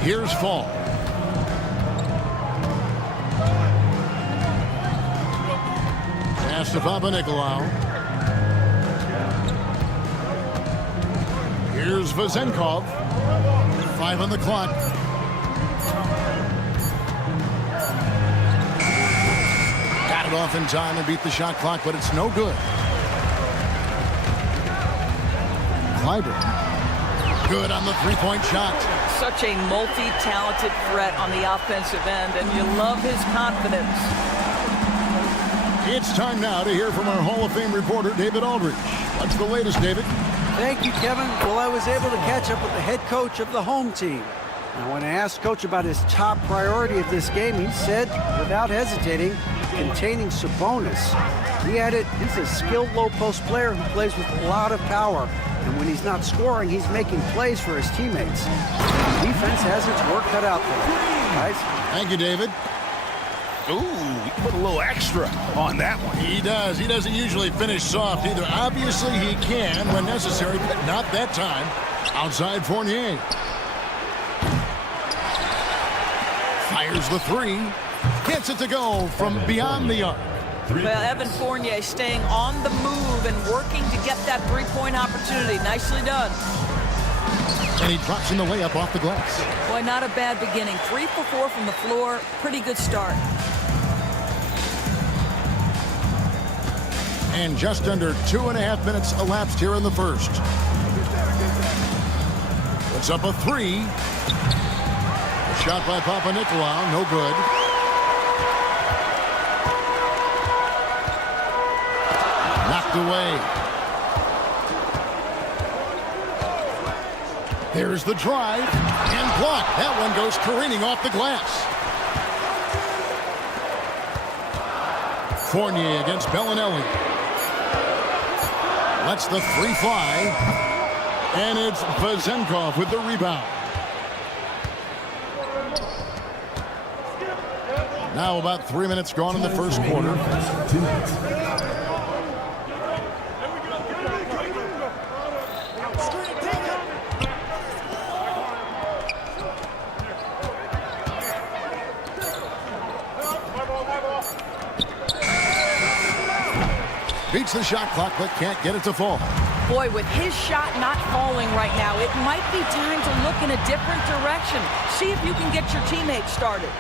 Here's Fall. Pass to Papanikolaou. Here's Vezenkov. 5 on the clock. Got it off in time and beat the shot clock, but it's no good. Clyburn. Good on the three-point shot. Such a multi-talented threat on the offensive end, and you love his confidence. It's time now to hear from our Hall of Fame reporter, David Aldridge. What's the latest, David? Thank you, Kevin. Well, I was able to catch up with the head coach of the home team. Now, when I asked Coach about his top priority of this game, he said, without hesitating, containing Sabonis. He added, he's a skilled low-post player who plays with a lot of power. And when he's not scoring, he's making plays for his teammates. The defense has its work cut out for them. Guys? Thank you, David. Ooh, he put a little extra on that one. He does. He doesn't usually finish soft either. Obviously, he can when necessary, but not that time. Outside Fournier. Fires the three. Gets it to go from beyond the arc. Well, Evan Fournier staying on the move and working to get that three-point opportunity. Nicely done. And he drops in the layup off the glass. Boy, not a bad beginning. 3 for 4 from the floor. Pretty good start. And just under 2.5 minutes elapsed here in the first. Puts up a three. A shot by Papanikolaou, no good. Knocked away. There's the drive and block. That one goes careening off the glass. Fournier against Bellinelli. Lets the three fly. And it's Vezenkov with the rebound. Now about 3 minutes gone in the first quarter. Beats the shot clock, but can't get it to fall. Boy, with his shot not falling right now, it might be time to look in a different direction. See if you can get your teammates started.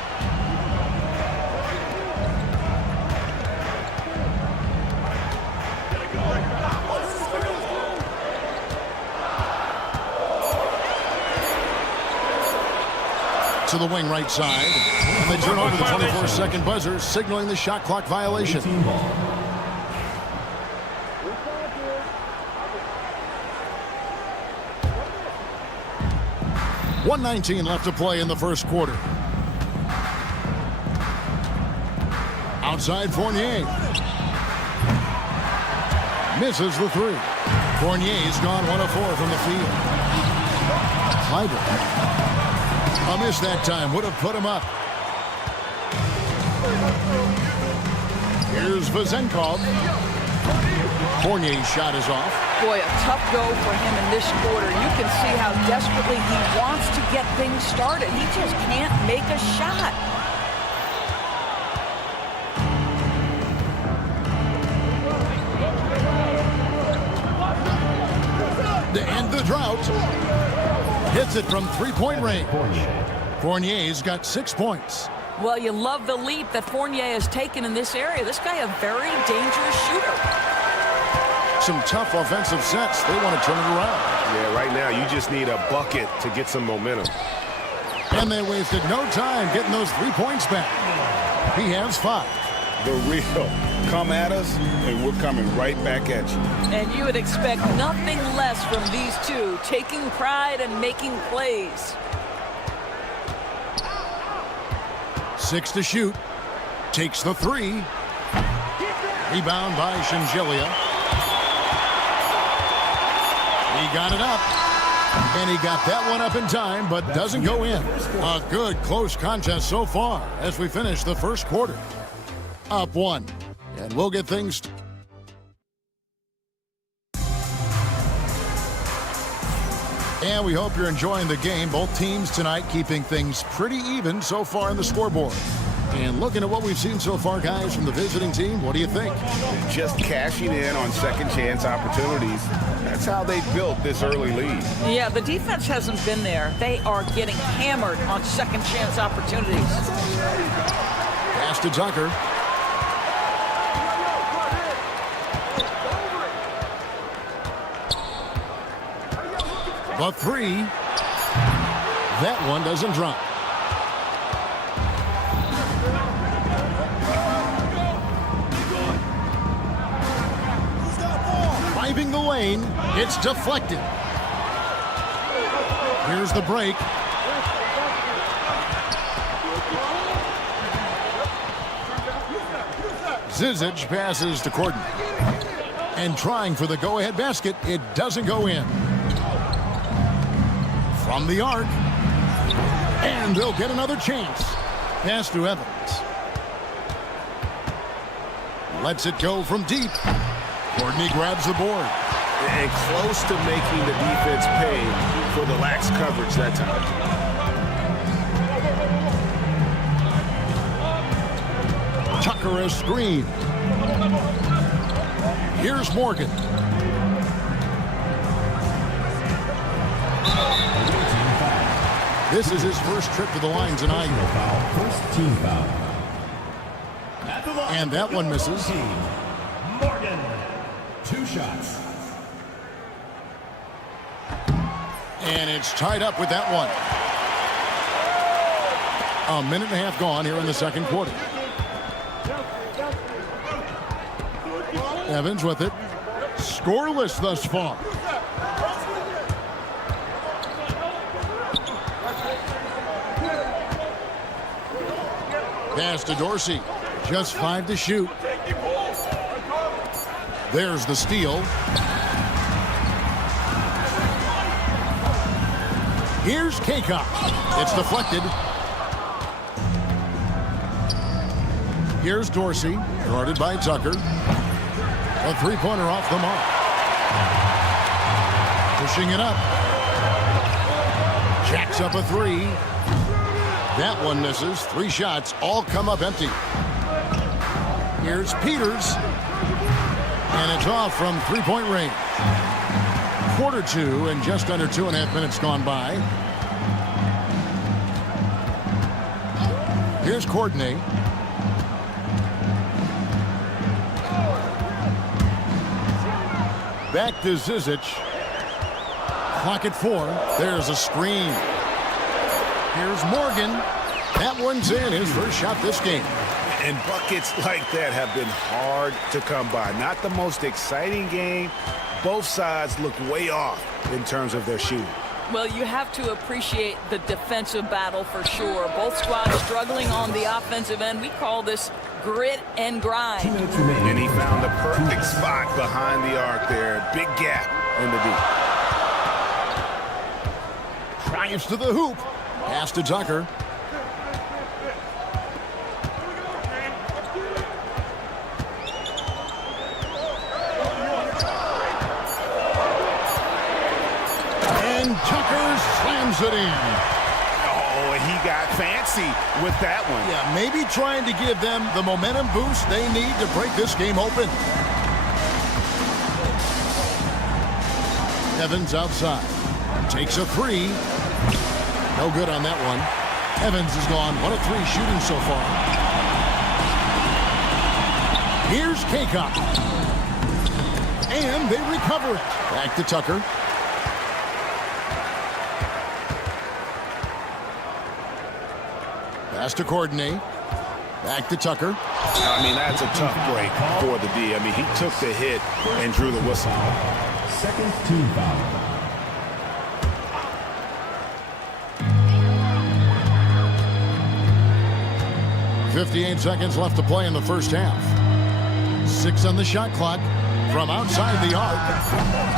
To the wing right side. And they turn over the 24-second buzzer, signaling the shot clock violation. 1:19 left to play in the first quarter. Outside Fournier. Misses the three. Fournier's gone 1 of 4 from the field. Kleiber. A miss that time. Would have put him up. Here's Vezenkov. Fournier's shot is off. Boy, a tough go for him in this quarter. You can see how desperately he wants to get things started. He just can't make a shot. To end the drought. Hits it from three-point range. Fournier's got 6 points. Well, you love the leap that Fournier has taken in this area. This guy a very dangerous shooter. Some tough offensive sets. They want to turn it around. Yeah, right now you just need a bucket to get some momentum. And they wasted no time getting those 3 points back. He has 5. The real come at us, and we're coming right back at you. And you would expect nothing less from these two, taking pride and making plays. 6 to shoot. Takes the 3. Rebound by Shingelia. He got it up. And he got that one up in time, but doesn't go in. A good close contest so far as we finish the first quarter. Up 1. And we'll get things. And we hope you're enjoying the game. Both teams tonight keeping things pretty even so far in the scoreboard. And looking at what we've seen so far, guys, from the visiting team, what do you think? Just cashing in on second chance opportunities. That's how they built this early lead. Yeah, the defense hasn't been there. They are getting hammered on second chance opportunities. Pass to Tucker. The 3. That one doesn't drop. Driving the lane. It's deflected. Here's the break. Zizic passes to Corden. And trying for the go-ahead basket, it doesn't go in. From the arc. And they'll get another chance. Pass to Evans. Lets it go from deep. Courtney grabs the board. And close to making the defense pay for the lax coverage that time. Tucker a screen. Here's Morgan. This is his first trip to the line tonight. First team foul. And that one misses. Morgan, 2 shots. And it's tied up with that one. A minute and a half gone here in the second quarter. Evans with it. Scoreless thus far. Pass to Dorsey. Just 5 to shoot. There's the steal. Here's Kaycock. It's deflected. Here's Dorsey, guarded by Tucker. A three-pointer off the mark. Pushing it up. Jacks up a 3. That one misses. 3 shots, all come up empty. Here's Peters. And it's off from three-point range. Quarter 2 and just under 2.5 minutes gone by. Here's Courtney. Back to Zizic. Clock at 4. There's a screen. Here's Morgan. That one's in. His first shot this game. And buckets like that have been hard to come by. Not the most exciting game. Both sides look way off in terms of their shooting. Well, you have to appreciate the defensive battle for sure. Both squads struggling on the offensive end. We call this grit and grind. And he found the perfect spot behind the arc there. Big gap in the deep. Drives to the hoop. Pass to Tucker. And Tucker slams it in. Oh, and he got fancy with that one. Yeah, maybe trying to give them the momentum boost they need to break this game open. Evans outside. Takes a 3. No good on that one. Evans has gone 1 of 3 shooting so far. Here's Kaycock. And they recover. Back to Tucker. Pass to Courtney. Back to Tucker. I mean, that's a tough break for the D. I mean, he took the hit and drew the whistle. Second team foul. 58 seconds left to play in the first half. 6 on the shot clock from outside the arc.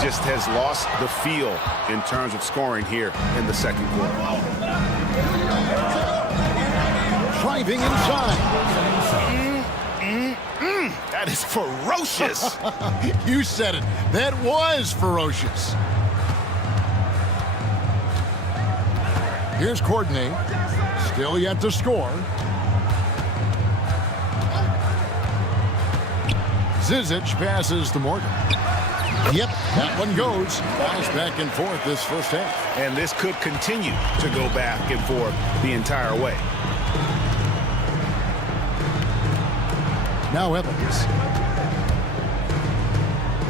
Just has lost the feel in terms of scoring here in the second quarter. Driving inside. That is ferocious. You said it. That was ferocious. Here's Courtney. Still yet to score. Zizic passes to Morgan. Yep, that one goes. Balls back and forth this first half. And this could continue to go back and forth the entire way. Now Evans.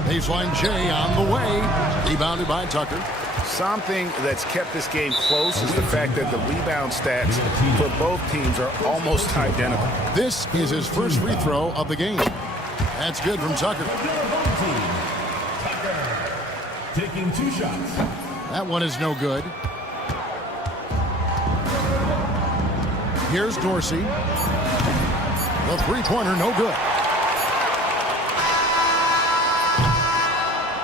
Baseline J on the way. Rebounded by Tucker. Something that's kept this game close is the fact that the rebound stats for both teams are almost identical. This is his first free throw of the game. That's good from Tucker. Tucker taking 2 shots. That one is no good. Here's Dorsey. The three-pointer, no good.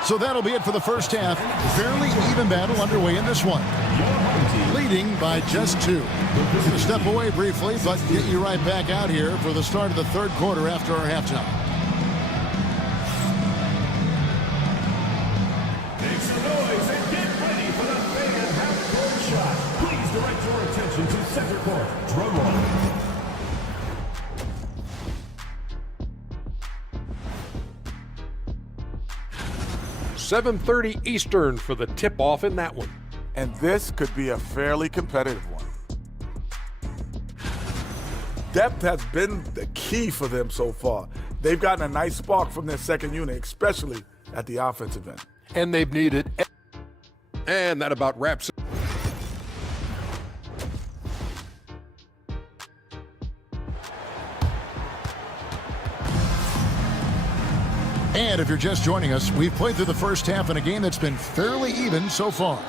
So that'll be it for the first half. Fairly even battle underway in this one. Leading by just 2. We're going to step away briefly, but get you right back out here for the start of the third quarter after our halftime. Make some noise and get ready for the fan half-court shot. Please direct your attention to center court. Drum roll. 7:30 Eastern for the tip-off in that one. And this could be a fairly competitive one. Depth has been the key for them so far. They've gotten a nice spark from their second unit, especially at the offensive end. And they've needed. And that about wraps it. And if you're just joining us, we've played through the first half in a game that's been fairly even so far.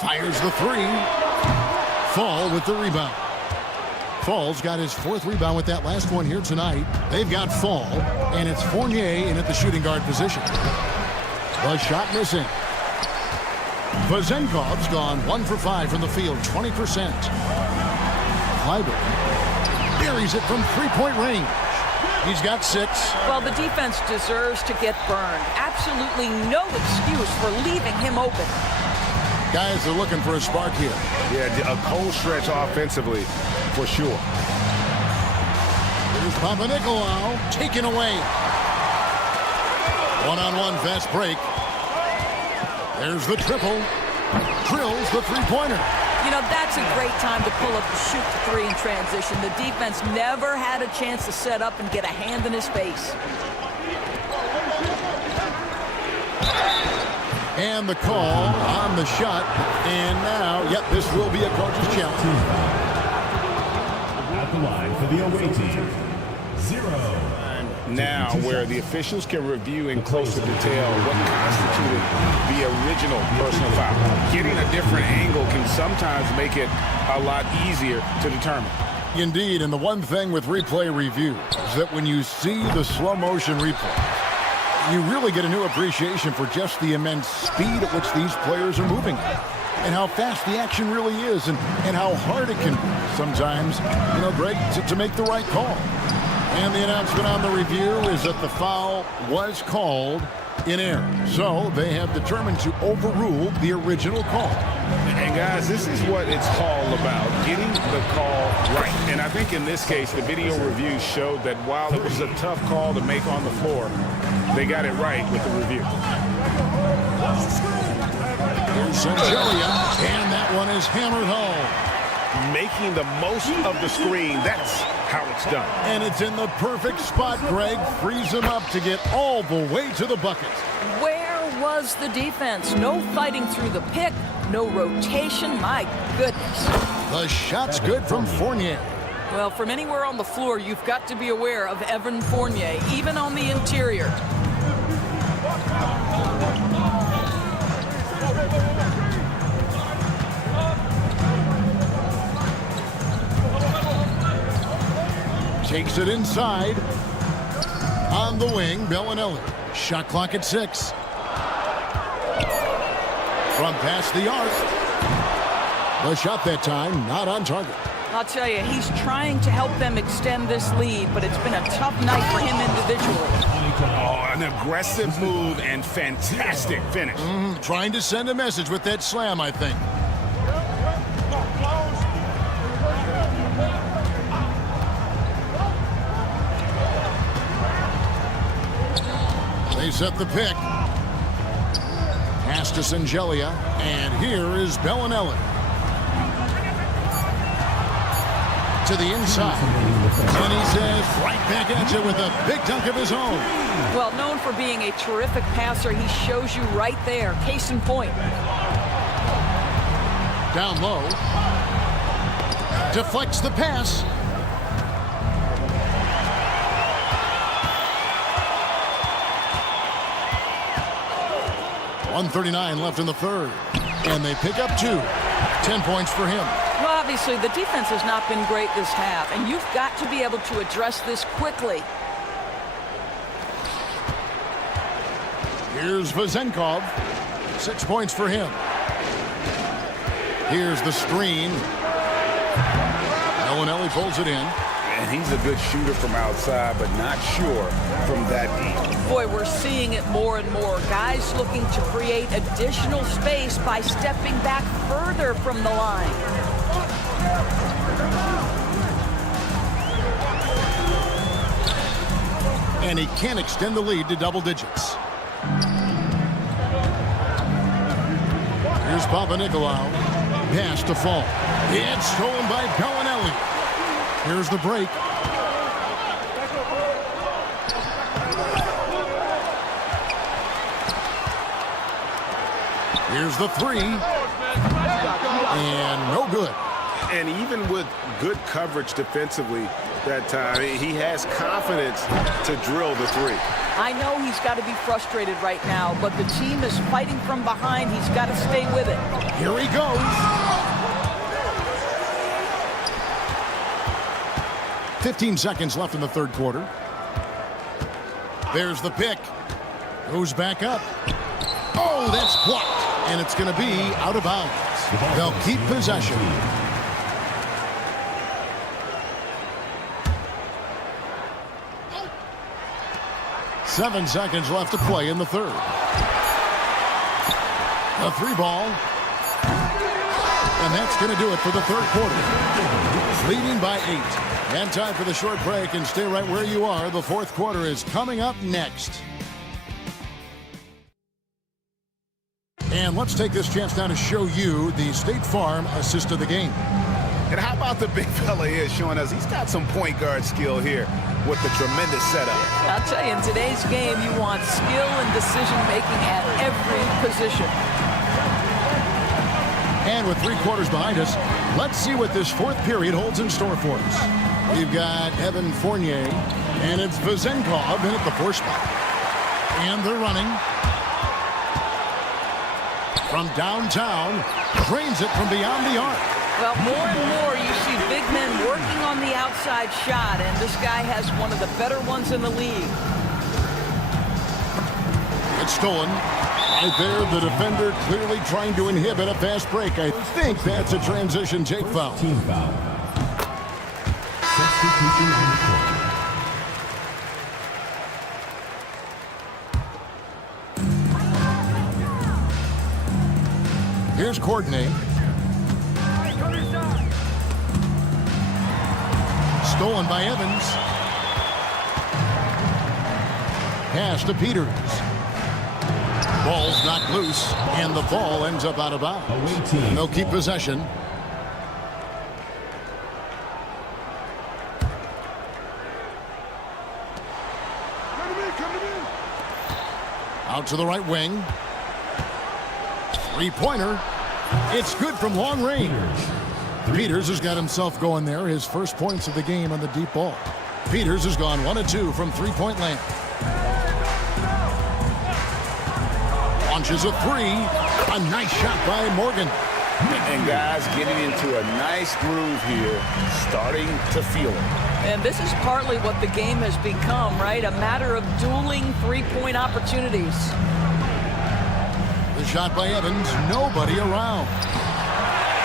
Fires the 3. Fall with the rebound. Fall's got his 4th rebound with that last one here tonight. They've got Fall, and it's Fournier in at the shooting guard position. The shot missing. Vazenkov's gone 1 for 5 from the field, 20%. Clyburn buries it from 3-point range. He's got 6. Well, the defense deserves to get burned. Absolutely no excuse for leaving him open. Guys are looking for a spark here. Yeah, a cold stretch offensively, for sure. Here's Papanikolaou, taken away. One-on-one fast break. There's the triple. Drills the three-pointer. You know, that's a great time to pull up the shoot the 3 in transition. The defense never had a chance to set up and get a hand in his face. And the call on the shot. And now, yep, this will be a coach's challenge. At the line for the away team, 0. Now, where the officials can review in closer detail what constituted the original personal foul. Getting a different angle can sometimes make it a lot easier to determine. Indeed, and the one thing with replay review is that when you see the slow motion replay, you really get a new appreciation for just the immense speed at which these players are moving and how fast the action really is and how hard it can be sometimes, you know, Greg, to make the right call. And the announcement on the review is that the foul was called in error. So they have determined to overrule the original call. And guys, this is what it's all about, getting the call right. And I think in this case, the video review showed that while it was a tough call to make on the floor, they got it right with the review. Here's Sangelia, and that one is hammered home. Making the most of the screen, that's how it's done. And it's in the perfect spot, Greg. Frees him up to get all the way to the bucket. Where was the defense? No fighting through the pick, no rotation. My goodness. The shot's good from Fournier. Well, from anywhere on the floor, you've got to be aware of Evan Fournier, even on the interior. Takes it inside. On the wing, Bellinelli. Shot clock at 6. From past the arc. The shot that time, not on target. I'll tell you, he's trying to help them extend this lead, but it's been a tough night for him individually. Oh, an aggressive move and fantastic finish. Trying to send a message with that slam, I think. They set the pick. Pass to Sangelia, and here is Bellinelli. To the inside. And he says, right back at you with a big dunk of his own. Well, known for being a terrific passer, he shows you right there. Case in point. Down low. Deflects the pass. 1:39 left in the third. And they pick up 2. 10 points for him. Well, obviously, the defense has not been great this half, and you've got to be able to address this quickly. Here's Vezenkov. 6 points for him. Here's the screen. Malinelli pulls it in. And he's a good shooter from outside, but not sure from that deep. Boy, we're seeing it more and more. Guys looking to create additional space by stepping back further from the line. And he can extend the lead to double digits. Here's Papanikolaou. Pass to Fall. It's stolen by Pellinelli. Here's the break. Here's the 3. And no good. And even with good coverage defensively that time, he has confidence to drill the 3. I know he's got to be frustrated right now, but the team is fighting from behind. He's got to stay with it. Here he goes. 15 seconds left in the third quarter. There's the pick. Goes back up. Oh, that's blocked. And it's going to be out of bounds. They'll keep possession. Seven seconds left to play in the third. A 3 ball. And that's going to do it for the third quarter. Leading by 8. And time for the short break, and stay right where you are. The fourth quarter is coming up next. And let's take this chance now to show you the State Farm assist of the game. And how about the big fella here showing us he's got some point guard skill here with the tremendous setup. I'll tell you, in today's game, you want skill and decision-making at every position. And with 3 quarters behind us, let's see what this fourth period holds in store for us. We've got Evan Fournier, and it's Vezenkov in at the 4 spot. And they're running. From downtown, drains it from beyond the arc. Well, more and more you see big men working on the outside shot, and this guy has one of the better ones in the league. It's stolen. Right there, the defender clearly trying to inhibit a fast break. I think that's a transition take foul. Team foul. Substitution on the court. Here's Courtney. Stolen by Evans. Pass to Peters. Ball's knocked loose, and the ball ends up out of bounds. They'll keep possession. Out to the right wing. Three-pointer. It's good from long range. Peters has got himself going there. His first points of the game on the deep ball. Peters has gone 1 of 2 from three-point land. Launches a 3. A nice shot by Morgan. And guys getting into a nice groove here, starting to feel it. And this is partly what the game has become, right? A matter of dueling three-point opportunities. The shot by Evans, nobody around.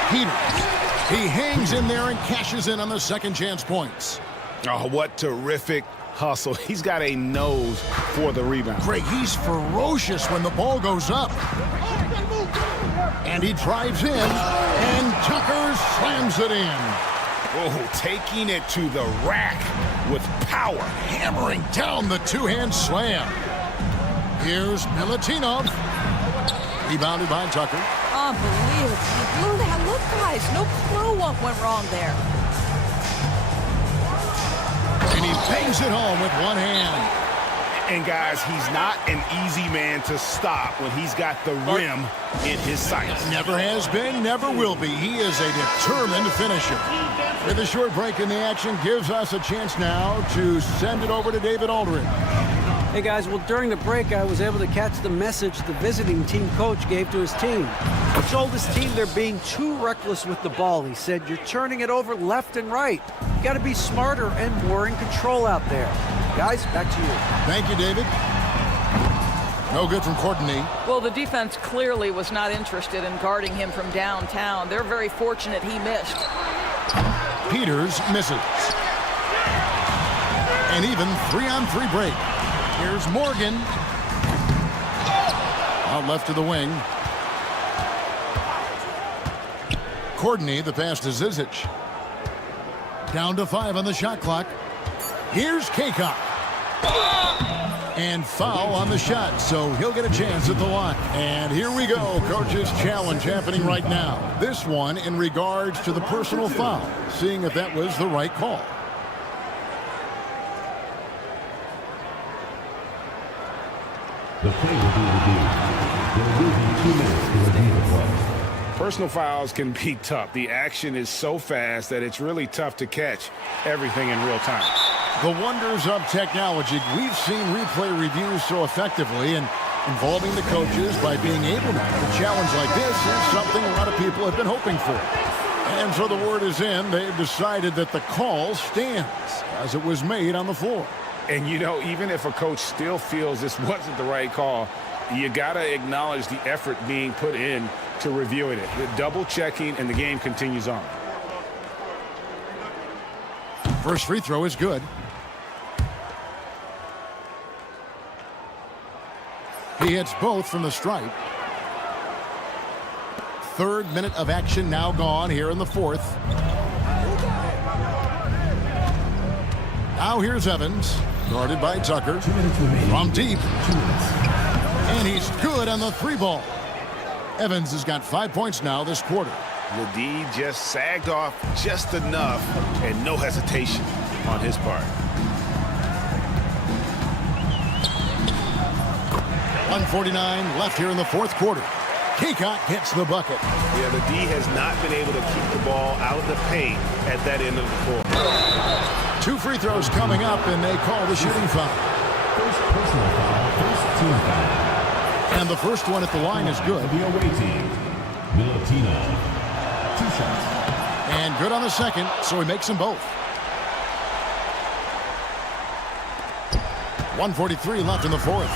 Peters, he hangs in there and cashes in on the second chance points. Oh, what terrific hustle. He's got a nose for the rebound. Greg, he's ferocious when the ball goes up. And he drives in, and Tucker slams it in. Oh, taking it to the rack with power. Hammering down the two-hand slam. Here's Milutinov. Rebounded by Tucker. Unbelievable. He blew that. Look, guys, no clue what went wrong there. And he bangs it home with one hand. And, guys, he's not an easy man to stop when he's got the rim in his sights. Never has been, never will be. He is a determined finisher. With a short break in the action, gives us a chance now to send it over to David Aldridge. Hey, guys, well, during the break, I was able to catch the message the visiting team coach gave to his team. He told his team they're being too reckless with the ball. He said, you're turning it over left and right. You got to be smarter and more in control out there. Guys, back to you. Thank you, David. No good from Courtney. Well, the defense clearly was not interested in guarding him from downtown. They're very fortunate he missed. Peters misses. An even 3-on-3 break. Here's Morgan. Out left to the wing. Courtney, the pass to Zizic. Down to 5 on the shot clock. Here's Kaycock. And foul on the shot, so he'll get a chance at the line. And here we go, coach's challenge happening right now. This one in regards to the personal foul, seeing if that was the right call. The play will be reviewed. There will be 2 minutes to review the play. Personal fouls can be tough. The action is so fast that it's really tough to catch everything in real time. The wonders of technology. We've seen replay reviews so effectively, and involving the coaches by being able to have a challenge like this is something a lot of people have been hoping for. And so the word is in. They've decided that the call stands as it was made on the floor. And, you know, even if a coach still feels this wasn't the right call, you got to acknowledge the effort being put in to reviewing it. The double checking, and the game continues on. First free throw is good. He hits both from the stripe. 3rd minute of action now gone here in the 4th. Now here's Evans, guarded by Tucker. From deep. And he's good on the 3-ball. Evans has got 5 points now this quarter. The D just sagged off just enough, and no hesitation on his part. 1:49 left here in the 4th quarter. Kaycock hits the bucket. Yeah, the D has not been able to keep the ball out of the paint at that end of the court. 2 free throws coming up, and they call the shooting foul. First personal foul, first team foul. And the first one at the line is good. The away team, Milutino. 2 shots. And good on the second, so he makes them both. 1:43 left in the 4th.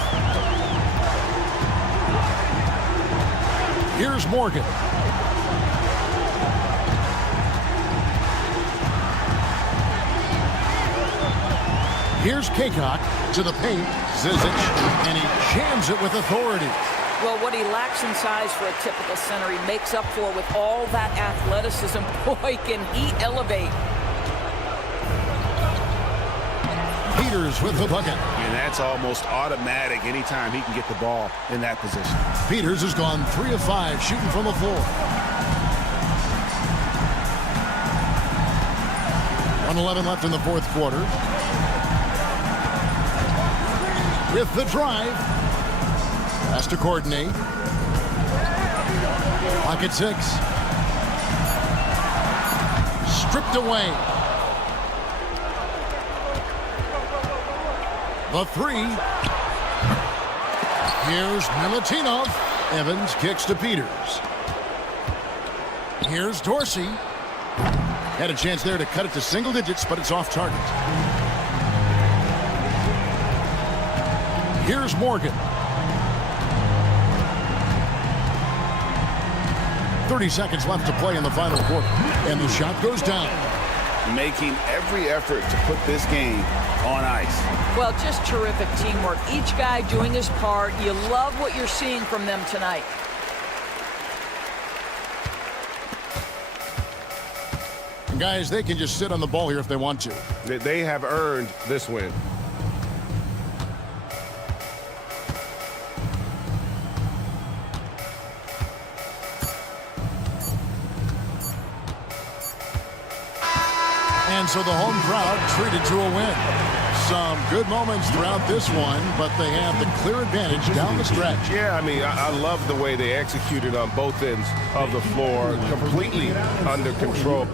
Here's Morgan. Here's Kaycock to the paint. Zizic, and he jams it with authority. Well, what he lacks in size for a typical center, he makes up for with all that athleticism. Boy, can he elevate. Peters with the bucket. And that's almost automatic anytime he can get the ball in that position. Peters has gone 3 of 5 shooting from the floor. 1:11 left in the 4th quarter. With the drive. Pass to Courtney. Pocket 6. Stripped away. The 3. Here's Milutino. Evans kicks to Peters. Here's Dorsey. Had a chance there to cut it to single digits, but it's off target. Here's Morgan. 30 seconds left to play in the final quarter. And the shot goes down. Making every effort to put this game on ice. Well, just terrific teamwork. Each guy doing his part. You love what you're seeing from them tonight. And guys, they can just sit on the ball here if they want to. They have earned this win. And so the home crowd treated to a win. Some good moments throughout this one, but they have the clear advantage down the stretch. Yeah, I mean, I love the way they executed on both ends of the floor, completely under control.